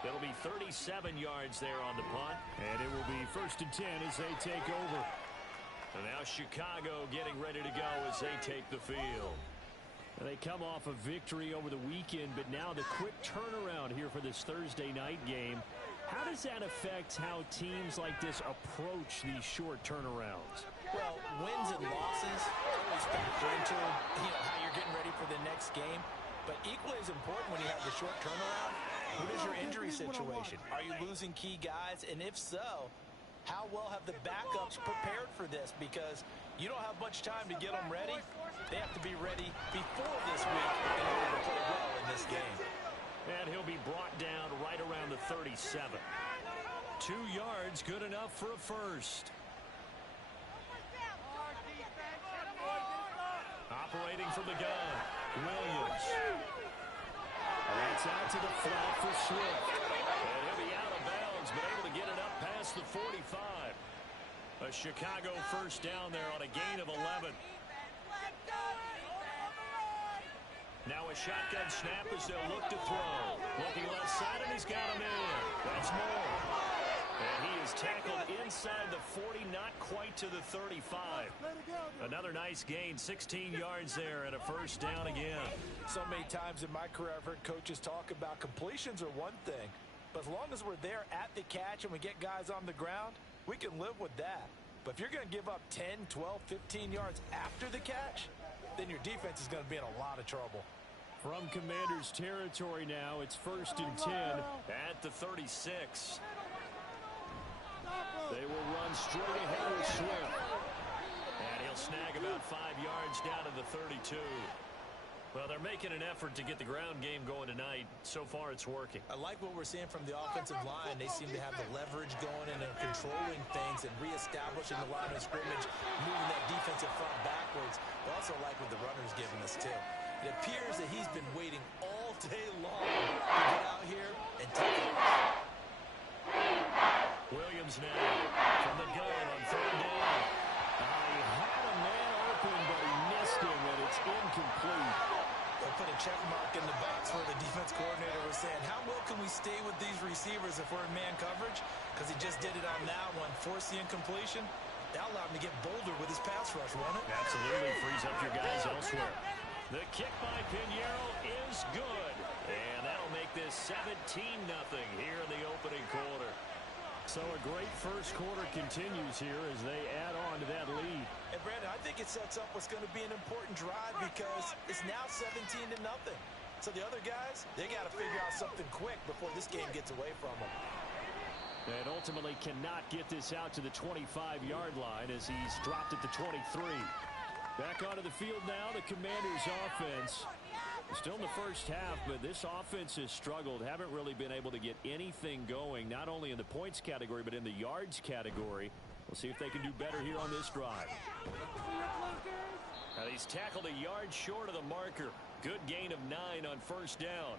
It'll be 37 yards there on the punt. And it will be 1st and 10 as they take over. And now Chicago getting ready to go as they take the field. And they come off a victory over the weekend, but now the quick turnaround here for this Thursday night game. How does that affect how teams like this approach these short turnarounds? Well, wins and losses always factor into how you're getting ready for the next game. But equally as important when you have the short turnaround, what is your injury situation? Are you losing key guys? And if so, how well have the backups prepared for this? Because you don't have much time to get them ready. They have to be ready before this week in order to play well in this game. And he'll be brought down right around the 37. 2 yards, good enough for a first. Operating from the gun, Williams. That's out to the flat for Swift. And he'll be out of bounds, but able to get it up past the 45. A Chicago first down there on a gain of 11. Now a shotgun snap as they'll look to throw. Looking left side, and he's got him in. That's Moore. And he is tackled inside the 40, not quite to the 35. Another nice gain, 16 yards there, and a first down again. So many times in my career I've heard coaches talk about completions are one thing, but as long as we're there at the catch and we get guys on the ground, we can live with that. But if you're going to give up 10, 12, 15 yards after the catch, then your defense is going to be in a lot of trouble. From Commanders territory now, it's 1st and 10 at the 36. They will run straight ahead with Swift. And he'll snag about 5 yards down to the 32. Well, they're making an effort to get the ground game going tonight. So far, it's working. I like what we're seeing from the offensive line. They seem to have the leverage going and they're controlling things and reestablishing the line of scrimmage, moving that defensive front backwards. I also like what the runner's giving us, too. It appears that he's been waiting all day long to get out here and take it. Williams now from the gun on 3rd down. He had a man open, but he missed him, and it's incomplete. They'll put a check mark in the box where the defense coordinator was saying, how well can we stay with these receivers if we're in man coverage? Because he just did it on that one, forced the incompletion. That allowed him to get bolder with his pass rush, won't it? Absolutely, frees up your guys elsewhere. The kick by Pinheiro is good, and that'll make this 17-0 here in the opening quarter. So a great first quarter continues here as they add on to that lead. And Brandon, I think it sets up what's going to be an important drive because it's now 17-0. So the other guys, they got to figure out something quick before this game gets away from them. And ultimately cannot get this out to the 25-yard line as he's dropped at the 23. Back onto the field now, the Commanders' offense. Still in the first half, but this offense has struggled. Haven't really been able to get anything going, not only in the points category, but in the yards category. We'll see if they can do better here on this drive. Now he's tackled a yard short of the marker. Good gain of 9 on first down.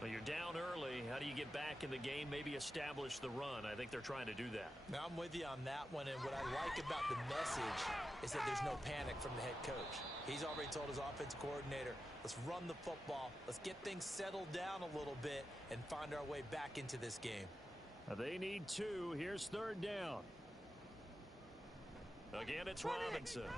Well, you're down early. How do you get back in the game? Maybe establish the run. I think they're trying to do that. Now, I'm with you on that one, and what I like about the message is that there's no panic from the head coach. He's already told his offensive coordinator, let's run the football, let's get things settled down a little bit and find our way back into this game. They need 2. Here's 3rd down. Again, it's Robinson.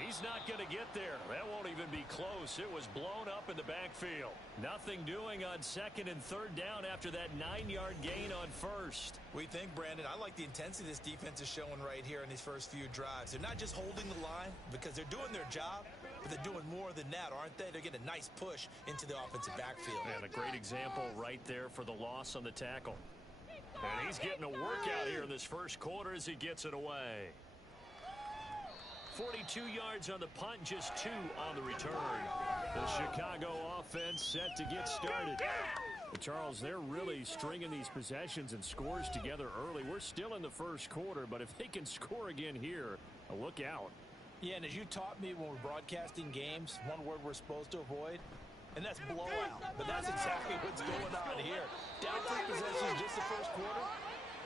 He's not going to get there. That won't even be close. It was blown up in the backfield. Nothing doing on 2nd and 3rd down after that 9-yard gain on 1st. We think, Brandon, I like the intensity this defense is showing right here in these first few drives. They're not just holding the line because they're doing their job, but they're doing more than that, aren't they? They're getting a nice push into the offensive backfield. And a great example right there for the loss on the tackle. And he's getting a workout here in this first quarter as he gets it away. 42 yards on the punt, just 2 on the return. The Chicago offense set to get started. But Charles, they're really stringing these possessions and scores together early. We're still in the first quarter, but if they can score again here, look out. Yeah, and as you taught me when we're broadcasting games, one word we're supposed to avoid, and that's blowout. But that's exactly what's going on here. Down 3 possessions just the first quarter.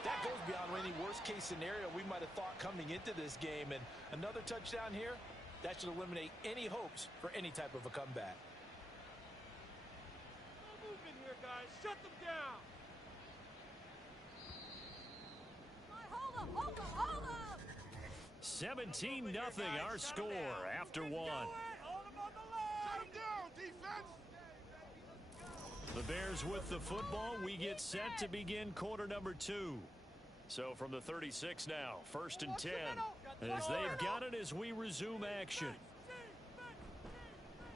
That goes beyond any worst-case scenario we might have thought coming into this game. And another touchdown here, that should eliminate any hopes for any type of a comeback. No movement here, guys. Shut them down. Hold up. 17-0 our score after 1. Hold them on the line. Shut him down, defense. The Bears with the football. We get set to begin quarter number 2. So from the 36 now, 1st and 10. As they've got it as we resume action.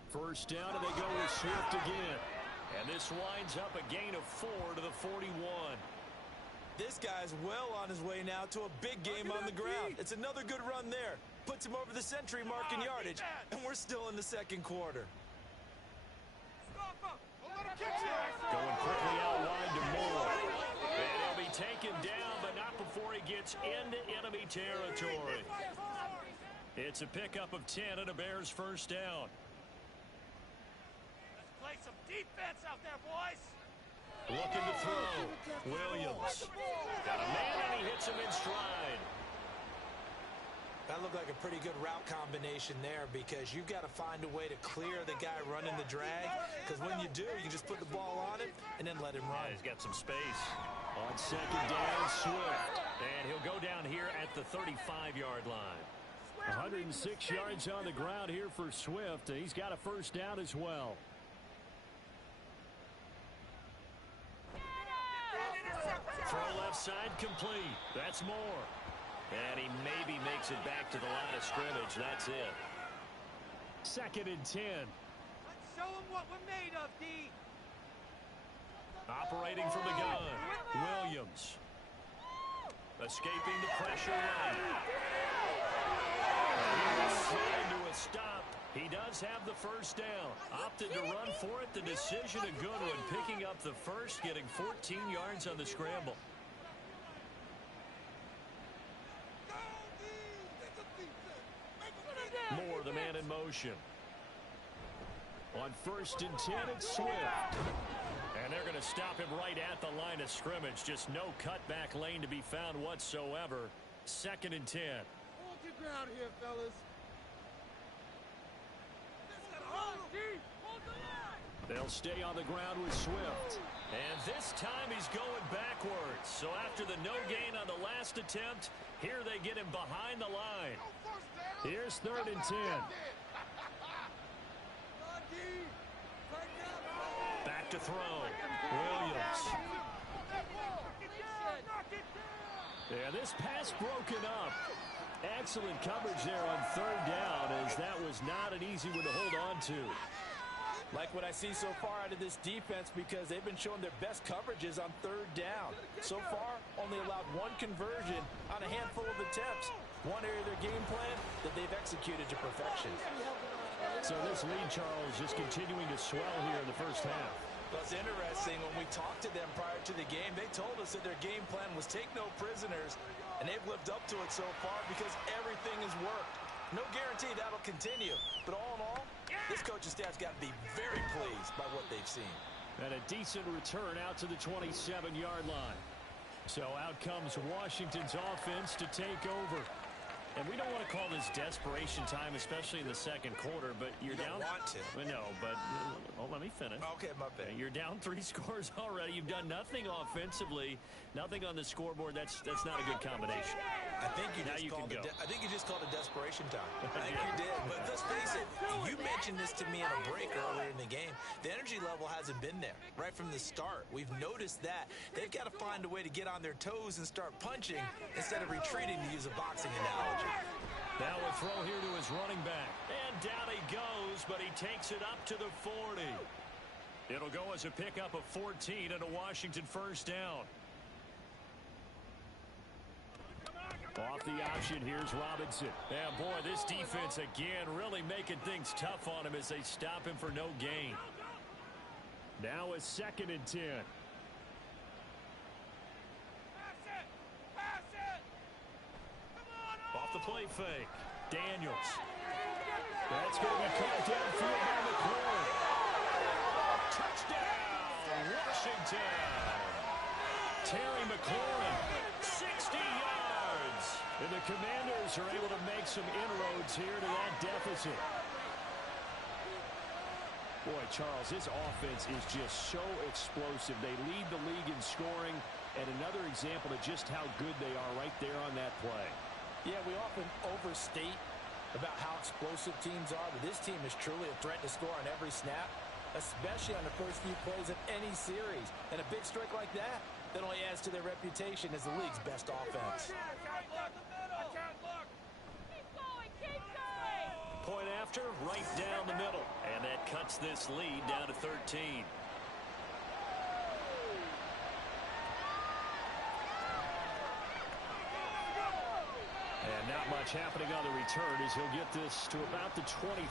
First down and they go with Swift again. And this winds up a gain of 4 to the 41. This guy's well on his way now to a big game on the ground. It's another good run there. Puts him over the century mark in yardage. And we're still in the second quarter. Going quickly out wide to Moore. And he'll be taken down, but not before he gets into enemy territory. It's a pickup of 10 and a Bears first down. Let's play some defense out there, boys. Looking to throw. Williams. Got a man and he hits him in stride. That looked like a pretty good route combination there because you've got to find a way to clear the guy running the drag because when you do, you can just put the ball on it and then let him run. Yeah, he's got some space On second down, Swift. And he'll go down here at the 35-yard line. 106 yards on the ground here for Swift. And he's got a first down as well. Throw left side complete. That's Moore. And he maybe makes it back to the line of scrimmage. That's it. Second and 10. Let's show them what we're made of, D. Operating from the gun, Williams. Escaping the pressure run. He was slid to a stop. He does have the first down. Opted to run for it. The decision a good one. Picking up the first, getting 14 yards on the scramble. Moore, the man in motion. On first and 10, it's Swift. And they're going to stop him right at the line of scrimmage. Just no cutback lane to be found whatsoever. Second and 10. Hold your ground here, fellas. They'll stay on the ground with Swift. And this time he's going backwards. So after the no gain on the last attempt, here they get him behind the line. Here's third and 10. Back to throw. Williams. Yeah, this pass broken up. Excellent coverage there on third down, as that was not an easy one to hold on to. Like what I see so far out of this defense, because they've been showing their best coverages on third down. So far, only allowed one conversion on a handful of attempts. One area of their game plan that they've executed to perfection. So this lead, Charles, just continuing to swell here in the first half. Well, it's interesting. When we talked to them prior to the game, they told us that their game plan was take no prisoners, and they've lived up to it so far because everything has worked. No guarantee that'll continue. But all in all, this coaching staff's got to be very pleased by what they've seen. And a decent return out to the 27-yard line. So out comes Washington's offense to take over. And we don't want to call this desperation time, especially in the second quarter, but you're down. You don't want to. No, but let me finish. Okay, my bad. You're down 3 scores already. You've done nothing offensively, nothing on the scoreboard. That's not a good combination. I think you just called it desperation time. I think you did. But let's face it, you mentioned this to me in a break earlier in the game. The energy level hasn't been there right from the start. We've noticed that. They've got to find a way to get on their toes and start punching instead of retreating, to use a boxing analogy. Now a throw here to his running back. And down he goes, but he takes it up to the 40. It'll go as a pickup of 14 and a Washington first down. Off the option, here's Robinson. And boy, this defense again really making things tough on him as they stop him for no gain. Now a second and 10. Off the play fake. Daniels. That's going to be caught downfield by McLaurin. Touchdown, Washington. Terry McLaurin, 60 yards. And the Commanders are able to make some inroads here to that deficit. Boy, Charles, this offense is just so explosive. They lead the league in scoring, and another example of just how good they are right there on that play. Yeah, we often overstate about how explosive teams are, but this team is truly a threat to score on every snap, especially on the first few plays of any series. And a big strike like that only adds to their reputation as the league's best offense. Point after, right down the middle. And that cuts this lead down to 13. And not much happening on the return as he'll get this to about the 23.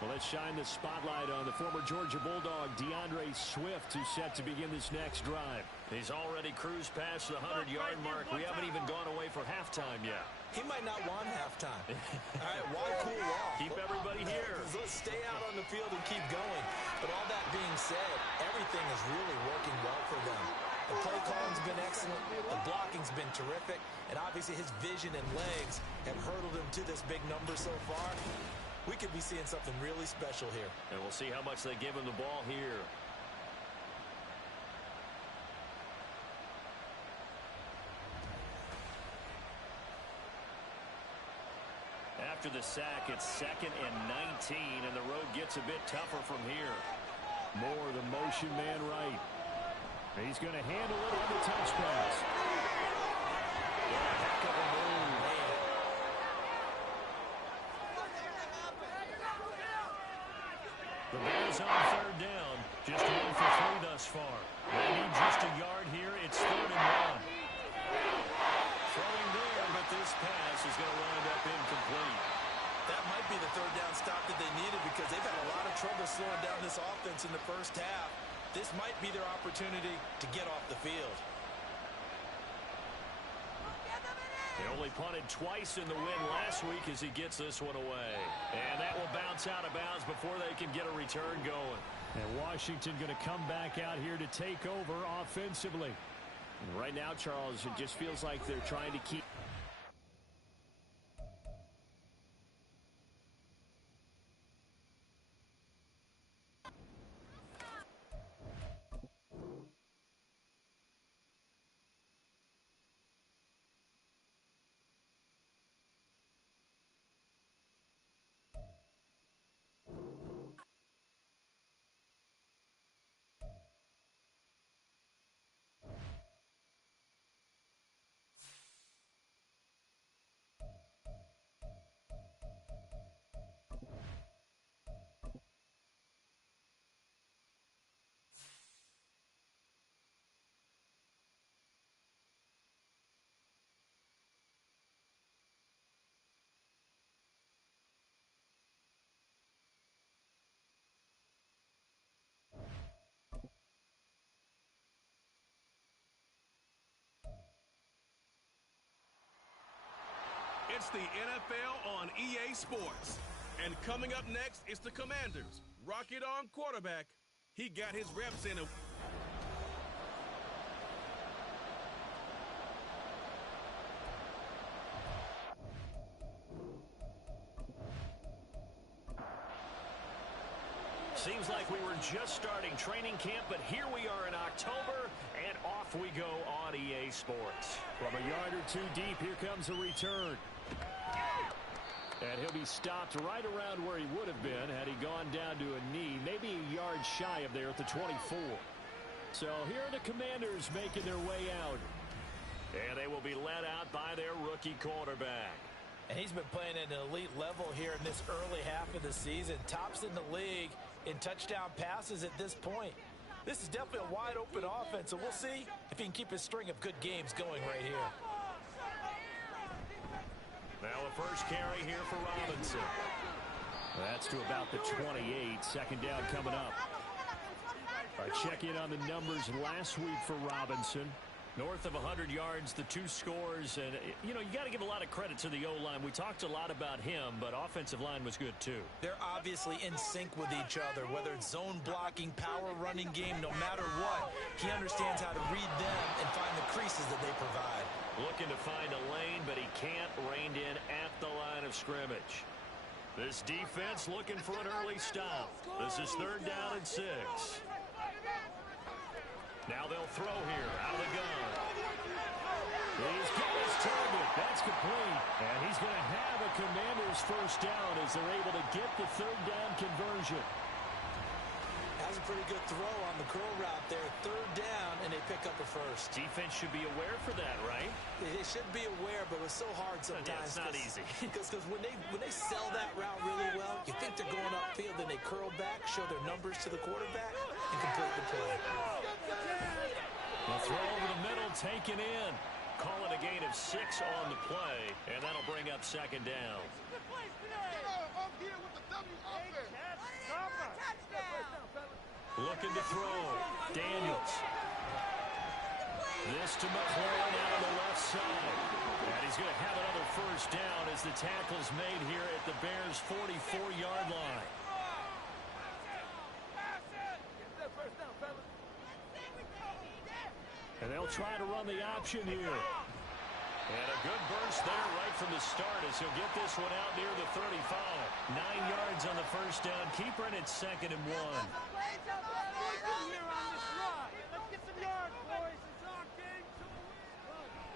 Well, let's shine the spotlight on the former Georgia Bulldog, DeAndre Swift, who's set to begin this next drive. He's already cruised past the 100-yard mark. We haven't even gone away for halftime yet. He might not want halftime. All right, why cool off? Keep everybody here. Let's stay out on the field and keep going. But all that being said, everything is really working well for them. The play calling's been excellent. The blocking's been terrific. And obviously his vision and legs have hurdled him to this big number so far. We could be seeing something really special here. And we'll see how much they give him the ball here. after the sack. It's 2nd and 19, and the road gets a bit tougher from here. Moore, the motion man right. He's going to handle it on the touch pass. Heck of a move. The Bears on 3rd down. Just 1 for 3 thus far. They need just a yard here. It's 3rd and 1. Throwing there, but this pass is going to wind up incomplete. That might be the 3rd down stop that they needed because they've had a lot of trouble slowing down this offense in the first half. This might be their opportunity to get off the field. They only punted twice in the win last week as he gets this one away. And that will bounce out of bounds before they can get a return going. And Washington going to come back out here to take over offensively. And right now, Charles, it just feels like they're trying to keep... It's the NFL on EA Sports. And coming up next is the Commanders. Rocket Arm quarterback. He got his reps in. Seems like we were just starting training camp, but here we are in October, and off we go on EA Sports. From a yard or 2 deep, here comes a return. And he'll be stopped right around where he would have been had he gone down to a knee, maybe a yard shy of there at the 24. So here are the Commanders making their way out. And they will be led out by their rookie quarterback. And he's been playing at an elite level here in this early half of the season. Tops in the league in touchdown passes at this point. This is definitely a wide-open offense, so we'll see if he can keep his string of good games going right here. Now a first carry here for Robinson. That's to about the 28. 2nd down coming up. All right, check in on the numbers last week for Robinson. North of 100 yards, the 2 scores. And, you know, you got to give a lot of credit to the O-line. We talked a lot about him, but offensive line was good, too. They're obviously in sync with each other, whether it's zone blocking, power running game, no matter what. He understands how to read them and find the creases that they provide. Looking to find a lane, but he can't rein in at the line of scrimmage. This defense looking for an early stop. This is 3rd down and 6. Now they'll throw here out of the gun. He's got his target. That's complete. And he's going to have a Commander's first down as they're able to get the 3rd down conversion. That's a pretty good throw on the curl route there. 3rd down, and they pick up a first. Defense should be aware for that, right? They should be aware, but it's so hard sometimes. It's not easy. Because when they sell that route really well, you think they're going upfield, then they curl back, show their numbers to the quarterback, and complete the play. The throw over the middle, taken in. Call it a gain of 6 on the play, and that'll bring up 2nd down. Looking to throw. Daniels. This to McLaurin out on the left side. And he's going to have another first down as the tackle's made here at the Bears' 44-yard line. And they'll try to run the option here. And a good burst there right from the start as he'll get this one out near the 35. 9 yards on the first down. Keeper, and it's 2nd and 1.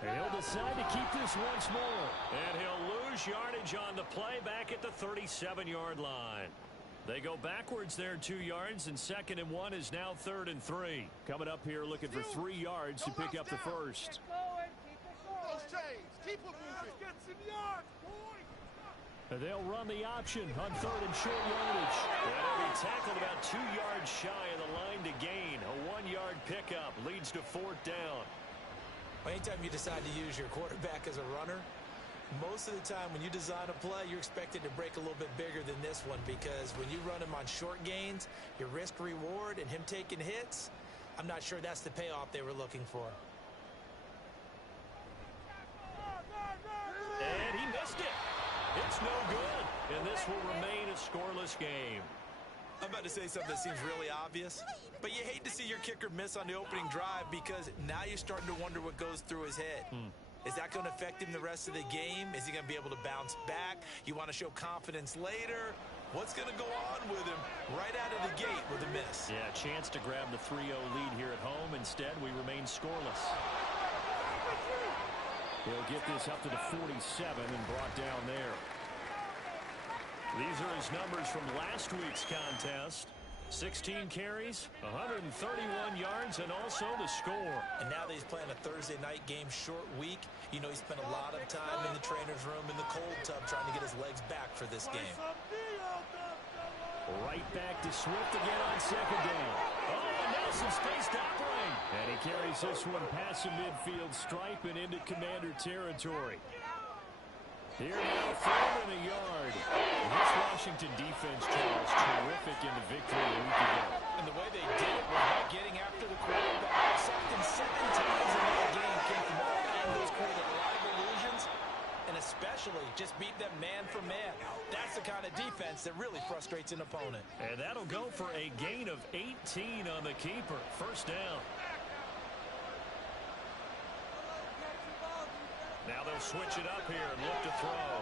And he'll decide to keep this once more. And he'll lose yardage on the play back at the 37-yard line. They go backwards there 2 yards, and 2nd and 1 is now 3rd and 3. Coming up here looking for 3 yards to pick up the first. Those chains. Keep it moving. Let's get some yards, boys. And they'll run the option on 3rd and short yardage. And he'll be tackled about 2 yards shy of the line to gain. A 1-yard pickup leads to 4th down. Anytime you decide to use your quarterback as a runner, most of the time when you design a play, you're expected to break a little bit bigger than this one, because when you run him on short gains, your risk-reward and him taking hits, I'm not sure that's the payoff they were looking for. And he missed it. It's no good. And this will remain a scoreless game. I'm about to say something that seems really obvious, but you hate to see your kicker miss on the opening drive, because now you're starting to wonder what goes through his head. Is that going to affect him the rest of the game? Is he going to be able to bounce back? You want to show confidence later? What's going to go on with him right out of the gate with a miss? Yeah, a chance to grab the 3-0 lead here at home. Instead, we remain scoreless. He'll get this up to the 47 and brought down there. These are his numbers from last week's contest. 16 carries, 131 yards, and also the score. And now that he's playing a Thursday night game, short week, you know he spent a lot of time in the trainer's room in the cold tub trying to get his legs back for this game. Right back to Swift again on 2nd down. Oh, and now some space to operate. And he carries this one past the midfield stripe and into Commander territory. Here now, 3rd and a yard. This Washington defense, Charles, terrific in the victory a week ago. And the way they did it was by getting after the quarterback. Something 7 times in that game came from all angles, created a lot of illusions, and especially just beat them man for man. That's the kind of defense that really frustrates an opponent. And that'll go for a gain of 18 on the keeper. 1st down. Now they'll switch it up here and look to throw.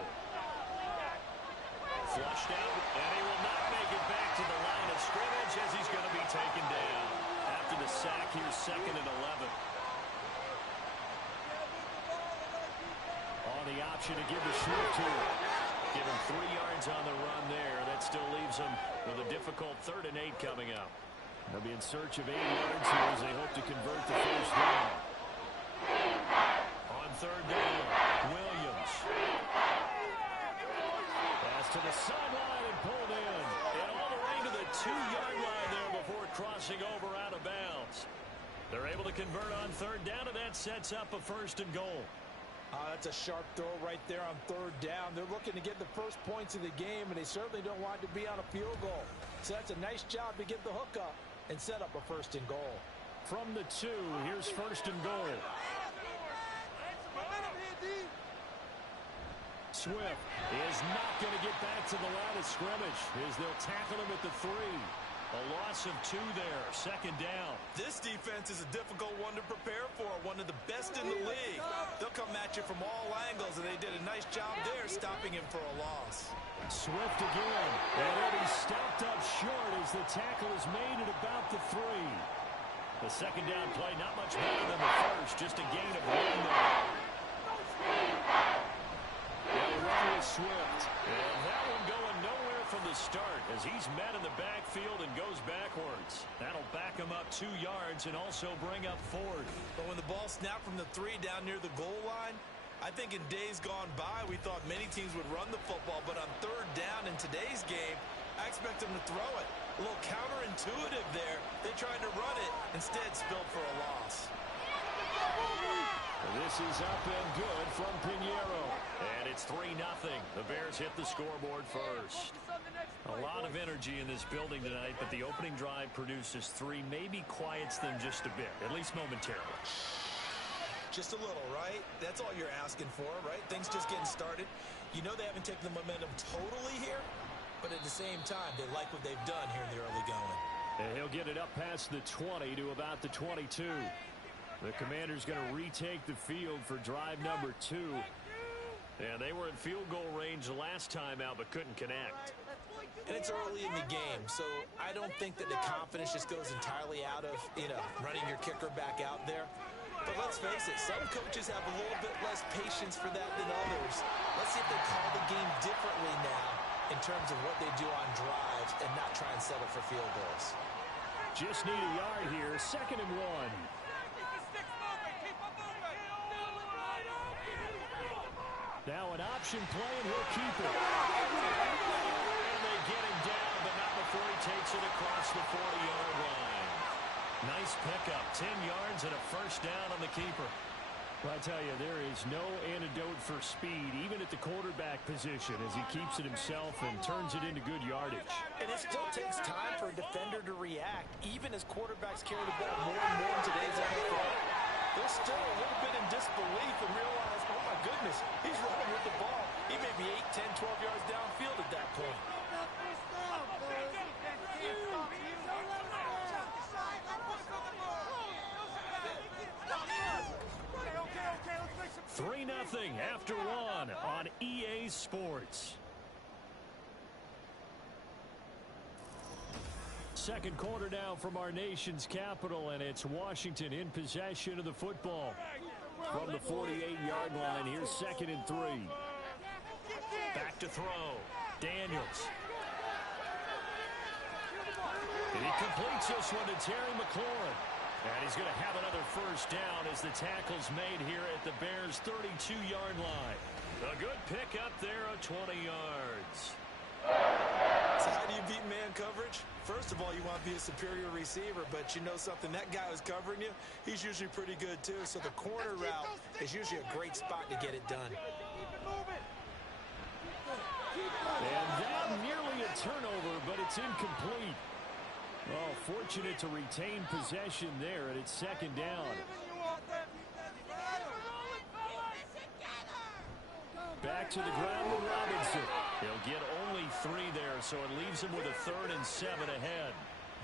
Flushed out, and he will not make it back to the line of scrimmage as he's going to be taken down. After the sack, here's 2nd and 11. On the option to give the Swift to him. Give him 3 yards on the run there. That still leaves him with a difficult 3rd and 8 coming up. They'll be in search of 8 yards here as they hope to convert the 1st down. On 3rd down, Williams. Pass to the sideline and pulled in. And all the way to the 2-yard line there before crossing over out of bounds. They're able to convert on 3rd down, and that sets up a 1st and goal. That's a sharp throw right there on 3rd down. They're looking to get the first points of the game, and they certainly don't want to be on a field goal. So that's a nice job to get the hook up and set up a 1st and goal. From the 2, here's 1st and goal. Swift is not going to get back to the line of scrimmage as they'll tackle him at the 3. A loss of 2 there, 2nd down. This defense is a difficult one to prepare for, one of the best in the league. They'll come at you from all angles, and they did a nice job there stopping him for a loss. Swift again, and then he's stopped up short as the tackle is made at about the 3. The 2nd down play not much better than the first, just a gain of 1 there. They'll run with Swift, and that one going nowhere from the start as he's met in the backfield and goes backwards. That'll back him up 2 yards and also bring up 4th. But when the ball snapped from the 3 down near the goal line, I think in days gone by we thought many teams would run the football, but on 3rd down in today's game, I expect them to throw it. A little counterintuitive there. They tried to run it, instead spilled for a loss. This is up and good from Pinheiro. And it's 3-0. The Bears hit the scoreboard first. A lot of energy in this building tonight, but the opening drive produces 3, maybe quiets them just a bit, at least momentarily. Just a little, right? That's all you're asking for, right? Things just getting started. You know they haven't taken the momentum totally here, but at the same time, they like what they've done here in the early going. And he'll get it up past the 20 to about the 22. The Commander's going to retake the field for drive number 2. And they were in field goal range the last time out but couldn't connect. And it's early in the game, so I don't think that the confidence just goes entirely out of, running your kicker back out there. But let's face it, some coaches have a little bit less patience for that than others. Let's see if they call the game differently now in terms of what they do on drives and not try and settle for field goals. Just need a yard here, 2nd and 1. Now an option play, and he'll keep it. And they get him down, but not before he takes it across the 40-yard line. Nice pickup, 10 yards and a first down on the keeper. Well, I tell you, there is no antidote for speed, even at the quarterback position, as he keeps it himself and turns it into good yardage. And it still takes time for a defender to react, even as quarterbacks carry the ball more and more in today's NFL. They're still a little bit in disbelief and realize, oh my goodness, he's running with the ball. He may be 8, 10, 12 yards downfield at that point. Okay, 3-0 after 1 on EA Sports. Second quarter now from our nation's capital, and it's Washington in possession of the football. From the 48-yard line, here's 2nd and 3. Back to throw. Daniels. And he completes this one to Terry McLaurin. And he's going to have another first down as the tackle's made here at the Bears' 32-yard line. A good pickup there of 20 yards. So how do you beat man coverage? First of all, you want to be a superior receiver, but you know something, that guy who's covering you, he's usually pretty good too. So the corner route is usually a great spot to get it done. And that nearly a turnover, but it's incomplete. Oh, fortunate to retain possession there, and it's 2nd down. Back to the ground with Robinson. He'll get only 3 there, so it leaves him with a 3rd and 7 ahead.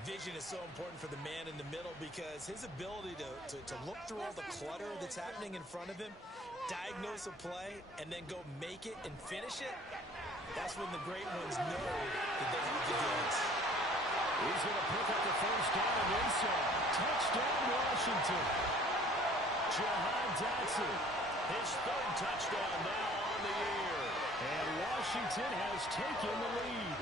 Vision is so important for the man in the middle because his ability to look through all the clutter that's happening in front of him, diagnose a play, and then go make it and finish it, that's when the great ones know that they have the goods. He's going to pick up the first down inside. Touchdown, Washington. Jahan Dotson, his 3rd touchdown now on the year. And Washington has taken the lead.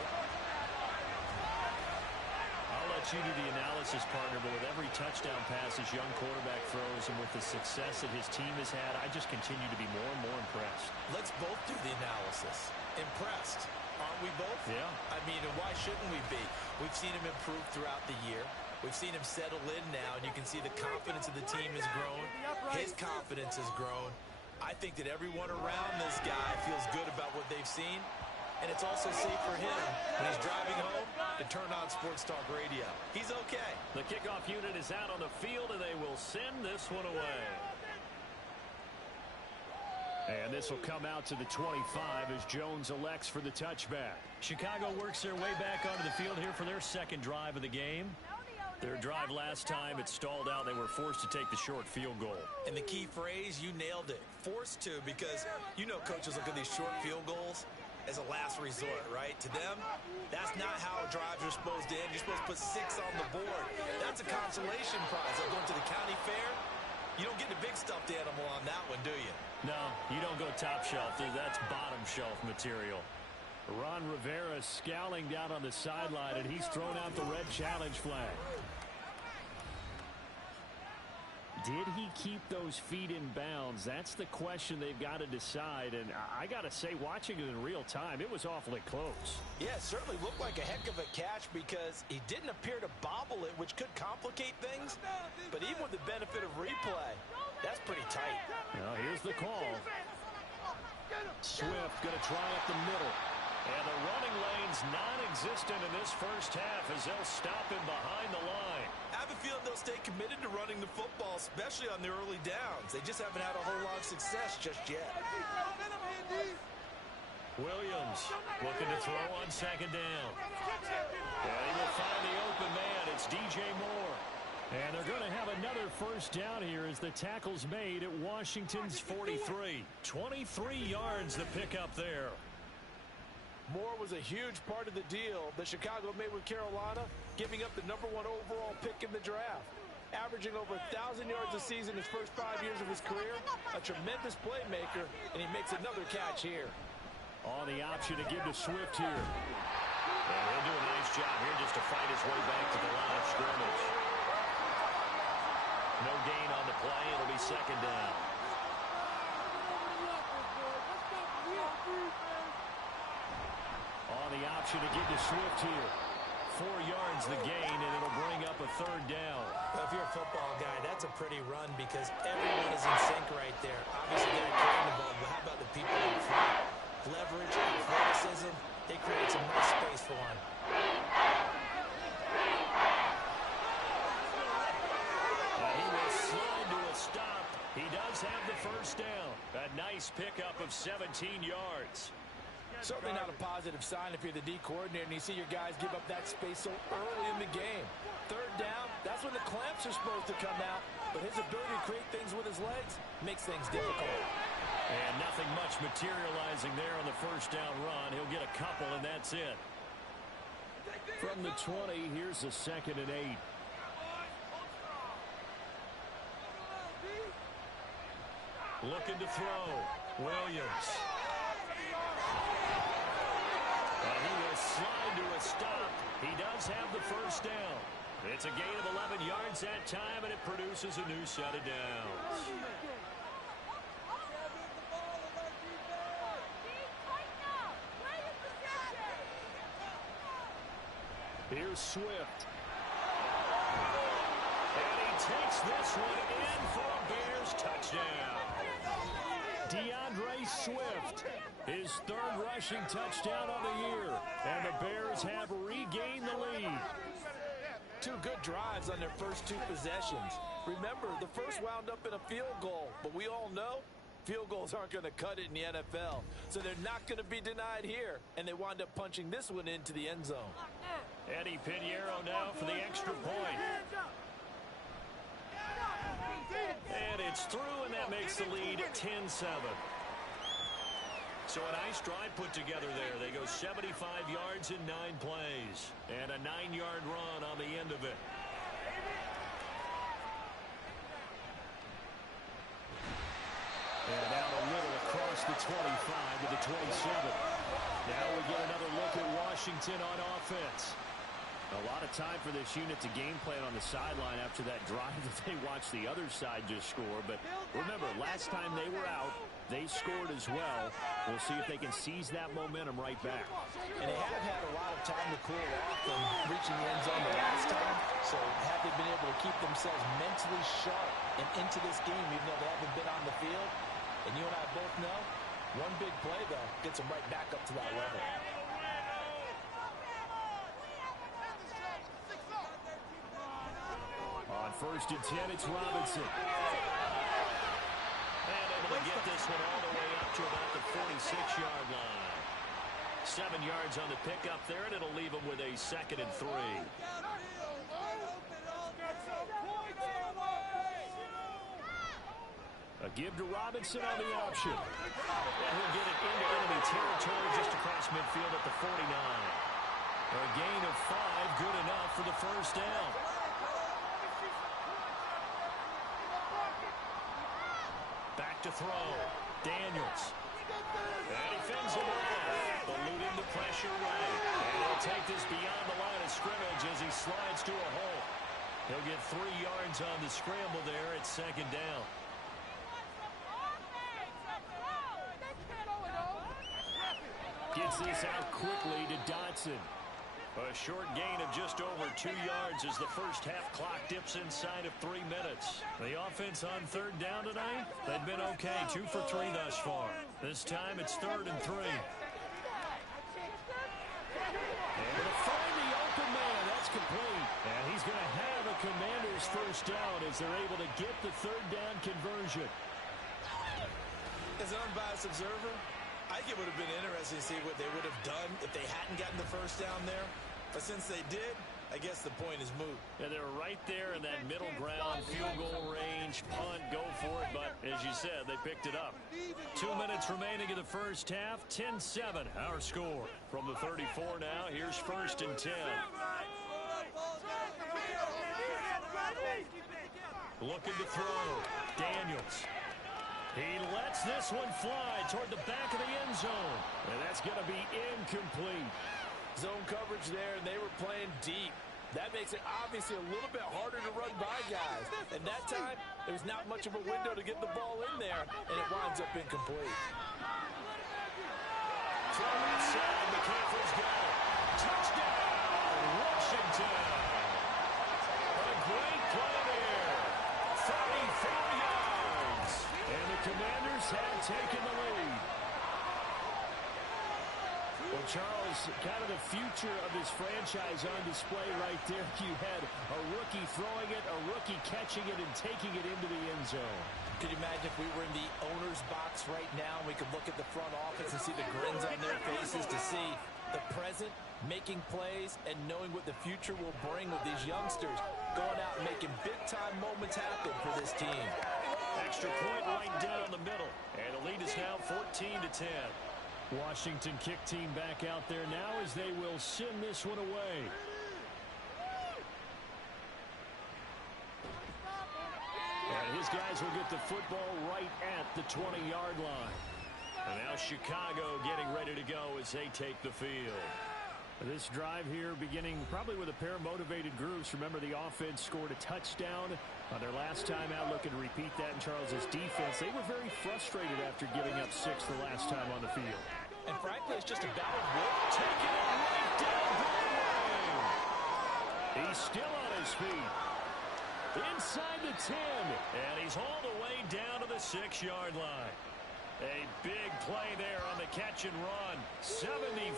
I'll let you do the analysis, partner, but with every touchdown pass his young quarterback throws and with the success that his team has had, I just continue to be more and more impressed. Let's both do the analysis. Impressed. Aren't we both? Yeah. I mean, and why shouldn't we be? We've seen him improve throughout the year. We've seen him settle in now, and you can see the confidence of the team has grown. His confidence has grown. I think that everyone around this guy feels good about what they've seen, and it's also safe for him when he's driving home to turn on Sports Talk Radio. He's okay. The kickoff unit is out on the field, and they will send this one away. And this will come out to the 25 as Jones elects for the touchback. Chicago works their way back onto the field here for their 2nd drive of the game. Their drive last time, it stalled out. They were forced to take the short field goal. And the key phrase, you nailed it. Forced to, because you know coaches look at these short field goals as a last resort, right? To them, that's not how drives are supposed to end. You're supposed to put 6 on the board. That's a consolation prize. Like going to the county fair, you don't get the big stuffed animal on that one, do you? No, you don't go top shelf. That's bottom shelf material. Ron Rivera scowling down on the sideline, and he's thrown out the red challenge flag. Did he keep those feet in bounds? That's the question they've got to decide. And I got to say, watching it in real time, it was awfully close. Yeah, it certainly looked like a heck of a catch because he didn't appear to bobble it, which could complicate things. But even with the benefit of replay, that's pretty tight. Now, here's the call. Swift going to try up the middle. And the running lane's non-existent in this first half as they'll stop him behind the line. I have a feeling they'll stay committed to running the football, especially on the early downs. They just haven't had a whole lot of success just yet. Williams looking to throw on 2nd down. And he will find the open man. It's DJ Moore. And they're going to have another first down here as the tackle's made at Washington's 43. 23 yards to pick up there. Moore was a huge part of the deal that Chicago made with Carolina, giving up the #1 overall pick in the draft. averaging over 1,000 yards a season his first 5 years of his career. A tremendous playmaker, and he makes another catch here. On the option to give to Swift here. And he'll do a nice job here just to fight his way back to the line of scrimmage. No gain on the play. It'll be second down. On the option to give to Swift here. 4 yards the gain, and it'll bring up a third down. Well, if you're a football guy, that's a pretty run because everyone is in sync right there. Obviously, they're carrying the ball, but how about the people in front? Leverage, athleticism, they create some nice space for him. He will slide to a stop. He does have the first down. A nice pickup of 17 yards. Certainly not a positive sign if you're the D coordinator and you see your guys give up that space so early in the game. Third down, that's when the clamps are supposed to come out, but his ability to create things with his legs makes things difficult. And nothing much materializing there on the first down run. He'll get a couple, and that's it. From the 20, here's a 2nd and 8. Looking to throw. Williams. And he will slide to a stop. He does have the first down. It's a gain of 11 yards that time, and it produces a new set of downs. Here's Swift. And he takes this one in for a Bears touchdown. DeAndre Swift, his 3rd rushing touchdown of the year. And the Bears have regained the lead. 2 good drives on their first 2 possessions. Remember, the first wound up in a field goal, but we all know field goals aren't going to cut it in the NFL. So they're not going to be denied here, and they wind up punching this one into the end zone. Eddie Pinheiro now for the extra point. And it's through, and that makes the lead 10-7. So a nice drive put together there. They go 75 yards in 9 plays. And a 9-yard run on the end of it. And out a little across the 25 to the 27. Now we get another look at Washington on offense. A lot of time for this unit to game plan on the sideline after that drive that they watched the other side just score. But remember, last time they were out, they scored as well. We'll see if they can seize that momentum right back. And they have had a lot of time to cool off from reaching the end zone the last time. So have they been able to keep themselves mentally sharp and into this game, even though they haven't been on the field? And you and I both know, one big play, though, gets them right back up to that level. On 1st and 10, it's Robinson. And able to get this one all the way up to about the 46-yard line. 7 yards on the pickup there, and it'll leave them with a 2nd and 3. A give to Robinson on the option. And he'll get it into enemy territory just across midfield at the 49. A gain of 5, good enough for the first down. Back to throw. Daniels. And he fends him off. Eluding the pressure right. And he'll take this beyond the line of scrimmage as he slides to a hole. He'll get 3 yards on the scramble there at 2nd down. Gets this out quickly to Dotson. A short gain of just over 2 yards as the first half clock dips inside of 3 minutes. The offense on 3rd down tonight, they've been okay. 2 for 3 thus far. This time it's 3rd and 3. Able to find the open man. That's complete. And he's going to have a Commander's first down as they're able to get the 3rd down conversion. As an unbiased observer, I think it would have been interesting to see what they would have done if they hadn't gotten the first down there. But since they did, I guess the point is moot. Yeah, they're right there in that middle ground, field goal range, punt, go for it. But as you said, they picked it up. 2 minutes remaining in the first half. 10-7, our score. From the 34 now, here's 1st and 10. Looking to throw. Daniels. He lets this one fly toward the back of the end zone. And that's going to be incomplete. Zone coverage there, and they were playing deep. That makes it obviously a little bit harder to run by guys. And that time, there's not much of a window to get the ball in there, and it winds up incomplete. Throw outside, McCaffrey's got it. Touchdown, Washington. A great play there. 34 yards. And the Commanders have taken the lead. Well, Charles, kind of the future of this franchise on display right there. You had a rookie throwing it, a rookie catching it, and taking it into the end zone. Could you imagine if we were in the owner's box right now and we could look at the front office and see the grins on their faces to see the present making plays and knowing what the future will bring with these youngsters going out and making big-time moments happen for this team. Extra point right down the middle, and the lead is now 14-10. Washington kick team back out there now as they will send this one away. And his guys will get the football right at the 20-yard line. And now Chicago getting ready to go as they take the field. This drive here beginning probably with a pair of motivated groups. Remember, the offense scored a touchdown on their last time out. Looking to repeat that in Charles's defense. They were very frustrated after giving up 6 the last time on the field. And frankly, it's just a battle of will. Taking it right down Broadway. He's still on his feet. Inside the 10. And he's hauled away down to the 6-yard line. A big play there on the catch and run. 75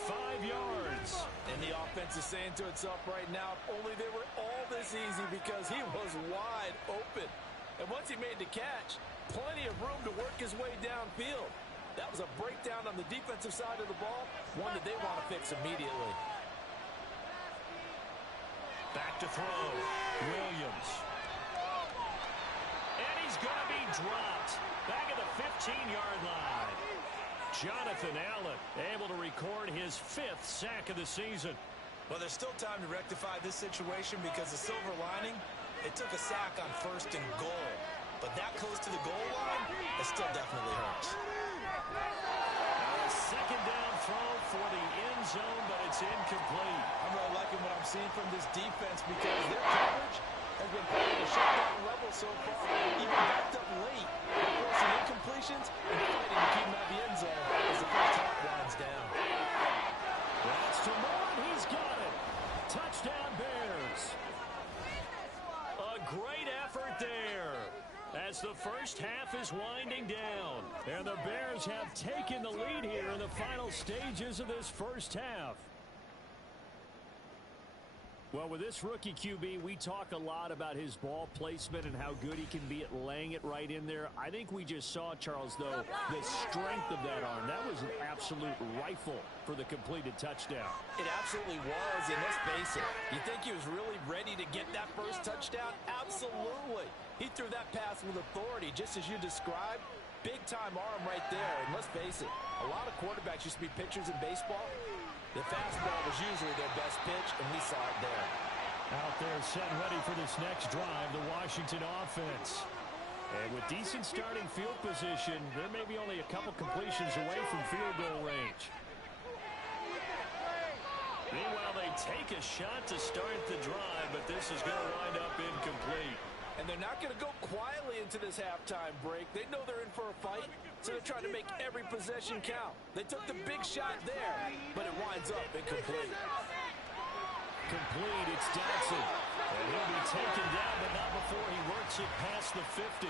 yards. And the offense is saying to itself right now, if only they were all this easy, because he was wide open. And once he made the catch, plenty of room to work his way downfield. That was a breakdown on the defensive side of the ball, one that they want to fix immediately. Back to throw. Williams. And he's going to be dropped. Back at the 15-yard line. Jonathan Allen able to record his 5th sack of the season. Well, there's still time to rectify this situation because the silver lining, it took a sack on 1st and goal. But that close to the goal line, it still definitely hurts. A second down throw for the end zone, but it's incomplete. I'm really liking what I'm seeing from this defense because their coverage has been playing at a shutdown level so far. Even backed up late, they're forcing incompletions and fighting to keep them out of the end zone as the first half winds down. That's to Moore, he's got it. Touchdown Bears. A great effort there as the first half is winding down. And the Bears have taken the lead here in the final stages of this first half. Well, with this rookie QB, we talk a lot about his ball placement and how good he can be at laying it right in there. I think we just saw, Charles, though, the strength of that arm. That was an absolute rifle for the completed touchdown. It absolutely was, and let's face it, you think he was really ready to get that first touchdown? Absolutely. He threw that pass with authority, just as you described. Big-time arm right there, and let's face it, a lot of quarterbacks used to be pitchers in baseball. The fastball was usually their best pitch, and we saw it there. Out there set ready for this next drive, the Washington offense. And with decent starting field position, there may be only a couple completions away from field goal range. Meanwhile, they take a shot to start the drive, but this is going to wind up incomplete. And they're not going to go quietly into this halftime break. They know they're in for a fight, so they're trying to make every possession count. They took the big shot there, but it winds up incomplete. Complete, it's Dotson. And he'll be taken down, but not before he works it past the 50.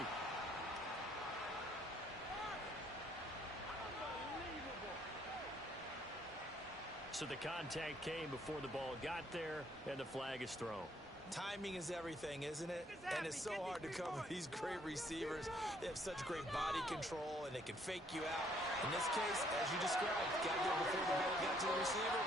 So the contact came before the ball got there, and the flag is thrown. Timing is everything, isn't it? And it's so hard to cover these great receivers. They have such great body control, and they can fake you out. In this case, as you described, got there before the ball got to the receiver.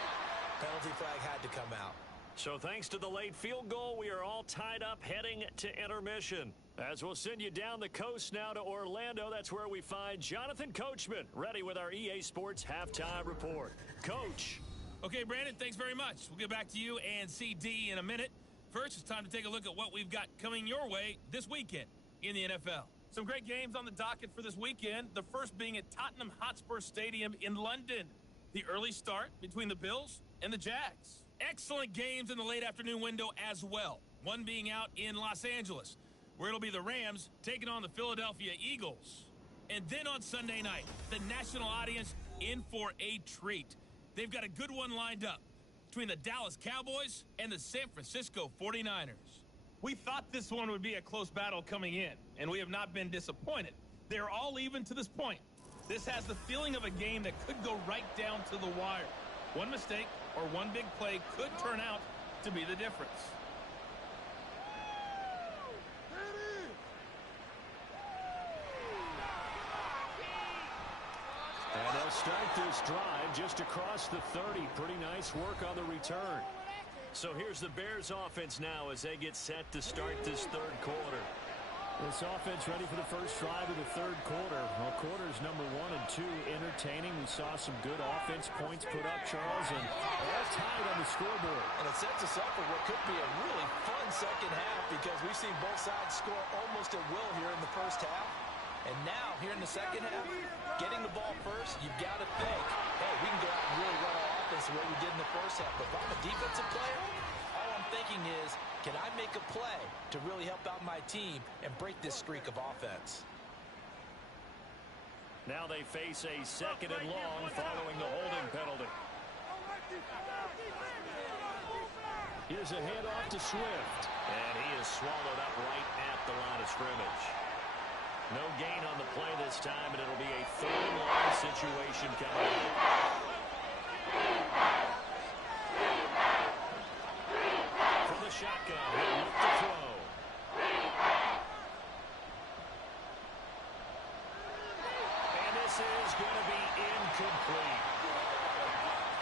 Penalty flag had to come out. So thanks to the late field goal, we are all tied up heading to intermission. As we'll send you down the coast now to Orlando, that's where we find Jonathan Coachman, ready with our EA Sports Halftime Report. Coach. Okay, Brandon, thanks very much. We'll get back to you and CD in a minute. First, it's time to take a look at what we've got coming your way this weekend in the NFL. Some great games on the docket for this weekend, the first being at Tottenham Hotspur Stadium in London. The early start between the Bills and the Jags. Excellent games in the late afternoon window as well. One being out in Los Angeles, where it'll be the Rams taking on the Philadelphia Eagles. And then on Sunday night, the national audience in for a treat. They've got a good one lined up between the Dallas Cowboys and the San Francisco 49ers. We thought this one would be a close battle coming in, and we have not been disappointed. They're all even to this point. This has the feeling of a game that could go right down to the wire. One mistake or one big play could turn out to be the difference. And they'll start this drive just across the 30. Pretty nice work on the return. So here's the Bears offense now as they get set to start this third quarter. This offense ready for the first drive of the third quarter. Well, quarters number 1 and 2 entertaining. We saw some good offense points put up, Charles, and all tied on the scoreboard. And it sets us up for what could be a really fun second half because we've seen both sides score almost at will here in the first half. And now, here in the second half, getting the ball first, you've got to think, hey, we can go out and really run our offense the way we did in the first half. But if I'm a defensive player, all I'm thinking is, can I make a play to really help out my team and break this streak of offense? Now they face a second and long following the holding penalty. Here's a handoff to Swift. And he is swallowed up right at the line of scrimmage. No gain on the play this time, and it'll be a third and long situation coming up. From the shotgun, he'll look to throw. And this is going to be incomplete.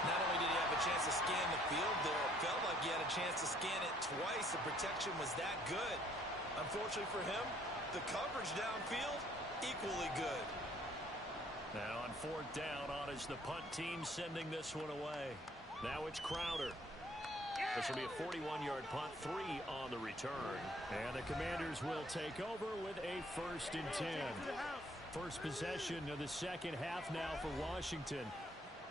Not only did he have a chance to scan the field there, it felt like he had a chance to scan it twice. The protection was that good. Unfortunately for him, the coverage downfield, equally good. Now on fourth down, on is the punt team sending this one away. Now it's Crowder. This will be a 41-yard punt, 3 on the return. And the Commanders will take over with a 1st and 10. First possession of the second half now for Washington.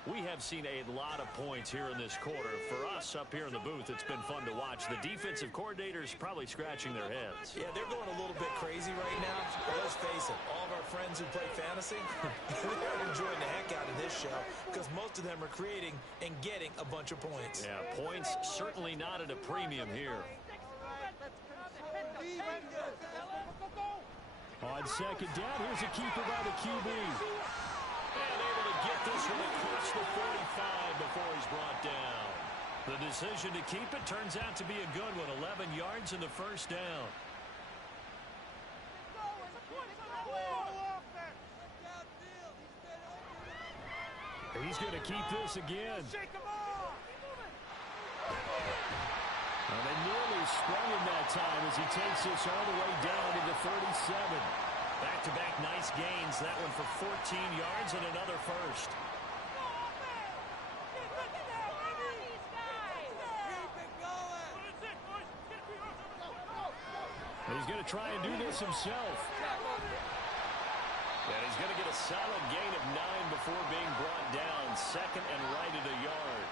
We have seen a lot of points here in this quarter. For us up here in the booth, it's been fun to watch. The defensive coordinators probably scratching their heads. Yeah, they're going a little bit crazy right now. But let's face it, all of our friends who play fantasy, they're enjoying the heck out of this show because most of them are creating and getting a bunch of points. Yeah, points certainly not at a premium here. On second down, here's a keeper by the QB. And able to get this one across the 45 before he's brought down. The decision to keep it turns out to be a good one. 11 yards in the first down. He's going to keep this again. Well, they nearly sprung him that time as he takes this all the way down to the 37. Back-to-back nice gains. That one for 14 yards and another first. He's going to try and do this himself. And he's going to get a solid gain of 9 before being brought down. Second and right at a yard.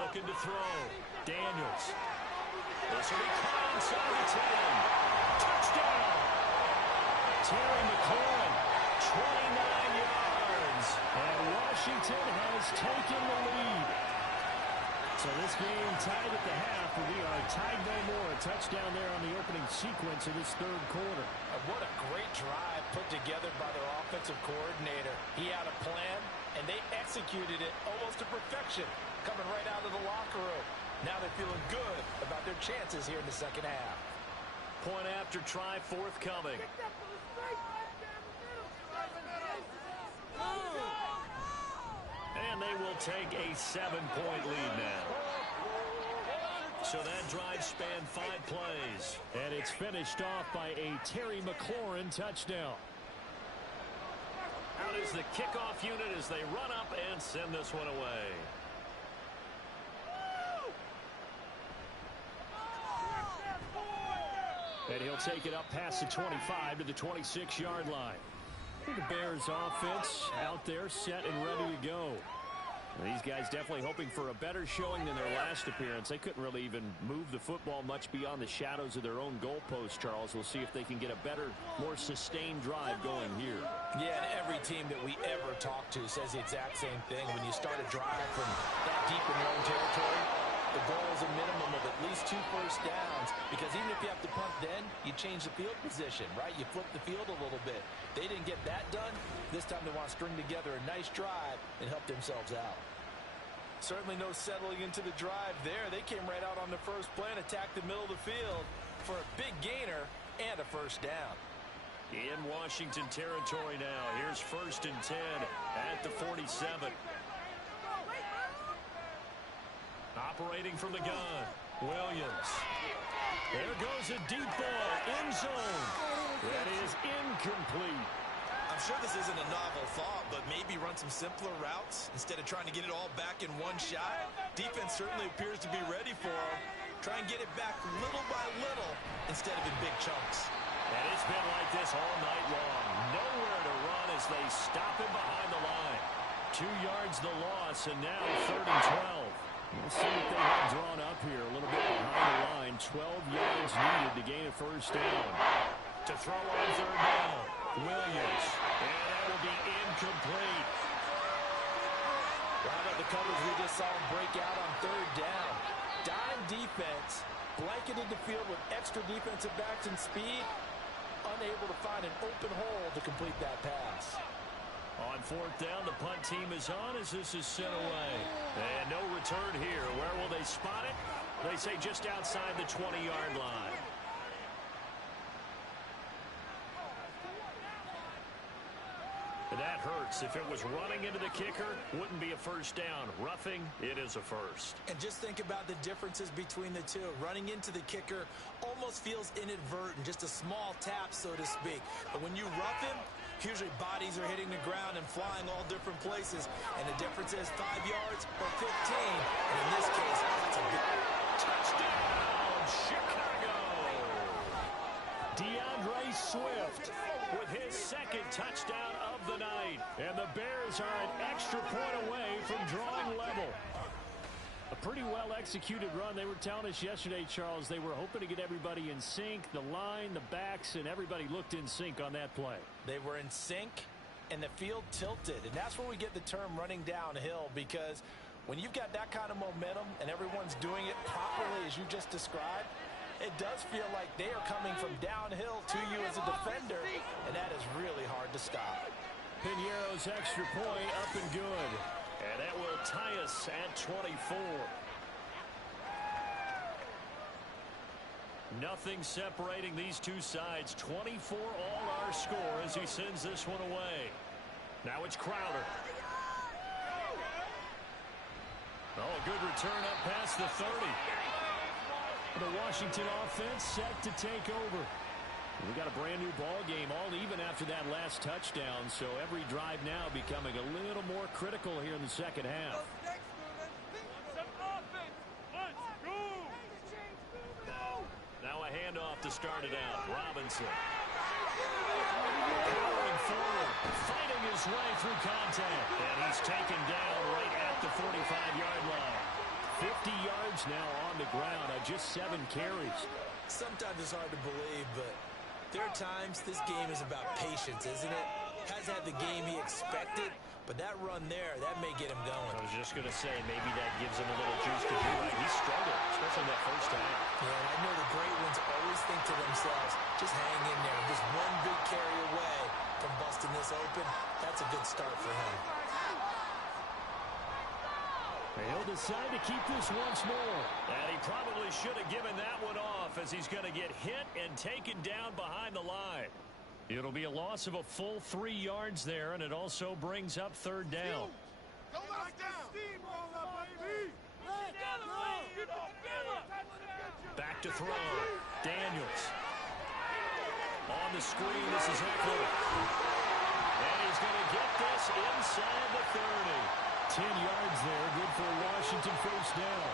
Looking to throw. Daniels. This will be caught inside the 10. Touchdown. Terry McLaurin, 29 yards. And Washington has taken the lead. So this game tied at the half, but we are tied no more. A touchdown there on the opening sequence of this third quarter. What a great drive put together by their offensive coordinator. He had a plan, and they executed it almost to perfection, coming right out of the locker room. Now they're feeling good about their chances here in the second half. Point after try forthcoming. And they will take a 7-point lead now. So that drive spanned 5 plays. And it's finished off by a Terry McLaurin touchdown. Out is the kickoff unit as they run up and send this one away. And he'll take it up past the 25 to the 26-yard line. The Bears offense out there set and ready to go. These guys definitely hoping for a better showing than their last appearance. They couldn't really even move the football much beyond the shadows of their own goalpost, Charles. We'll see if they can get a better, more sustained drive going here. Yeah, and every team that we ever talk to says the exact same thing. When you start a drive from that deep in your own territory, the goal is a minimum of at least 2 first downs, because even if you have to punt then, you change the field position, right? You flip the field a little bit. They didn't get that done. This time they want to string together a nice drive and help themselves out. Certainly no settling into the drive there. They came right out on the first play and attacked the middle of the field for a big gainer and a first down. In Washington territory now. Here's 1st and 10 at the 47. Operating from the gun, Williams. There goes a deep ball, end zone. That is incomplete. I'm sure this isn't a novel thought, but maybe run some simpler routes instead of trying to get it all back in one shot. Defense certainly appears to be ready for him. Try and get it back little by little instead of in big chunks. And it's been like this all night long. Nowhere to run as they stop him behind the line. 2 yards the loss, and now 3rd and 12. We'll see what they have drawn up here. A little bit behind the line. 12 yards needed to gain a first down. To throw on 3rd down, Williams. And that will be incomplete. Right on the coverage, we just saw him break out on 3rd down. Dime defense, blanketed the field with extra defensive backs and speed. Unable to find an open hole to complete that pass. On 4th down, the punt team is on as this is sent away. And no return here. Where will they spot it? They say just outside the 20-yard line. And that hurts. If it was running into the kicker, wouldn't be a first down. Roughing, it is a first. And just think about the differences between the two. Running into the kicker almost feels inadvertent, just a small tap, so to speak. But when you rough him, usually bodies are hitting the ground and flying all different places. And the difference is 5 yards or 15. And in this case, that's a big touchdown, Chicago. DeAndre Swift with his 2nd touchdown of the night. And the Bears are an extra point away from drawing level. A pretty well-executed run. They were telling us yesterday, Charles, they were hoping to get everybody in sync. The line, the backs, and everybody looked in sync on that play. They were in sync, and the field tilted. And that's where we get the term running downhill, because when you've got that kind of momentum and everyone's doing it properly as you just described, it does feel like they are coming from downhill to you as a defender, and that is really hard to stop. Piñeiro's extra point up and good. And that will tie us at 24. Nothing separating these two sides. 24 all our score as he sends this one away. Now it's Crowder. Oh, a good return up past the 30. The Washington offense set to take over. We got a brand new ball game, all even after that last touchdown, so every drive now becoming a little more critical here in the second half. Now a handoff to start it out. Robinson. Powering forward, fighting his way through contact, and he's taken down right at the 45-yard line. 50 yards now on the ground on just 7 carries. Sometimes it's hard to believe, but there are times this game is about patience, isn't it? Has had the game he expected, but that run there, that may get him going. I was just going to say, maybe that gives him a little juice, because you're right, he struggled, especially that first half. Yeah, and I know the great ones always think to themselves, just hang in there. Just one big carry away from busting this open. That's a good start for him. He'll decide to keep this once more. And he probably should have given that one off, as he's going to get hit and taken down behind the line. It'll be a loss of a full 3 yards there, and it also brings up 3rd down. Back to throw. Daniels. On the screen, this is Eckler. And he's going to get this inside the 30. 10 yards there, good for a Washington first down.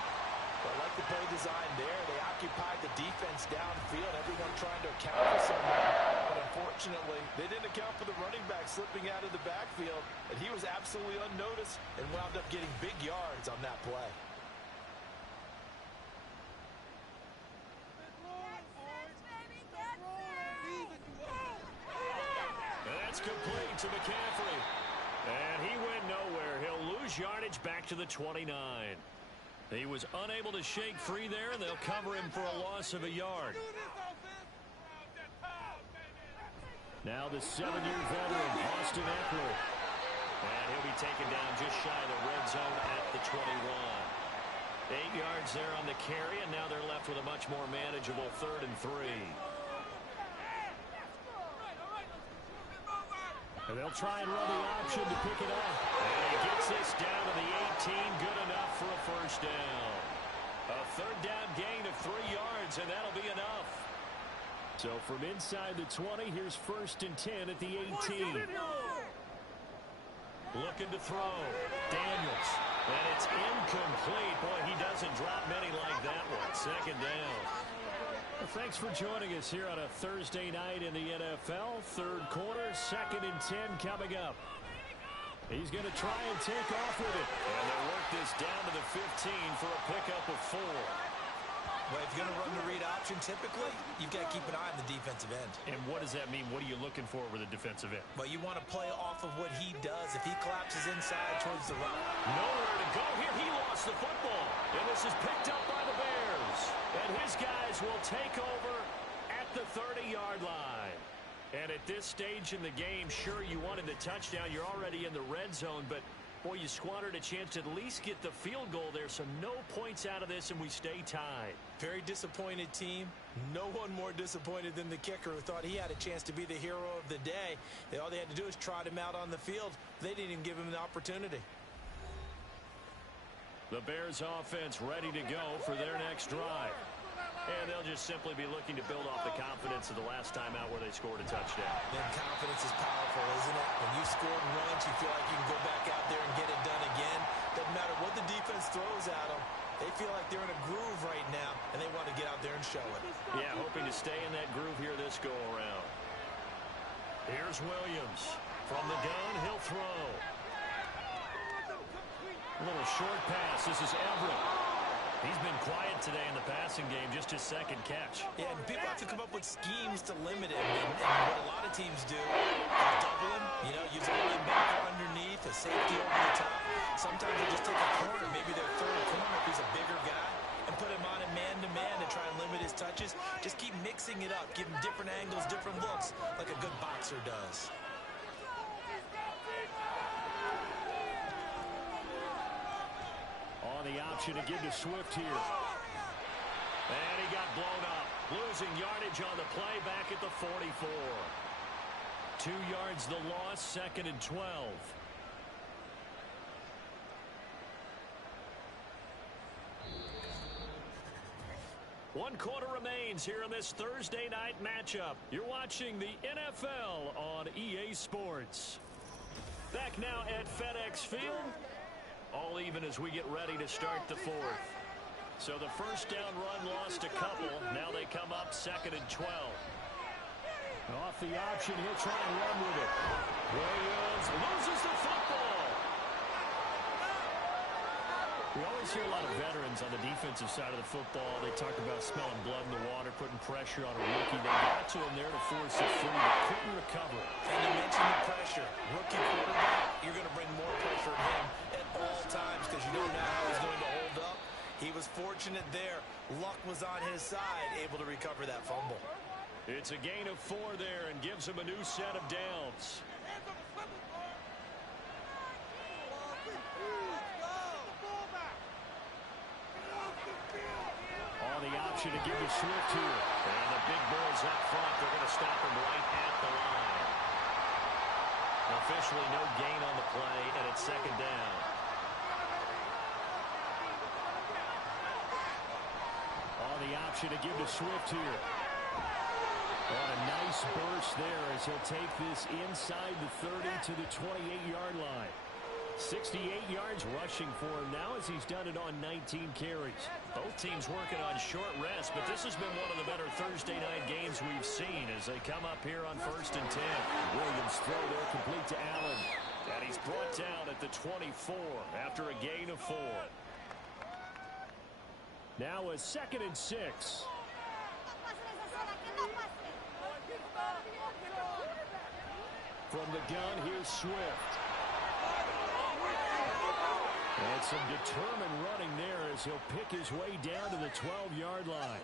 I like the play design there. They occupied the defense downfield, everyone trying to account for someone. But unfortunately, they didn't account for the running back slipping out of the backfield, and he was absolutely unnoticed and wound up getting big yards on that play. That's complete to McCaffrey. And he went nowhere. He'll lose yardage back to the 29. He was unable to shake free there, and they'll cover him for a loss of a yard. Now the 7-year veteran, Austin Eckler. And he'll be taken down just shy of the red zone at the 21. 8 yards there on the carry, and now they're left with a much more manageable 3rd and 3. And they'll try and run the option to pick it up. And he gets this down to the 18. Good enough for a first down. A 3rd down gain of 3 yards, and that'll be enough. So from inside the 20, here's 1st and 10 at the 18. Looking to throw. Daniels. And it's incomplete. Boy, he doesn't drop many like that one. 2nd down. Well, thanks for joining us here on a Thursday night in the NFL. 3rd quarter, 2nd and 10 coming up. He's going to try and take off with it. And they'll work this down to the 15 for a pickup of 4. Well, if you're going to run the read option, typically, you've got to keep an eye on the defensive end. And what does that mean? What are you looking for with a defensive end? Well, you want to play off of what he does. If he collapses inside towards the right. Nowhere to go here. He lost the football. And this is picked up by the Bears. And his guys will take over at the 30-yard line. And at this stage in the game, sure, you wanted the touchdown. You're already in the red zone, but boy, you squandered a chance to at least get the field goal there, so no points out of this, and we stay tied. Very disappointed team. No one more disappointed than the kicker, who thought he had a chance to be the hero of the day. All they had to do was trot him out on the field. They didn't even give him the opportunity. The Bears offense ready to go for their next drive. And they'll just simply be looking to build off the confidence of the last time out where they scored a touchdown. And confidence is powerful, isn't it? When you scored once, you feel like you can go back out there and get it done again. Doesn't matter what the defense throws at them. They feel like they're in a groove right now, and they want to get out there and show it. Yeah, hoping to stay in that groove here this go-around. Here's Williams. From the gun, he'll throw. A little short pass. This is Everett. He's been quiet today in the passing game, just his 2nd catch. Yeah, and people have to come up with schemes to limit him. And what a lot of teams do is double him, use a linebacker underneath, a safety over the top. Sometimes they just take a corner, maybe their 3rd corner if he's a bigger guy, and put him on a man-to-man to try and limit his touches. Just keep mixing it up, give him different angles, different looks, like a good boxer does. On the option to give to Swift here. And he got blown up. Losing yardage on the play back at the 44. 2 yards the loss, 2nd and 12. One quarter remains here in this Thursday night matchup. You're watching the NFL on EA Sports. Back now at FedEx Field. All even as we get ready to start the 4th. So the first down run lost a couple. Now they come up 2nd and 12. Off the option, he'll try and run with it. Williams loses the football. We always hear a lot of veterans on the defensive side of the football. They talk about smelling blood in the water, putting pressure on a rookie. They got to him there to force it free, but couldn't recover. And you mentioned the pressure. Rookie quarterback, you're going to bring more pressure on him at all times because you don't know how he's going to hold up. He was fortunate there. Luck was on his side, able to recover that fumble. It's a gain of 4 there and gives him a new set of downs. On the option to give to Swift here. And the big boys up front, they're going to stop him right at the line. Officially no gain on the play, and it's 2nd down. On the option to give to Swift here. On a nice burst there as he'll take this inside the 30 to the 28-yard line. 68 yards rushing for him now as he's done it on 19 carries. Both teams working on short rest, but this has been one of the better Thursday night games we've seen as they come up here on 1st and 10. Williams throw there complete to Allen. And he's brought down at the 24 after a gain of 4. Now a 2nd and 6. From the gun, here's Swift. And some determined running there as he'll pick his way down to the 12-yard line.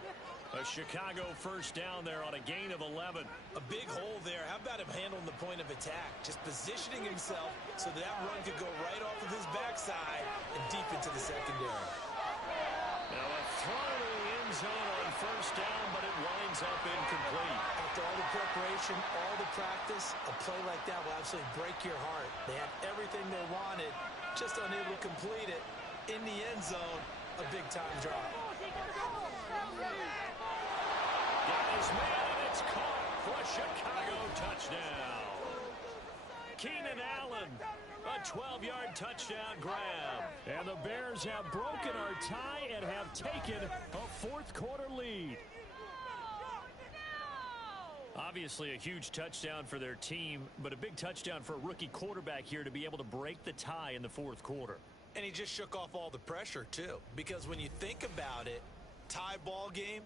A Chicago first down there on a gain of 11. A big hole there. How about him handling the point of attack? Just positioning himself so that run could go right off of his backside and deep into the secondary. Now a throw to the end zone on first down, but it winds up incomplete. After all the preparation, all the practice, a play like that will absolutely break your heart. They had everything they wanted, just unable to complete it. In the end zone, a big-time drop. Got his man, and it's caught for a Chicago touchdown. Keenan Allen, a 12-yard touchdown grab. And the Bears have broken our tie and have taken a 4th-quarter lead. Obviously a huge touchdown for their team, but a big touchdown for a rookie quarterback here to be able to break the tie in the 4th quarter. And he just shook off all the pressure, too. Because when you think about it, tie ball game,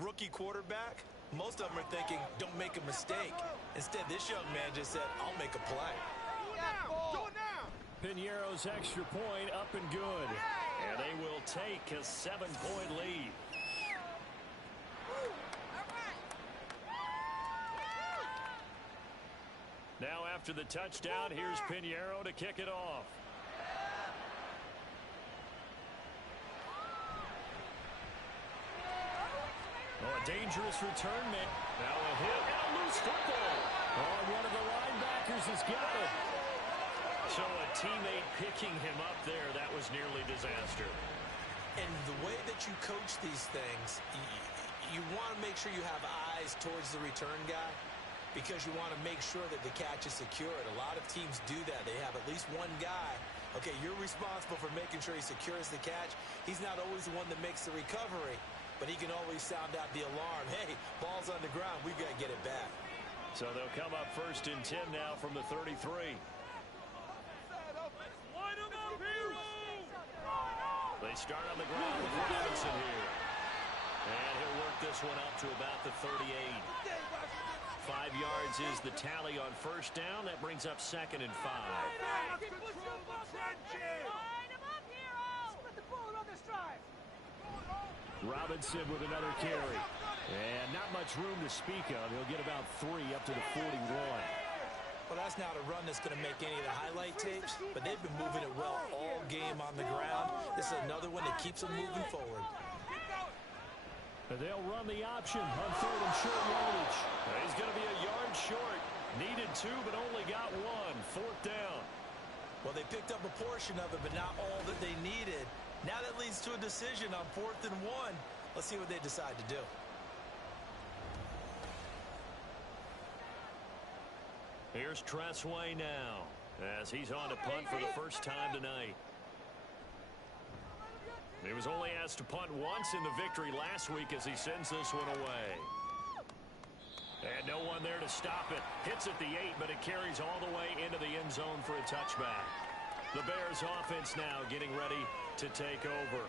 rookie quarterback, most of them are thinking, don't make a mistake. Instead, this young man just said, I'll make a play. Piñeiro's extra point up and good. And they will take a 7-point lead. Now after the touchdown, here's Piñeiro to kick it off. Oh, a dangerous return, man. Now a hit and a loose football. Oh, one of the linebackers has got it. So a teammate picking him up there, that was nearly disaster. And the way that you coach these things, you want to make sure you have eyes towards the return guy because you want to make sure that the catch is secured. A lot of teams do that. They have at least one guy. Okay, you're responsible for making sure he secures the catch. He's not always the one that makes the recovery, but he can always sound out the alarm. Hey, ball's on the ground. We've got to get it back. So they'll come up 1st and 10 now from the 33. They start on the ground with Robinson here. And he'll work this one up to about the 38. 5 yards is the tally on first down. That brings up 2nd and 5. Robinson with another carry. And not much room to speak of. He'll get about 3 up to the 41. Well, that's not a run that's going to make any of the highlight tapes, but they've been moving it well all game on the ground. This is another one that keeps them moving forward. And they'll run the option on 3rd and short yardage. He's going to be a yard short. Needed 2, but only got 1. 4th down. Well, they picked up a portion of it, but not all that they needed. Now that leads to a decision on 4th and 1. Let's see what they decide to do. Here's Tressway now as he's on to punt for the first time tonight. He was only asked to punt once in the victory last week as he sends this one away. And no one there to stop it. Hits at the 8, but it carries all the way into the end zone for a touchback. The Bears offense now getting ready to take over.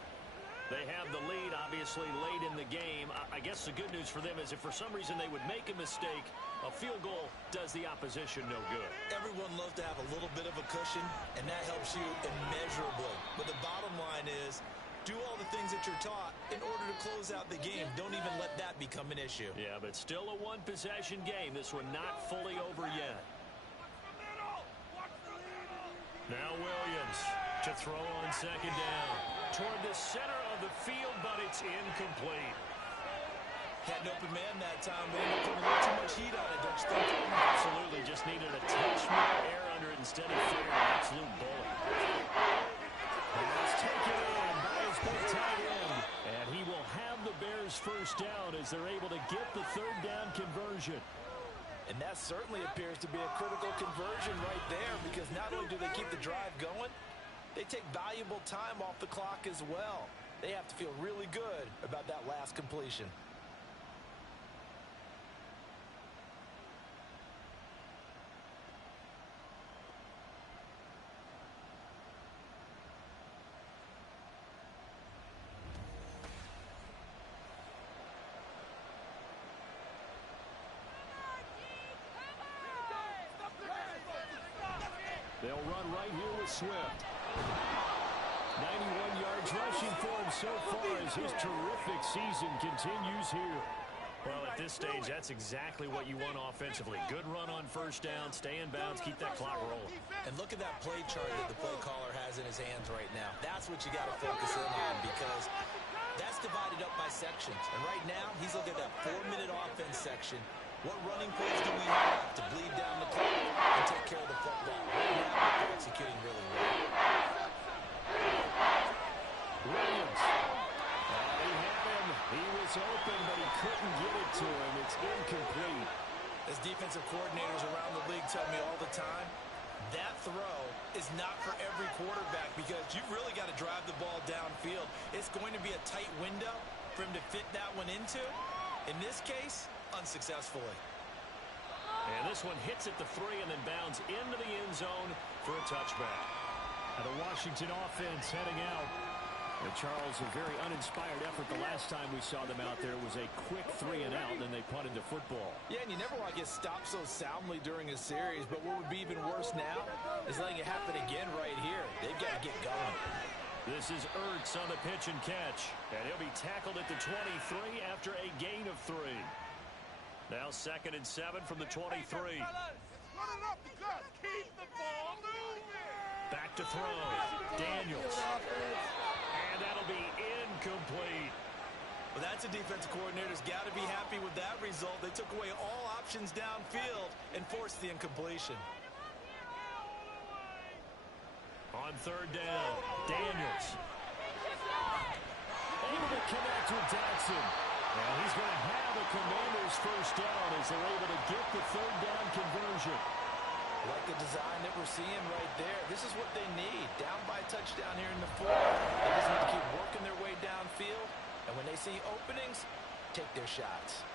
They have the lead, obviously, late in the game. I guess the good news for them is if for some reason they would make a mistake, a field goal does the opposition no good. Everyone loves to have a little bit of a cushion, and that helps you immeasurably. But the bottom line is, do all the things that you're taught in order to close out the game. Don't even let that become an issue. Yeah, but still a one-possession game. This one not fully over yet. Now Williams to throw on 2nd down. Toward the center of the field, but it's incomplete. Had an open man that time, but ended up putting a little too much heat on it, don't you think? Absolutely, just needed a touch more air under it instead of firing an absolute bullet. And that's taken in by his big tight end. And he will have the Bears Commanders first down as they're able to get the third down conversion. And that certainly appears to be a critical conversion right there, because not only do they keep the drive going, they take valuable time off the clock as well. They have to feel really good about that last completion. They'll run right here with Swift. 91 yards rushing for him so far as his terrific season continues here. Well, at this stage, that's exactly what you want offensively. Good run on first down, stay in bounds, keep that clock rolling. And look at that play chart that the play caller has in his hands right now. That's what you got to focus in on, because that's divided up by sections. And right now, he's looking at that 4-minute offense section. What running plays do we have to bleed down the clock and take care of the football? Right now, they're executing really well. Williams. He had him. He was open, but he couldn't get it to him. It's incomplete. As defensive coordinators around the league tell me all the time, that throw is not for every quarterback, because you've really got to drive the ball downfield. It's going to be a tight window for him to fit that one into. In this case, unsuccessfully. And this one hits at the 3 and then bounds into the end zone for a touchback. And the Washington offense heading out. And Charles, a very uninspired effort the last time we saw them out there. It was a quick 3 and out, and then they punted the football. Yeah, and you never want to get stopped so soundly during a series, but what would be even worse now is letting it happen again right here. They've got to get going. This is Ertz on the pitch and catch. And he'll be tackled at the 23 after a gain of 3. Now 2nd and 7 from the 23. Back to throw. Daniels. And that'll be incomplete. Well, that's a defensive coordinator's got to be happy with that result. They took away all options downfield and forced the incompletion. On 3rd down, Daniels. Able to connect with Jackson. And he's going to have a Commanders first down as they're able to get the 3rd down conversion. Like the design that we're seeing right there. This is what they need. Down by a touchdown here in the 4th. They just need to keep working their way downfield. And when they see openings, take their shots.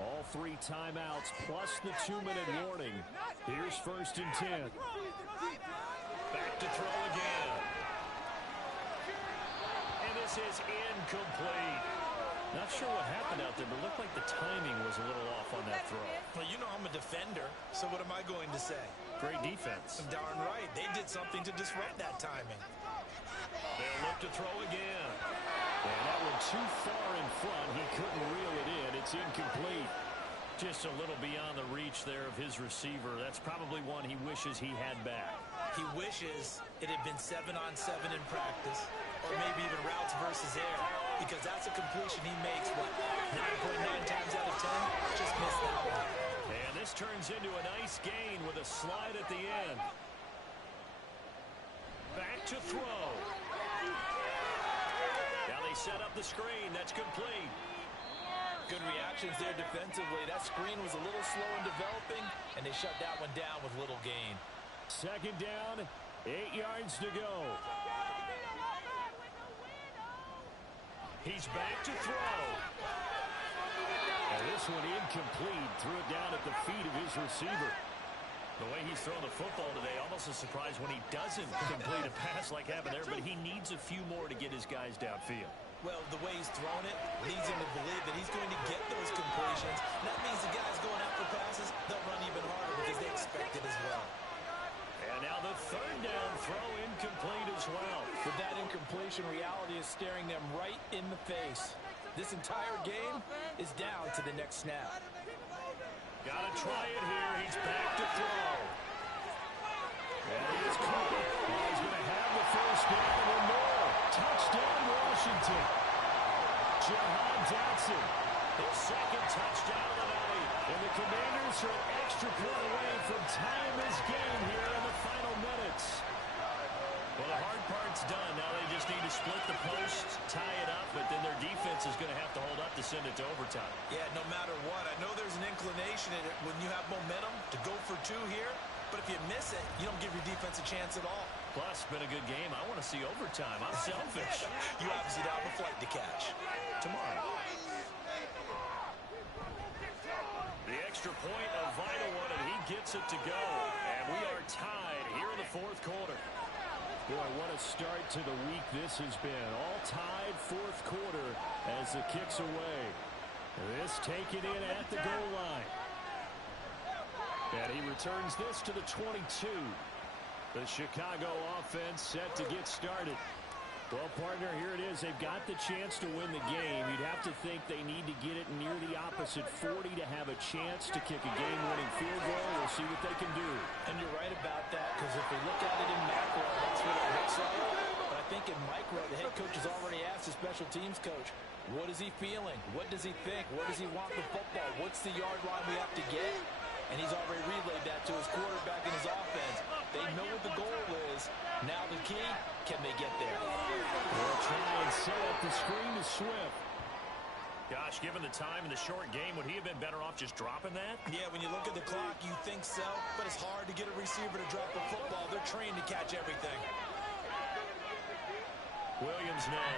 All 3 timeouts plus the 2-minute warning. Here's 1st and 10. Back to throw again. And this is incomplete. Not sure what happened out there, but it looked like the timing was a little off on that throw. Well, you know I'm a defender, so what am I going to say? Great defense. Darn right. They did something to disrupt that timing. They'll look to throw again. And that one too far in front. He couldn't reel it in. It's incomplete. Just a little beyond the reach there of his receiver. That's probably one he wishes he had back. He wishes it had been 7-on-7 in practice, or maybe even routes versus air, because that's a completion he makes, what, 9.9 times out of 10? Just missed that one. And this turns into a nice gain with a slide at the end. Back to throw. Now they set up the screen. That's complete. Good reactions there defensively. That screen was a little slow in developing, and they shut that one down with little gain. 2nd down, 8 yards to go. He's back to throw. And this one incomplete. Threw it down at the feet of his receiver. The way he's thrown the football today, almost a surprise when he doesn't complete a pass like happened there, but he needs a few more to get his guys downfield. Well, the way he's thrown it leads him to believe that he's going to get those completions. That means the guys going after passes, they'll run even harder because they expect it as well. And now the 3rd down throw incomplete as well. With that incompletion, reality is staring them right in the face. This entire game is down to the next snap. Gotta try it here. He's back to throw. And he's caught. He's going to have the first down and more. Touchdown, Washington. Jahan Dotson. His 2nd touchdown of the night. And the Commanders are an extra point away from tying this game here in the final minutes. Well, the hard part's done. Now they just need to split the posts, tie it up, but then their defense is going to have to hold up to send it to overtime. Yeah, no matter what. I know there's an inclination in it when you have momentum to go for two here, but if you miss it, you don't give your defense a chance at all. Plus, been a good game. I want to see overtime. I'm selfish. You obviously don't have a flight to catch. Tomorrow. The extra point, a vital one, and he gets it to go. And we are tied here in the fourth quarter. Boy, what a start to the week this has been. All tied fourth quarter as the kick's away. This taken in at the goal line. And he returns this to the 22. The Chicago offense set to get started. Well, partner, here it is. They've got the chance to win the game. You'd have to think they need to get it near the opposite 40 to have a chance to kick a game-winning field goal. We'll see what they can do. And you're right about that, because if they look at it in macro, that's what it looks like. But I think in micro, the head coach has already asked the special teams coach, what is he feeling? What does he think? Where does he want the football? What's the yard line we have to get? And he's already relayed that to his quarterback and his offense. They know what the goal is. Now the key, can they get there? They'll try and set up the screen to Swift. Gosh, given the time in the short game, would he have been better off just dropping that? Yeah, when you look at the clock, you think so, but it's hard to get a receiver to drop a football. They're trained to catch everything. Williams now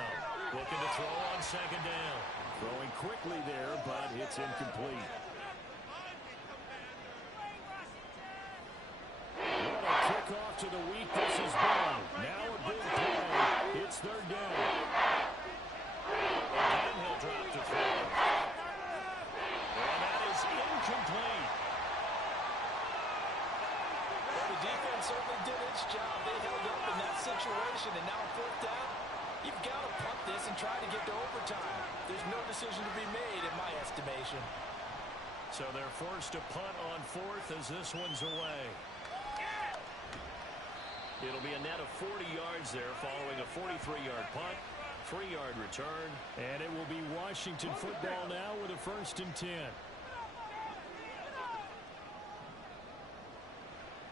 looking to throw on second down. Throwing quickly there, but it's incomplete. What a kickoff to the week this has been. Now a big play. It's third down. Again, he'll drop to throw. And that is incomplete. Well, the defense certainly did its job. They held up in that situation, and now fourth down, you've got to punt this and try to get to overtime. There's no decision to be made in my estimation. So they're forced to punt on fourth as this one's away. It'll be a net of 40 yards there following a 43-yard punt, 3-yard return. And it will be Washington football now with a 1st and 10.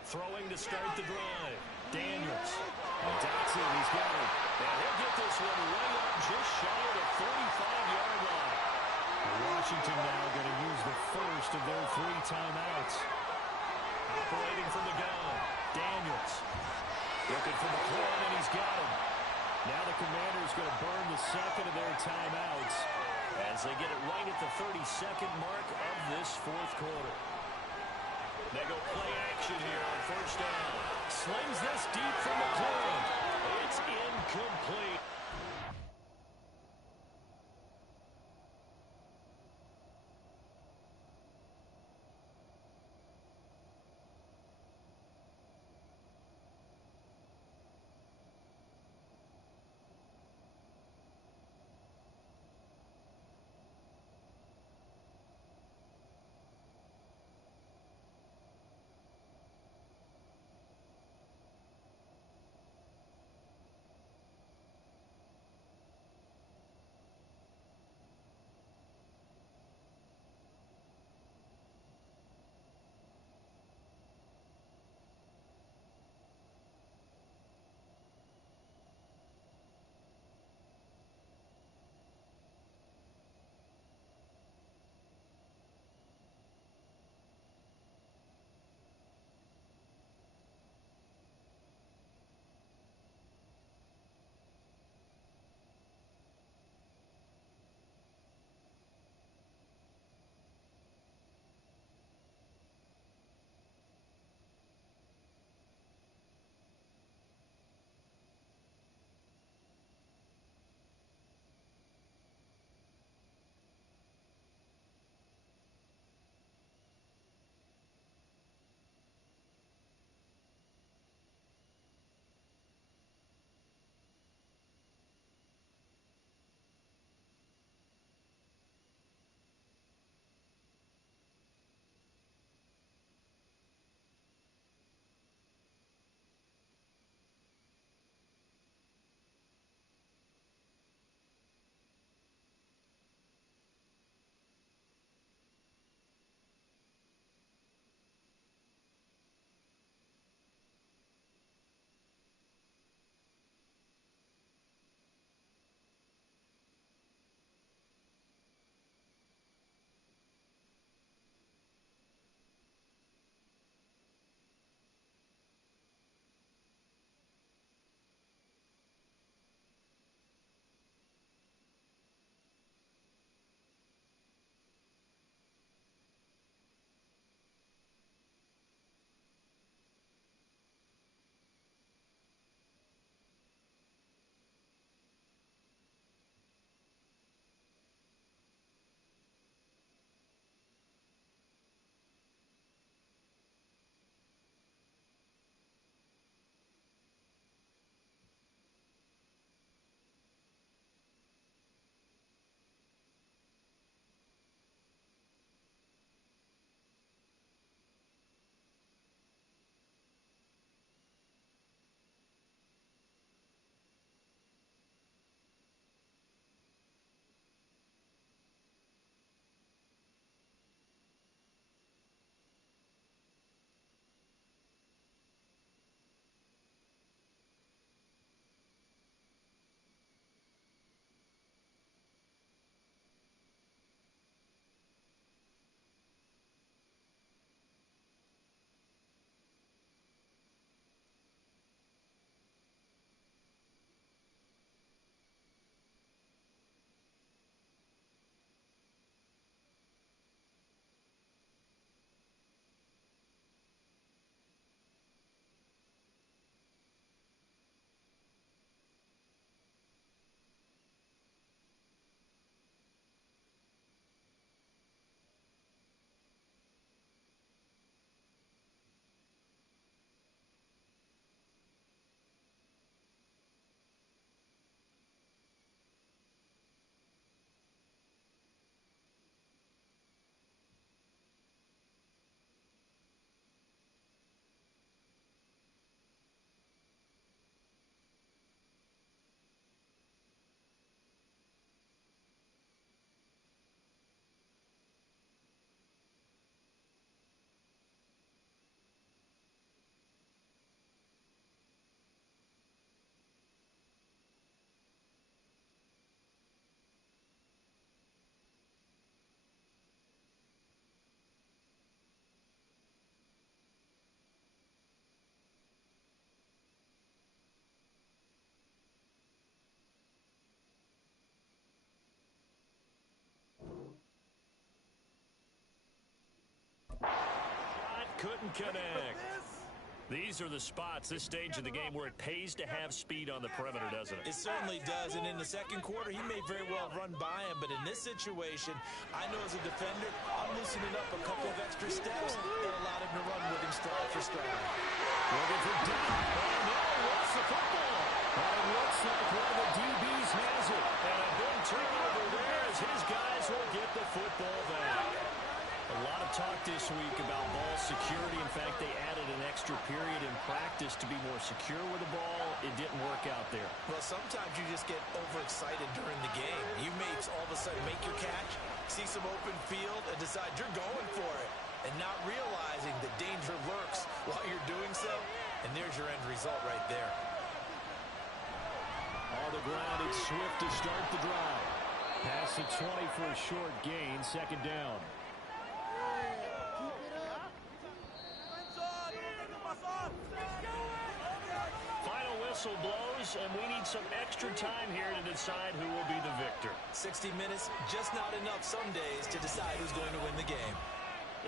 Throwing to start the drive. Daniels. And Dotson, he's got it. And he'll get this one way up just shy of the 45-yard line. Washington now going to use the first of their 3 timeouts. Operating from the gun. Daniels. Looking for McClellan, and he's got him. Now the Commanders going to burn the second of their timeouts as they get it right at the 32nd mark of this fourth quarter. They go play action here on first down. Slings this deep for McClellan. It's incomplete. couldn't connect. These are the spots, this stage of the game, where it pays to have speed on the perimeter, doesn't it? It certainly does, and in the second quarter, he may very well run by him, but in this situation, I know as a defender, I'm loosening up a couple of extra steps and allowed him to run with him stride for stride. Looking for deep, and now what's the football? And it looks like one of the DBs has it, and a big turnover there as his guys will get the football back. A lot of talk this week about ball security. In fact, they added an extra period in practice to be more secure with the ball. It didn't work out there. Well, sometimes you just get overexcited during the game. You may all of a sudden make your catch, see some open field, and decide you're going for it, and not realizing the danger lurks while you're doing so. And there's your end result right there. On the ground, it's Swift to start the drive. Pass the 20 for a short gain, second down. Final whistle blows, and we need some extra time here to decide who will be the victor. 60 minutes, just not enough some days to decide who's going to win the game.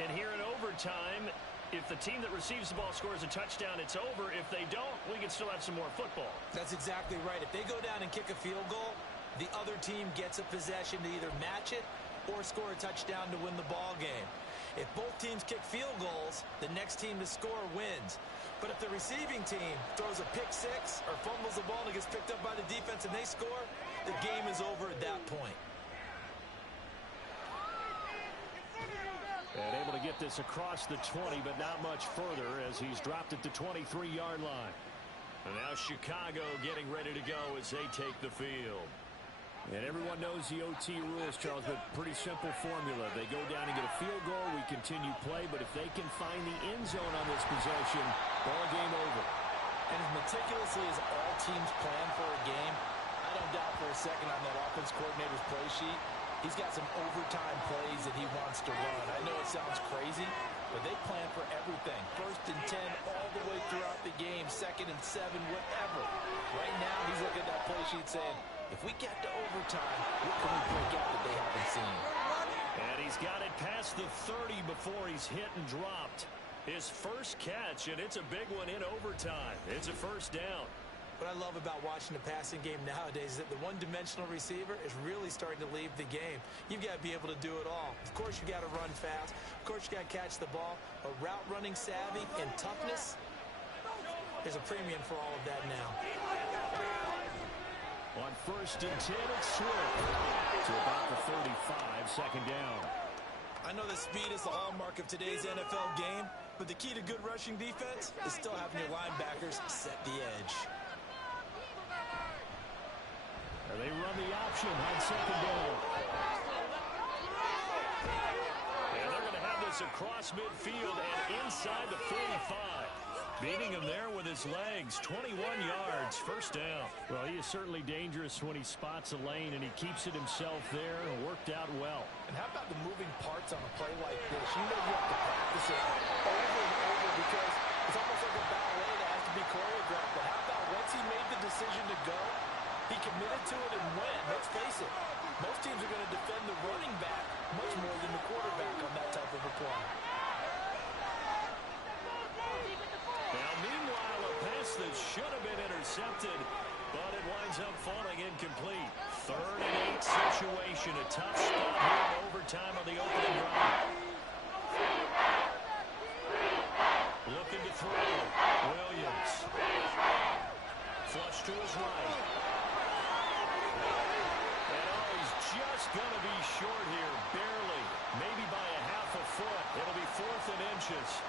And here in overtime, if the team that receives the ball scores a touchdown, it's over. If they don't, we can still have some more football. That's exactly right. If they go down and kick a field goal, the other team gets a possession to either match it or score a touchdown to win the ball game. If both teams kick field goals, the next team to score wins. But if the receiving team throws a pick six or fumbles the ball and it gets picked up by the defense and they score, the game is over at that point. And able to get this across the 20, but not much further as he's dropped it to 23-yard line. And now Chicago getting ready to go as they take the field. And everyone knows the OT rules, Charles, but pretty simple formula. They go down and get a field goal, we continue play, but if they can find the end zone on this possession, ball game over. And as meticulously as all teams plan for a game, I don't doubt for a second on that offense coordinator's play sheet, he's got some overtime plays that he wants to run. I know it sounds crazy, but they plan for everything. 1st and 10 all the way throughout the game, 2nd and 7, whatever. Right now, he's looking at that play sheet saying, if we get to overtime, what can we break out that they haven't seen? And he's got it past the 30 before he's hit and dropped. His first catch, and it's a big one in overtime. It's a first down. What I love about watching the passing game nowadays is that the one-dimensional receiver is really starting to leave the game. You've got to be able to do it all. Of course, you got to run fast. Of course, you got to catch the ball. But route running savvy and toughness, there's a premium for all of that now. On 1st and 10, it's Swift to about the 35, second down. I know that speed is the hallmark of today's NFL game, but the key to good rushing defense is still having your linebackers set the edge. And they run the option on second down. And they're going to have this across midfield and inside the 45. Beating him there with his legs, 21 yards, first down. Well, he is certainly dangerous when he spots a lane, and he keeps it himself there and worked out well. And how about the moving parts on a play like this? You know you have to practice it over and over because it's almost like a ballet that has to be choreographed. But how about once he made the decision to go, he committed to it and went. Let's face it, most teams are going to defend the running back much more than the quarterback on that type of a play. Now, meanwhile, a pass that should have been intercepted, but it winds up falling incomplete. 3rd and 8 situation, a tough spot here in overtime on the opening drive. Looking to throw. Williams. Flush to his right. And he's just going to be short here, barely. Maybe by a half a foot. It'll be 4th and inches.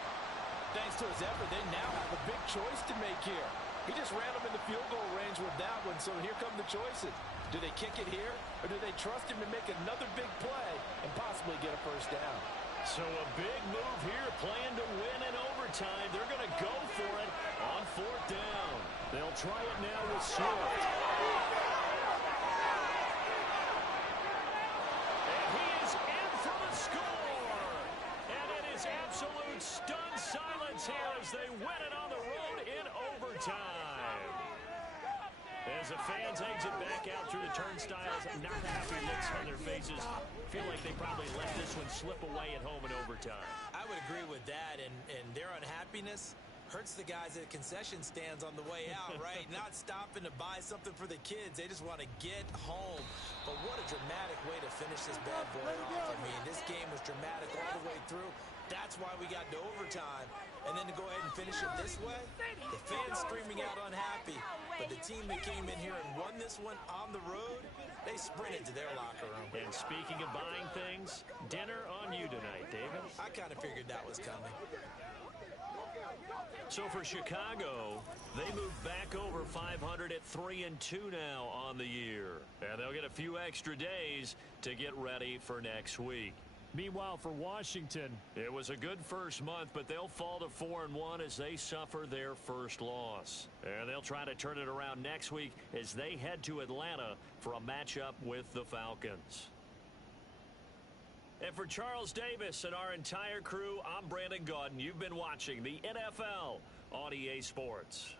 Thanks to his effort, they now have a big choice to make here. He just ran them in the field goal range with that one, so here come the choices. Do they kick it here, or do they trust him to make another big play and possibly get a first down? So a big move here, plan to win in overtime. They're going to go for it on 4th down. They'll try it now with Swift. And he is in for the score. And it is absolute stunned silence here as they win it on the road in overtime. As the fans exit back out through the turnstiles, not happy looks on their faces. Feel like they probably let this one slip away at home in overtime. I would agree with that, and their unhappiness hurts the guys at concession stands on the way out, right? Not stopping to buy something for the kids. They just want to get home. But what a dramatic way to finish this bad boy off. I mean, this game was dramatic all the way through. That's why we got to overtime. And then to go ahead and finish it this way, the fans screaming out unhappy. But the team that came in here and won this one on the road, they sprinted to their locker room. And speaking of buying things, dinner on you tonight, David. I kind of figured that was coming. So for Chicago, they move back over 500 at 3-2 now on the year. And they'll get a few extra days to get ready for next week. Meanwhile, for Washington, it was a good first month, but they'll fall to 4-1 as they suffer their first loss. And they'll try to turn it around next week as they head to Atlanta for a matchup with the Falcons. And for Charles Davis and our entire crew, I'm Brandon Gaudin. You've been watching the NFL on EA Sports.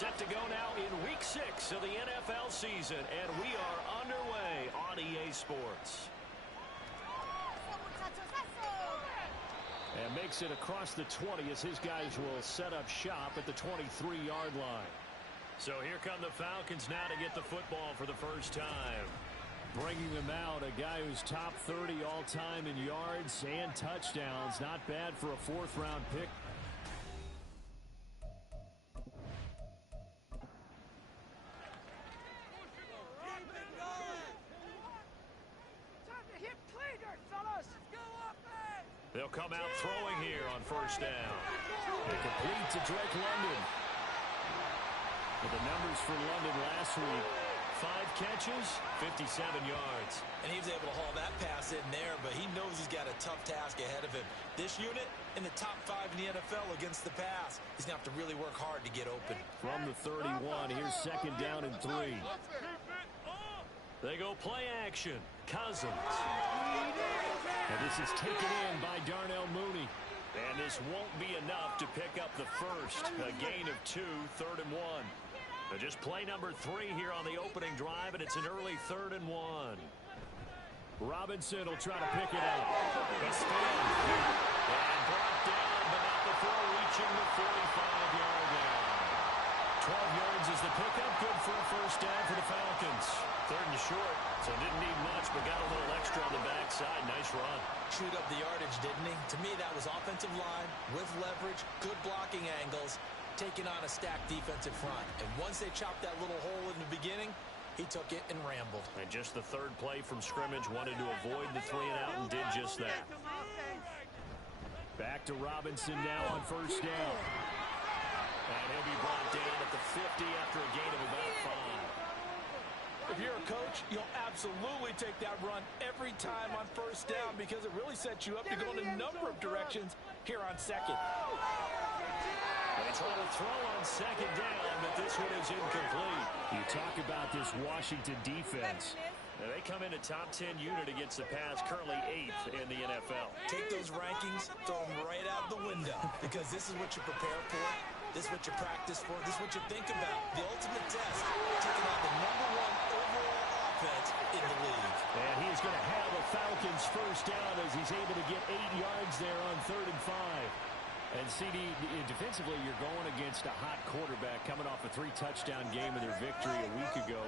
Set to go now in Week 6 of the NFL season, and we are underway on EA Sports. And makes it across the 20 as his guys will set up shop at the 23-yard line. So here come the Falcons now to get the football for the first time. Bringing them out, a guy who's top 30 all-time in yards and touchdowns. Not bad for a fourth-round pick. They'll come out throwing here on first down. They complete to Drake London. With the numbers for London last week, 5 catches, 57 yards. And he was able to haul that pass in there, but he knows he's got a tough task ahead of him. This unit in the top 5 in the NFL against the pass. He's going to have to really work hard to get open. From the 31, here's second down and 3. They go play action. Cousins. And this is taken in by Darnell Mooney. And this won't be enough to pick up the first. A gain of 2, 3rd and 1. Just play number 3 here on the opening drive, and it's an early 3rd and 1. Robinson will try to pick it up. He's still and brought down, but not before reaching the 45-yard line. 12 yards is the pickup. Good for a first down for the Falcons. 3rd and short, so didn't need much, but got a little extra on the backside. Nice run. Chewed up the yardage, didn't he? To me, that was offensive line with leverage, good blocking angles, taking on a stacked defensive front. And once they chopped that little hole in the beginning, he took it and rambled. And just the 3rd play from scrimmage, wanted to avoid the 3 and out and did just that. Back to Robinson now on first down. And he'll be brought down at the 50 after a gain of about 5. If you're a coach, you'll absolutely take that run every time on first down because it really sets you up to go in a number of directions here on second. They try to throw on second down, but this one is incomplete. You talk about this Washington defense. Now, they come in a top 10 unit against the pass, currently 8th in the NFL. Take those rankings, throw them right out the window because this is what you prepare for. This is what you practice for. This is what you think about. The ultimate test, taking out the #1 overall offense in the league. And he's going to have a Falcons first down as he's able to get 8 yards there on 3rd and 5. And CD, defensively, you're going against a hot quarterback coming off a 3-touchdown game in their victory a week ago.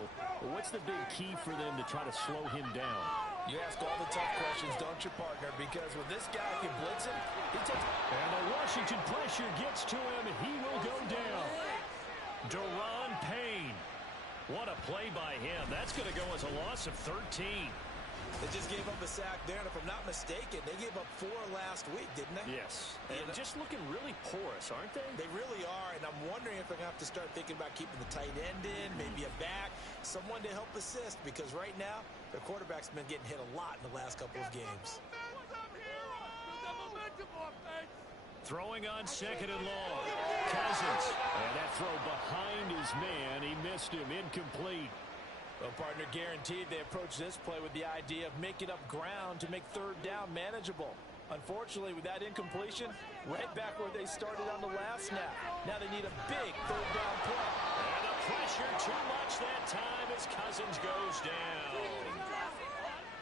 What's the big key for them to try to slow him down? You ask all the tough questions, don't you, partner? Because when this guy can blitz him, he takes... And the Washington pressure gets to him, and he will go down. Deron Payne. What a play by him. That's going to go as a loss of 13. They just gave up a sack there, and if I'm not mistaken, they gave up 4 last week, didn't they? Yes. And just looking really porous, aren't they? They really are, and I'm wondering if they're going to have to start thinking about keeping the tight end in, maybe a back, someone to help assist, because right now, their quarterback's been getting hit a lot in the last couple of games. Throwing on second and long. Cousins. And that throw behind his man. He missed him. Incomplete. Well, partner, guaranteed they approach this play with the idea of making up ground to make 3rd down manageable. Unfortunately, with that incompletion, right back where they started on the last snap. Now they need a big 3rd down play. And the pressure too much that time as Cousins goes down.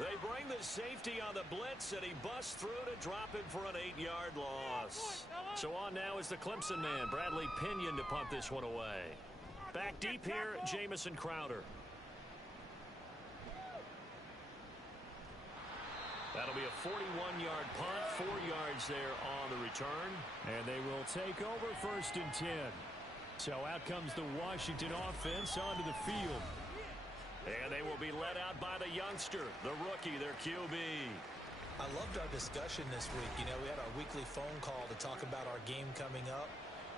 They bring the safety on the blitz, and he busts through to drop him for an 8-yard loss. So on now is the Clemson man, Bradley Pinion, to punt this one away. Back deep here, Jamison Crowder. That'll be a 41-yard punt, 4 yards there on the return. And they will take over 1st and 10. So out comes the Washington offense onto the field. And they will be led out by the youngster, the rookie, their QB. I loved our discussion this week. You know, we had our weekly phone call to talk about our game coming up.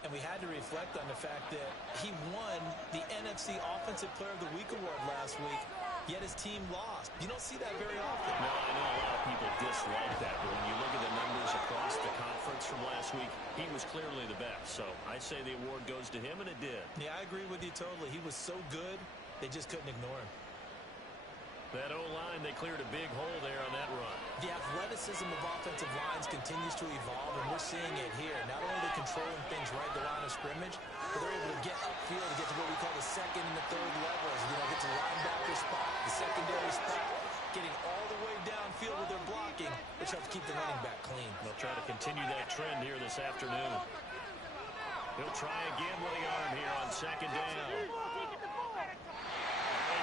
And we had to reflect on the fact that he won the NFC Offensive Player of the Week award last week, yet his team lost. You don't see that very often. No, I know a lot of people dislike that, but when you look at the numbers across the conference from last week, he was clearly the best. So I say the award goes to him, and it did. Yeah, I agree with you totally. He was so good, they just couldn't ignore him. That O-line, they cleared a big hole there on that run. The athleticism of offensive lines continues to evolve, and we're seeing it here. Not only are they controlling things right at the line of scrimmage, but they're able to get upfield to get to what we call the second and the third levels. Get to the linebacker spot, the secondary spot, getting all the way downfield with their blocking, which helps keep the running back clean. They'll try to continue that trend here this afternoon. He'll try again with the arm here on second down.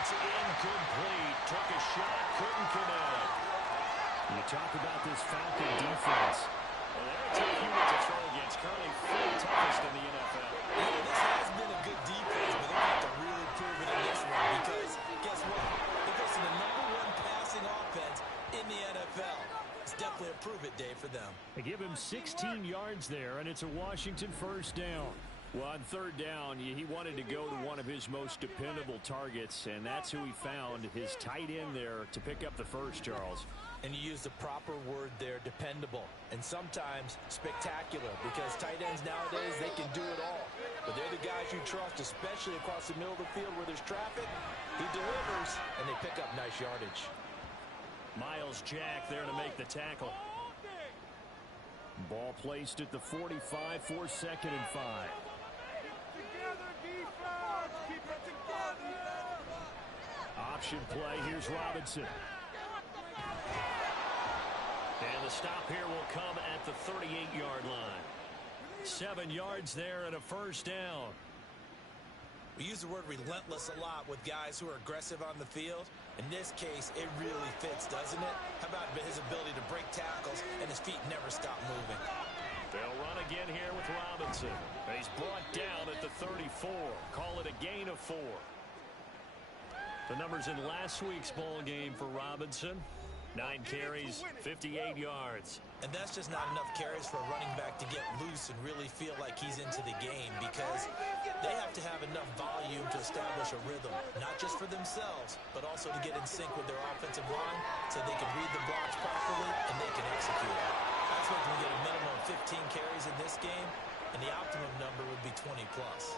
It's incomplete. Took a shot, couldn't connect. You talk about this Falcon defense. Well, they're a tough unit to throw against. Currently fifth toughest in the NFL. Yeah, this has been a good defense, but they're going to have to really prove it in this one because guess what? They're facing the #1 passing offense in the NFL. It's definitely a prove it day for them. They give him 16 yards there, and it's a Washington first down. Well, on third down, he wanted to go to one of his most dependable targets, and that's who he found, his tight end there, to pick up the first, Charles. And you use the proper word there, dependable, and sometimes spectacular, because tight ends nowadays, they can do it all. But they're the guys you trust, especially across the middle of the field where there's traffic. He delivers, and they pick up nice yardage. Miles Jack there to make the tackle. Ball placed at the 45 for 2nd and 5. Option play. Here's Robinson. And the stop here will come at the 38-yard line. 7 yards there and a first down. We use the word relentless a lot with guys who are aggressive on the field. In this case, it really fits, doesn't it? How about his ability to break tackles and his feet never stop moving? They'll run again here with Robinson. He's brought down at the 34. Call it a gain of 4. The numbers in last week's ball game for Robinson. 9 carries, 58 yards. And that's just not enough carries for a running back to get loose and really feel like he's into the game, because they have to have enough volume to establish a rhythm, not just for themselves, but also to get in sync with their offensive line so they can read the blocks properly and they can execute it. I expect them to get a minimum of 15 carries in this game, and the optimum number would be 20 plus.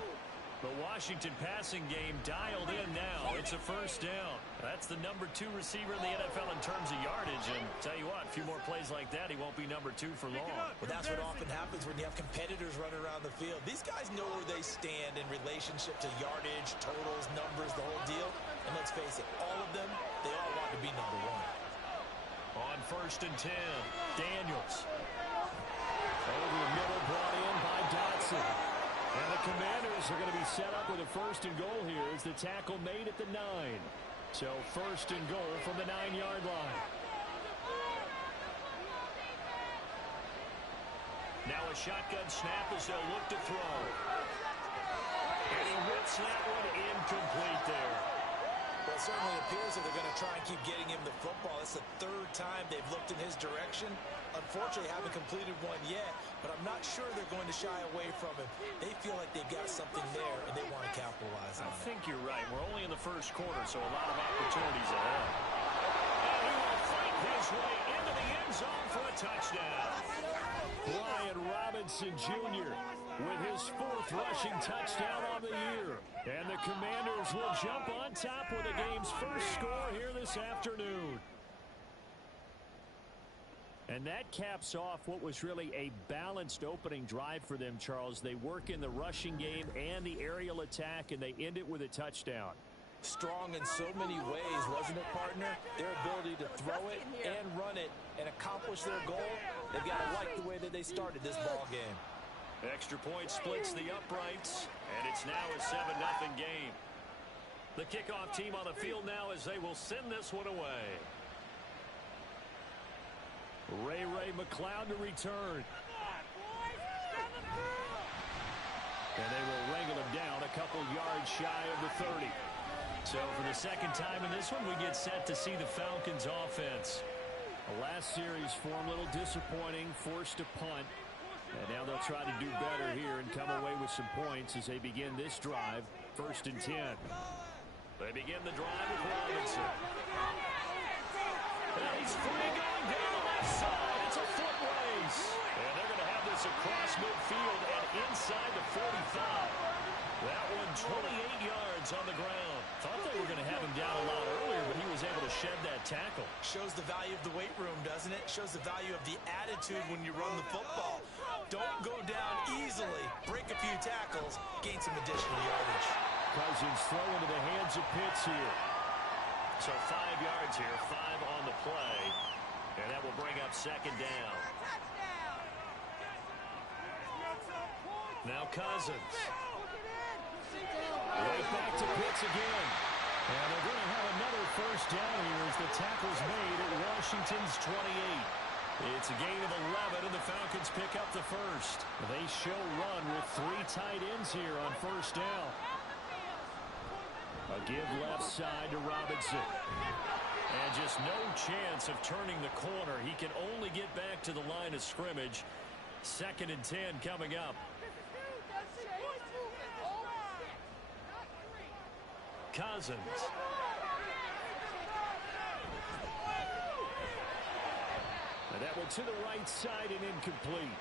The Washington passing game dialed in now. It's a first down. That's the #2 receiver in the NFL in terms of yardage. And tell you what, a few more plays like that, he won't be #2 for long. Well, that's what often happens when you have competitors running around the field. These guys know where they stand in relationship to yardage, totals, numbers, the whole deal. And let's face it, all of them, they all want to be #1. On 1st and 10, Daniels. Over the middle, brought in by Dotson. And the Commanders are going to be set up with a 1st and goal here as the tackle made at the 9. So 1st and goal from the 9-yard line. Now a shotgun snap as they'll look to throw. And he whips that one incomplete there. Well, it certainly appears that they're going to try and keep getting him the football. It's the 3rd time they've looked in his direction. Unfortunately, haven't completed one yet, but I'm not sure they're going to shy away from him. They feel like they've got something there, and they want to capitalize on it. I think you're right. We're only in the 1st quarter, so a lot of opportunities ahead. And he will fight his way into the end zone for a touchdown. Brian Robinson Jr. with his 4th rushing touchdown on the year. And the Commanders will jump on top with the game's first score here this afternoon. And that caps off what was really a balanced opening drive for them, Charles. They work in the rushing game and the aerial attack, and they end it with a touchdown. Strong in so many ways, wasn't it, partner? Their ability to throw it and run it and accomplish their goal, they've got to like the way that they started this ball game. Extra point splits the uprights, and it's now a 7-0 game. The kickoff team on the field now as they will send this one away. Ray McCloud to return. And they will wrangle him down a couple yards shy of the 30. So for the 2nd time in this one, we get set to see the Falcons offense. The last series for them, a little disappointing, forced to punt. And now they'll try to do better here and come away with some points as they begin this drive. 1st and 10. They begin the drive with Robinson. And he's free going down the left side. It's a foot race. And they're going to have this across midfield and inside the 45. That one 28 yards on the ground. Thought they were going to have him down a lot earlier, but he was was able to shed that tackle. Shows the value of the weight room, doesn't it? Shows the value of the attitude when you run the football. Don't go down easily. Break a few tackles. Gain some additional yardage. Cousins throw into the hands of Pitts here. So 5 yards here, 5 on the play. And that will bring up second down. Now Cousins. Right back to Pitts again. And they're going to have another first down here as the tackle's made at Washington's 28. It's a gain of 11, and the Falcons pick up the first. They show run with 3 tight ends here on first down. A give left side to Robinson. And just no chance of turning the corner. He can only get back to the line of scrimmage. 2nd and 10 coming up. Cousins. And that one to the right side and incomplete.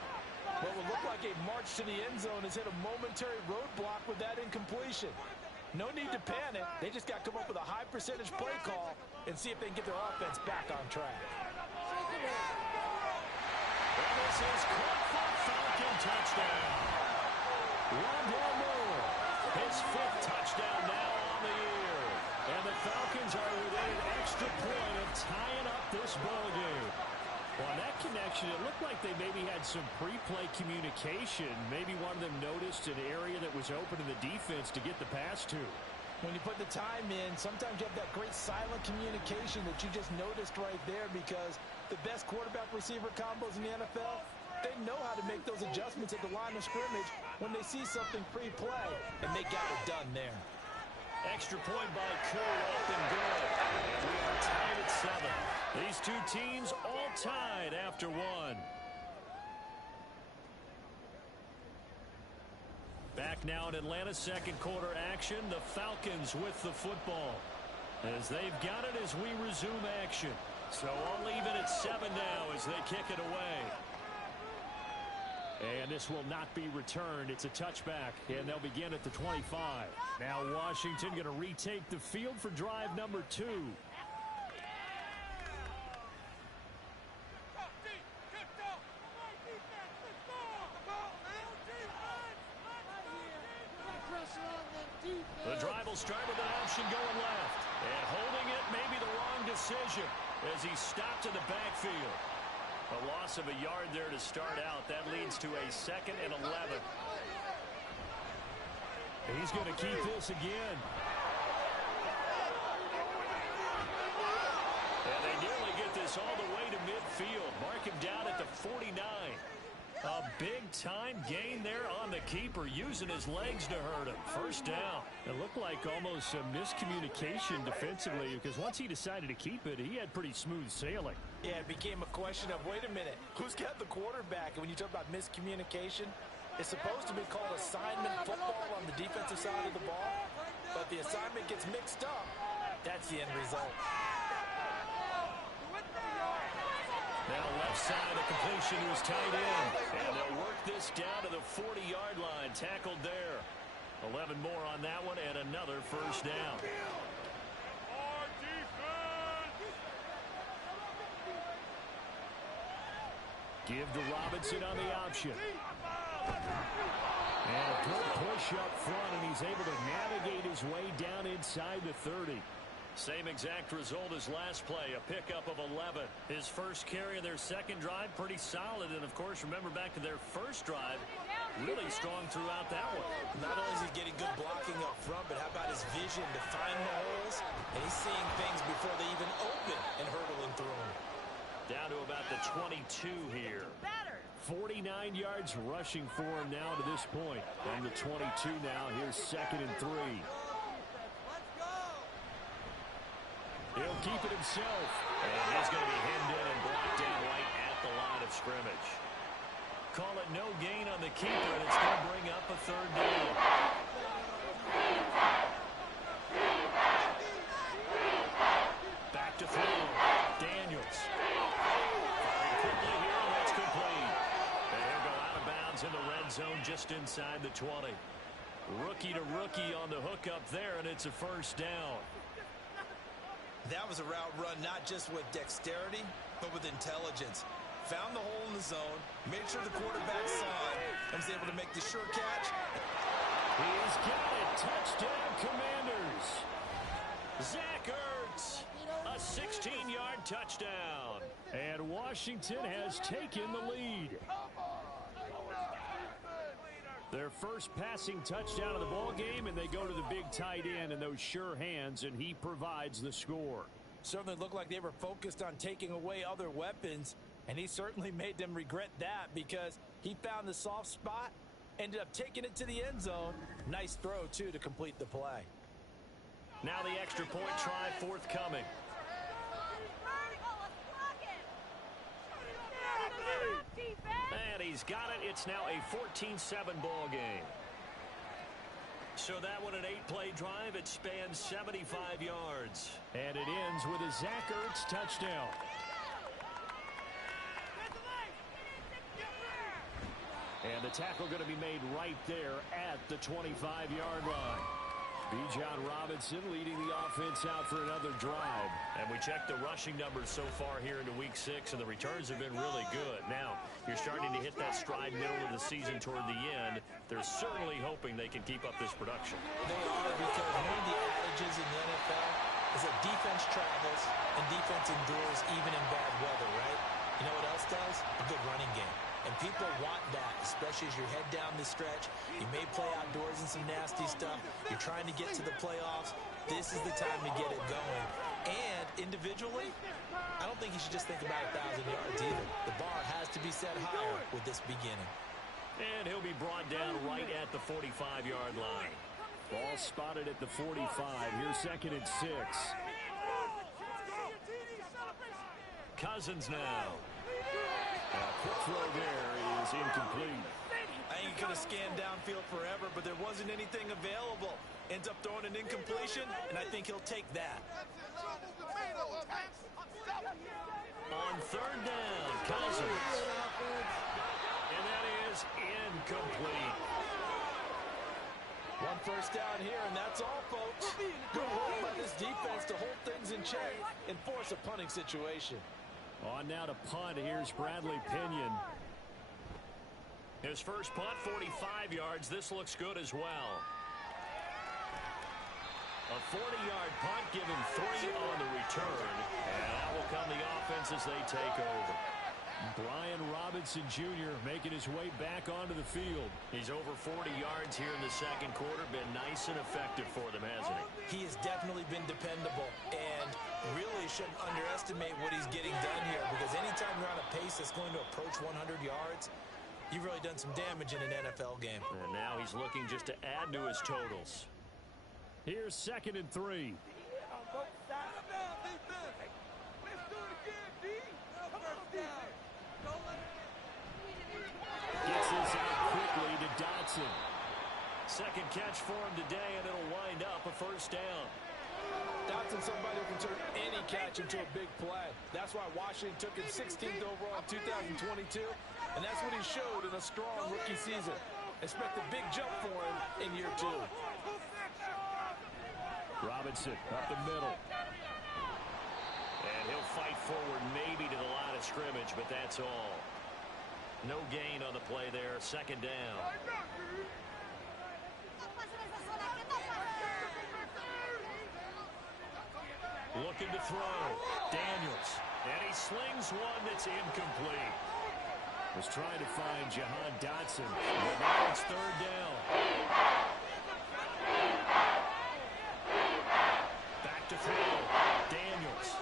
What would look like a march to the end zone has hit a momentary roadblock with that incompletion. No need to panic. They just got to come up with a high percentage play call and see if they can get their offense back on track. And this is caught for Falcon touchdown. Rondell Moore, his 5th touchdown now on the year. And the Falcons are within an extra point of tying up this ball game. On that connection, it looked like they maybe had some pre-play communication. Maybe one of them noticed an area that was open in the defense to get the pass to. When you put the time in, sometimes you have that great silent communication that you just noticed right there, because the best quarterback-receiver combos in the NFL, they know how to make those adjustments at the line of scrimmage when they see something pre-play, and they got it done there. Extra point by Koo, up and good. And we are tied at 7. These two teams all tied after 1. Back now in Atlanta, second quarter action. The Falcons with the football. As they've got it as we resume action. So I'll leave it at 7 now as they kick it away. And this will not be returned. It's a touchback, and they'll begin at the 25. Now Washington going to retake the field for drive number 2. The drive will start with an option going left. And holding it may be the wrong decision as he stopped in the backfield. A loss of a yard there to start out. That leads to a 2nd and 11. He's going to keep this again. And they nearly get this all the way to midfield. Mark him down at the 49. A big-time gain there on the keeper, using his legs to hurt him. First down. It looked like almost a miscommunication defensively, because once he decided to keep it, he had pretty smooth sailing. Yeah, it became a question of, wait a minute, who's got the quarterback? And when you talk about miscommunication, it's supposed to be called assignment football on the defensive side of the ball, but the assignment gets mixed up. That's the end result. Now left side, the completion was tight in. And they'll work this down to the 40-yard line. Tackled there. 11 more on that one, and another first down. Give to Robinson on the option. And a good push up front, and he's able to navigate his way down inside the 30. Same exact result as last play, a pickup of 11. His first carry of their second drive, pretty solid. And, of course, remember back to their first drive, really strong throughout that one. Not only is he getting good blocking up front, but how about his vision to find the holes? And he's seeing things before they even open and hurdling through them. Down to about the 22 here. 49 yards rushing for him now to this point. And the 22 now. Here's 2nd and 3. He'll keep it himself. And he's going to be hemmed in and blocked down right at the line of scrimmage. Call it no gain on the keeper, and it's going to bring up a 3rd down. Back to throw. Daniels. Firing quickly here, and that's complete. And he'll go out of bounds in the red zone just inside the 20. Rookie to rookie on the hookup there, and it's a first down. That was a route run not just with dexterity, but with intelligence. Found the hole in the zone, made sure the quarterback saw it, and was able to make the sure catch. He's got it. Touchdown, Commanders. Zach Ertz, a 16-yard touchdown. And Washington has taken the lead. Their first passing touchdown of the ball game, and they go to the big tight end in those sure hands, and he provides the score. Certainly looked like they were focused on taking away other weapons, and he certainly made them regret that because he found the soft spot, ended up taking it to the end zone. Nice throw, too, to complete the play. Now the extra point try forthcoming. And he's got it. It's now a 14-7 ball game. So that one, an 8-play drive. It spans 75 yards. And it ends with a Zach Ertz touchdown. And the tackle going to be made right there at the 25-yard line. Bijan Robinson leading the offense out for another drive. And we checked the rushing numbers so far here into Week 6, and the returns have been really good. Now, you're starting to hit that stride middle of the season toward the end. They're certainly hoping they can keep up this production. They are, because one of the adages in the NFL is that defense travels and defense endures even in bad weather, right? You know what else does? A good running game. And people want that, especially as you head down the stretch. You may play outdoors in some nasty stuff. You're trying to get to the playoffs. This is the time to get it going. And individually, I don't think you should just think about 1,000 yards either. The bar has to be set higher with this beginning. And he'll be brought down right at the 45-yard line. Ball spotted at the 45. Here's 2nd and 6. Cousins now. Quick throw there is incomplete. I think he could have scanned downfield forever, but there wasn't anything available. Ends up throwing an incompletion, and I think he'll take that. On 3rd down, Cousins. And that is incomplete. One first down here, and that's all, folks. Good work by this defense to hold things in check and force a punting situation. On now to punt. Here's Bradley Pinion. His first punt, 45 yards. This looks good as well. A 40-yard punt, give him 3 on the return. And out will come the offense as they take over. Brian Robinson Jr. making his way back onto the field. He's over 40 yards here in the second quarter. Been nice and effective for them, hasn't he? He has definitely been dependable, and really shouldn't underestimate what he's getting done here, because anytime you're on a pace that's going to approach 100 yards, you've really done some damage in an NFL game. And now he's looking just to add to his totals. Here's 2nd and 3. Gets this out quickly to Dotson. Second catch for him today, and it'll wind up a first down. Dotson, somebody who can turn any catch into a big play. That's why Washington took him 16th overall in 2022, and that's what he showed in a strong rookie season. Expect a big jump for him in year 2. Robinson up the middle. And he'll fight forward maybe to the line of scrimmage, but that's all. No gain on the play there. 2nd down. Looking to throw. Daniels. And he slings one that's incomplete. Was trying to find Jahan Dotson. But now it's 3rd down. Back to throw. Daniels.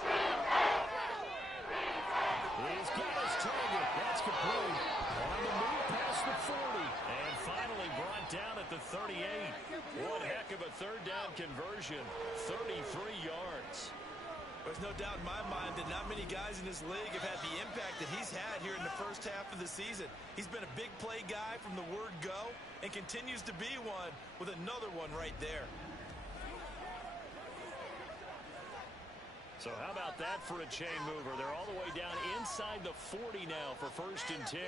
He's got his target. That's complete. On the move past the 40. And finally brought down at the 38. One heck of a 3rd down conversion. 33 yards. There's no doubt in my mind that not many guys in this league have had the impact that he's had here in the first half of the season. He's been a big play guy from the word go and continues to be one with another one right there. So how about that for a chain mover? They're all the way down inside the 40 now for 1st and 10.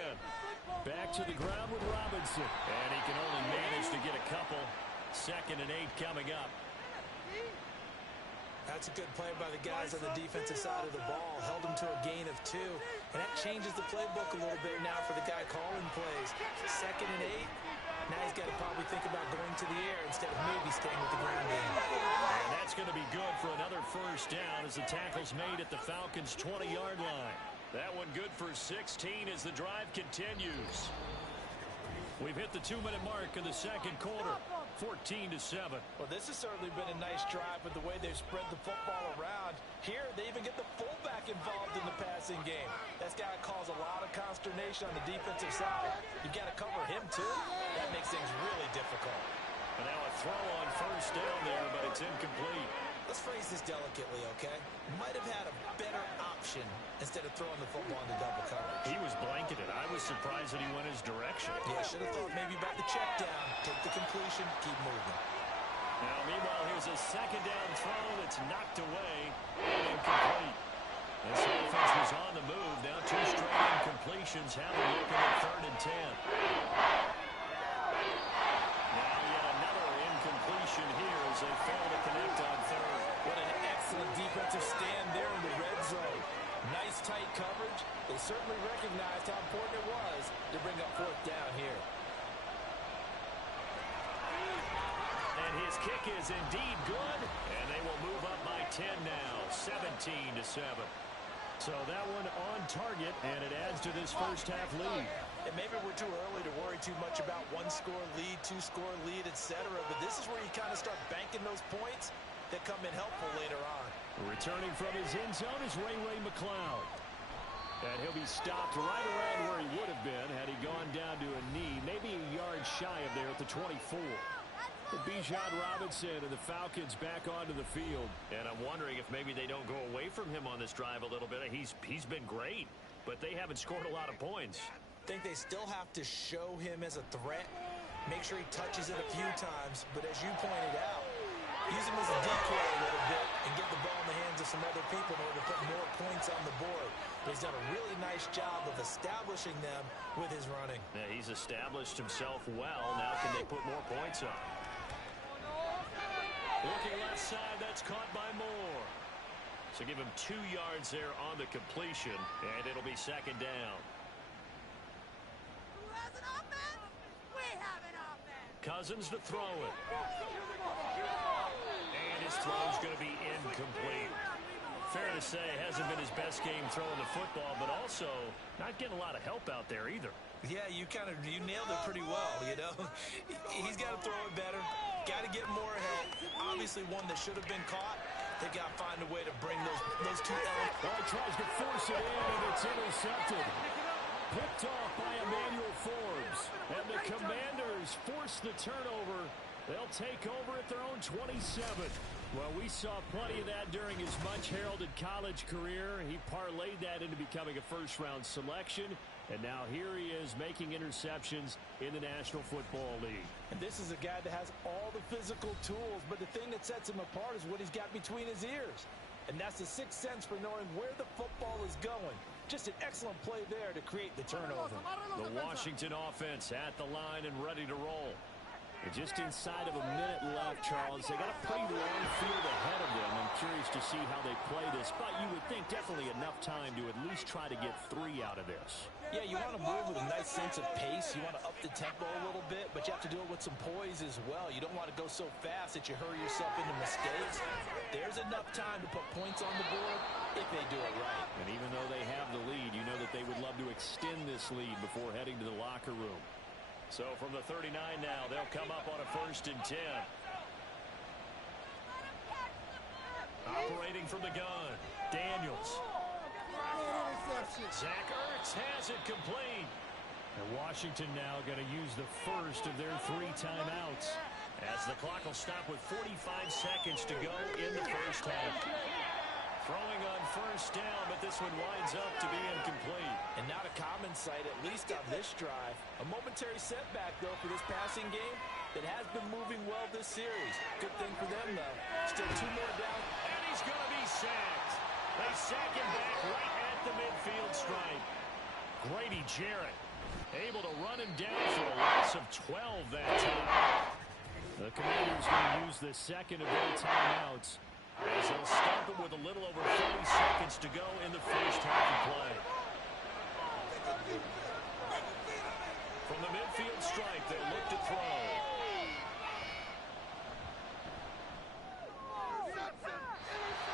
Back to the ground with Robinson. And he can only manage to get a couple. 2nd and 8 coming up. Has That's a good play by the guys on the defensive side of the ball. Held them to a gain of 2. And that changes the playbook a little bit now for the guy calling plays. 2nd and 8. Now he's got to probably think about going to the air instead of maybe staying with the ground game. And that's going to be good for another first down as the tackle's made at the Falcons' 20-yard line. That one good for 16 as the drive continues. We've hit the 2-minute mark in the second quarter, 14-7. Well, this has certainly been a nice drive with the way they've spread the football around. Here, they even get the fullback involved in the passing game. That's got to cause a lot of consternation on the defensive side. You got to cover him, too. That makes things really difficult. And now a throw on first down there, but it's incomplete. Let's phrase this delicately, okay? Might have had a better option instead of throwing the football into double coverage. He was blanketed. I was surprised that he went his direction. Yeah, should have thought maybe about the check down, take the completion, keep moving. Now, meanwhile, here's a second down throw that's knocked away and incomplete. This offense was on the move. Now 2 straight incompletions have them looking at 3rd and 10. Now yet another incompletion here as they fail to connect on 3rd. What an excellent defensive stand there in the red zone. Nice tight coverage. They certainly recognized how important it was to bring up 4th down here. And his kick is indeed good, and they will move up by 10 now, 17-7. So that one on target, and it adds to this first half lead. And maybe we're too early to worry too much about 1-score lead, 2-score lead, etc. But this is where you kind of start banking those points that come in helpful later on. Returning from his end zone is Ray McCloud. And he'll be stopped right around where he would have been had he gone down to a knee, maybe a yard shy of there at the 24. Bijan Robinson and the Falcons back onto the field. And I'm wondering if maybe they don't go away from him on this drive a little bit. He's been great, but they haven't scored a lot of points. I think they still have to show him as a threat. Make sure he touches it a few times. But as you pointed out, use him as a decoy a little bit and get the ball in the hands of some other people in order to put more points on the board. But he's done a really nice job of establishing them with his running. Yeah, he's established himself well. Now can they put more points up? Looking left side, that's caught by Moore. So give him 2 yards there on the completion, and it'll be 2nd down. Who has an offense? We have an offense. Cousins to throw it. And his throw's going to be incomplete. Fair to say, hasn't been his best game throwing the football, but also not getting a lot of help out there either. Yeah, you nailed it pretty well, you know. He's got to throw it better. Got to get more help. Obviously one that should have been caught. They got to find a way to bring those 2 elements. Well, he tries to force it in, and it's intercepted. Picked off by Emmanuel Forbes. And the Commanders force the turnover. They'll take over at their own 27. Well, we saw plenty of that during his much-heralded college career. He parlayed that into becoming a first-round selection. And now here he is making interceptions in the National Football League. And this is a guy that has all the physical tools, but the thing that sets him apart is what he's got between his ears. And that's the sixth sense for knowing where the football is going. Just an excellent play there to create the turnover. The Washington offense at the line and ready to roll. And just inside of a minute left, Charles. They got a pretty long field ahead of them. I'm curious to see how they play this, but you would think definitely enough time to at least try to get 3 out of this. Yeah, you want to move with a nice sense of pace. You want to up the tempo a little bit, but you have to do it with some poise as well. You don't want to go so fast that you hurry yourself into mistakes. There's enough time to put points on the board if they do it right. And even though they have the lead, you know that they would love to extend this lead before heading to the locker room. So from the 39 now, they'll come up on a 1st and 10. Operating from the gun, Daniels. Zach Ertz has it complete. And Washington now going to use the first of their 3 timeouts, as the clock will stop with 45 seconds to go in the first half. Throwing on 1st down, but this one winds up to be incomplete. And not a common sight, at least on this drive. A momentary setback, though, for this passing game that has been moving well this series. Good thing for them, though. Still 2 more down. And he's going to be sacked. They sack him back right at the midfield stripe. Grady Jarrett able to run him down for a loss of 12 that time. The Commanders going to use the second of their timeouts as they'll start them with a little over 30 seconds to go in the first half of play. From the midfield stripe, they'll look to throw.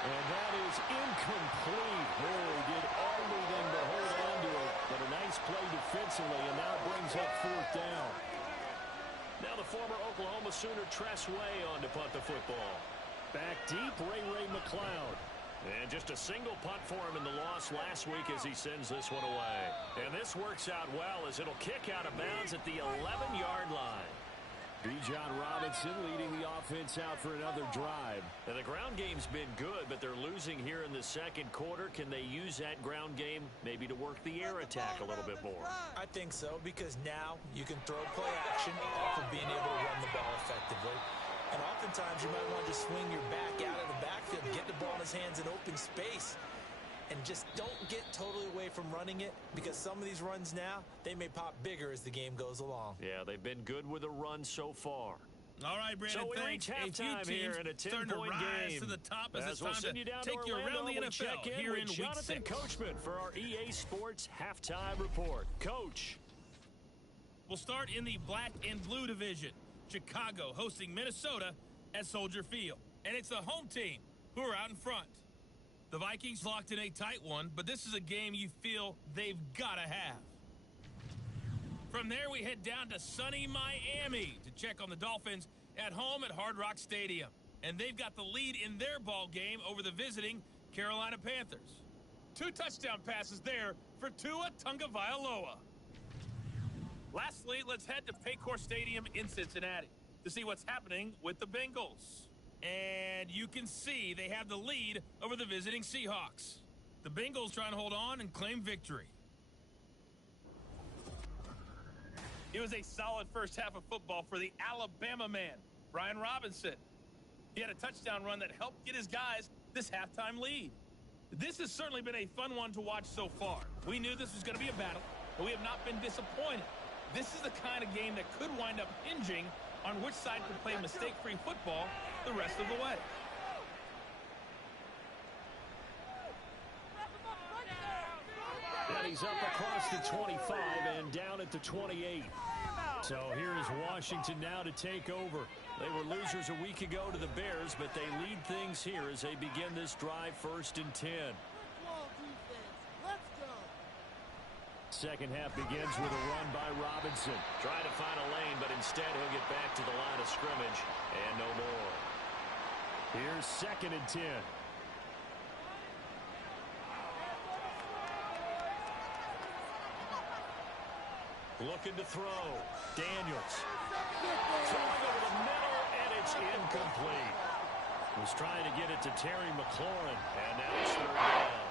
And that is incomplete. Boy, did everything to hold on to it. But a nice play defensively, and now brings up fourth down. Now the former Oklahoma Sooner Tress Way on to punt the football. Back deep, Ray McLeod. And just a single punt for him in the loss last week as he sends this one away. And this works out well as it'll kick out of bounds at the 11-yard line. Bijan Robinson leading the offense out for another drive. And the ground game's been good, but they're losing here in the second quarter. Can they use that ground game maybe to work the air attack a little bit more? I think so, because now you can throw play action off of being able to run the ball effectively. And oftentimes you might want to just swing your back out of the backfield, get the ball in his hands in open space, and just don't get totally away from running it, because some of these runs now, they may pop bigger as the game goes along. Yeah, they've been good with a run so far. All right, Brandon, so we reach halftime here in a 10-point game. To the top as it's we'll time send to you down take to you Orlando, around the we'll NFL check in here with in Week Jonathan 6. Coachman for our EA Sports Halftime Report. Coach. We'll start in the black and blue division. Chicago hosting Minnesota at Soldier Field. And it's the home team who are out in front. The Vikings locked in a tight one, but this is a game you feel they've got to have. From there, we head down to sunny Miami to check on the Dolphins at home at Hard Rock Stadium. And they've got the lead in their ball game over the visiting Carolina Panthers. 2 touchdown passes there for Tua Tagovailoa. Lastly, let's head to Paycor Stadium in Cincinnati to see what's happening with the Bengals. And you can see they have the lead over the visiting Seahawks. The Bengals trying to hold on and claim victory. It was a solid first half of football for the Alabama man, Brian Robinson. He had a touchdown run that helped get his guys this halftime lead. This has certainly been a fun one to watch so far. We knew this was going to be a battle, but we have not been disappointed. This is the kind of game that could wind up hinging on which side can play mistake-free football the rest of the way. And he's up across the 25 and down at the 28. So here is Washington now to take over. They were losers a week ago to the Bears, but they lead things here as they begin this drive 1st and 10. Second half begins with a run by Robinson. Trying to find a lane, but instead he'll get back to the line of scrimmage and no more. Here's 2nd and 10. Looking to throw. Daniels. Throwing over the middle, and it's incomplete. Was trying to get it to Terry McLaurin. And now it's 3rd down.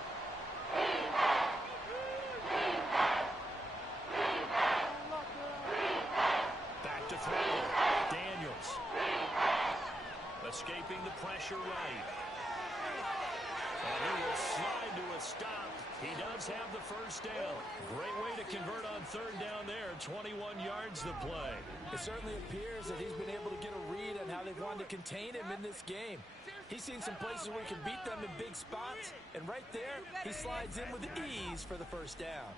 Back to throw. Daniels. Escaping the pressure right. And he will slide to a stop. He does have the first down. Great way to convert on 3rd down there. 21 yards the play. It certainly appears that he's been able to get a read on how they've wanted to contain him in this game. He's seen some places where he can beat them in big spots, and right there, he slides in with ease for the first down.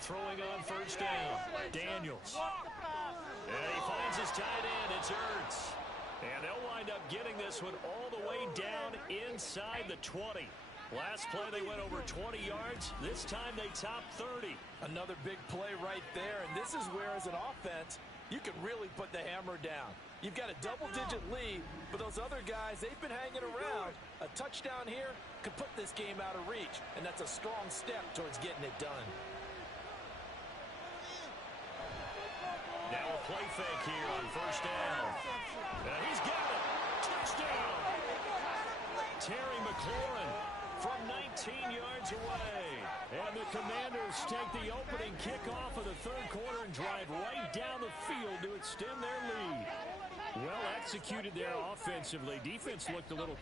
Throwing on 1st down. Daniels. And he finds his tight end. It's Ertz. And they'll wind up getting this one all the way down inside the 20. Last play they went over 20 yards. This time they topped 30. Another big play right there, and this is where, as an offense, you can really put the hammer down. You've got a double-digit lead, but those other guys, they've been hanging around. A touchdown here could put this game out of reach, and that's a strong step towards getting it done. Now a play fake here on 1st down. And he's got it. Touchdown. Terry McLaurin from 19 yards away. And the Commanders take the opening kickoff of the 3rd quarter and drive right down the field to extend their lead. Well executed there offensively. Defense looked a little...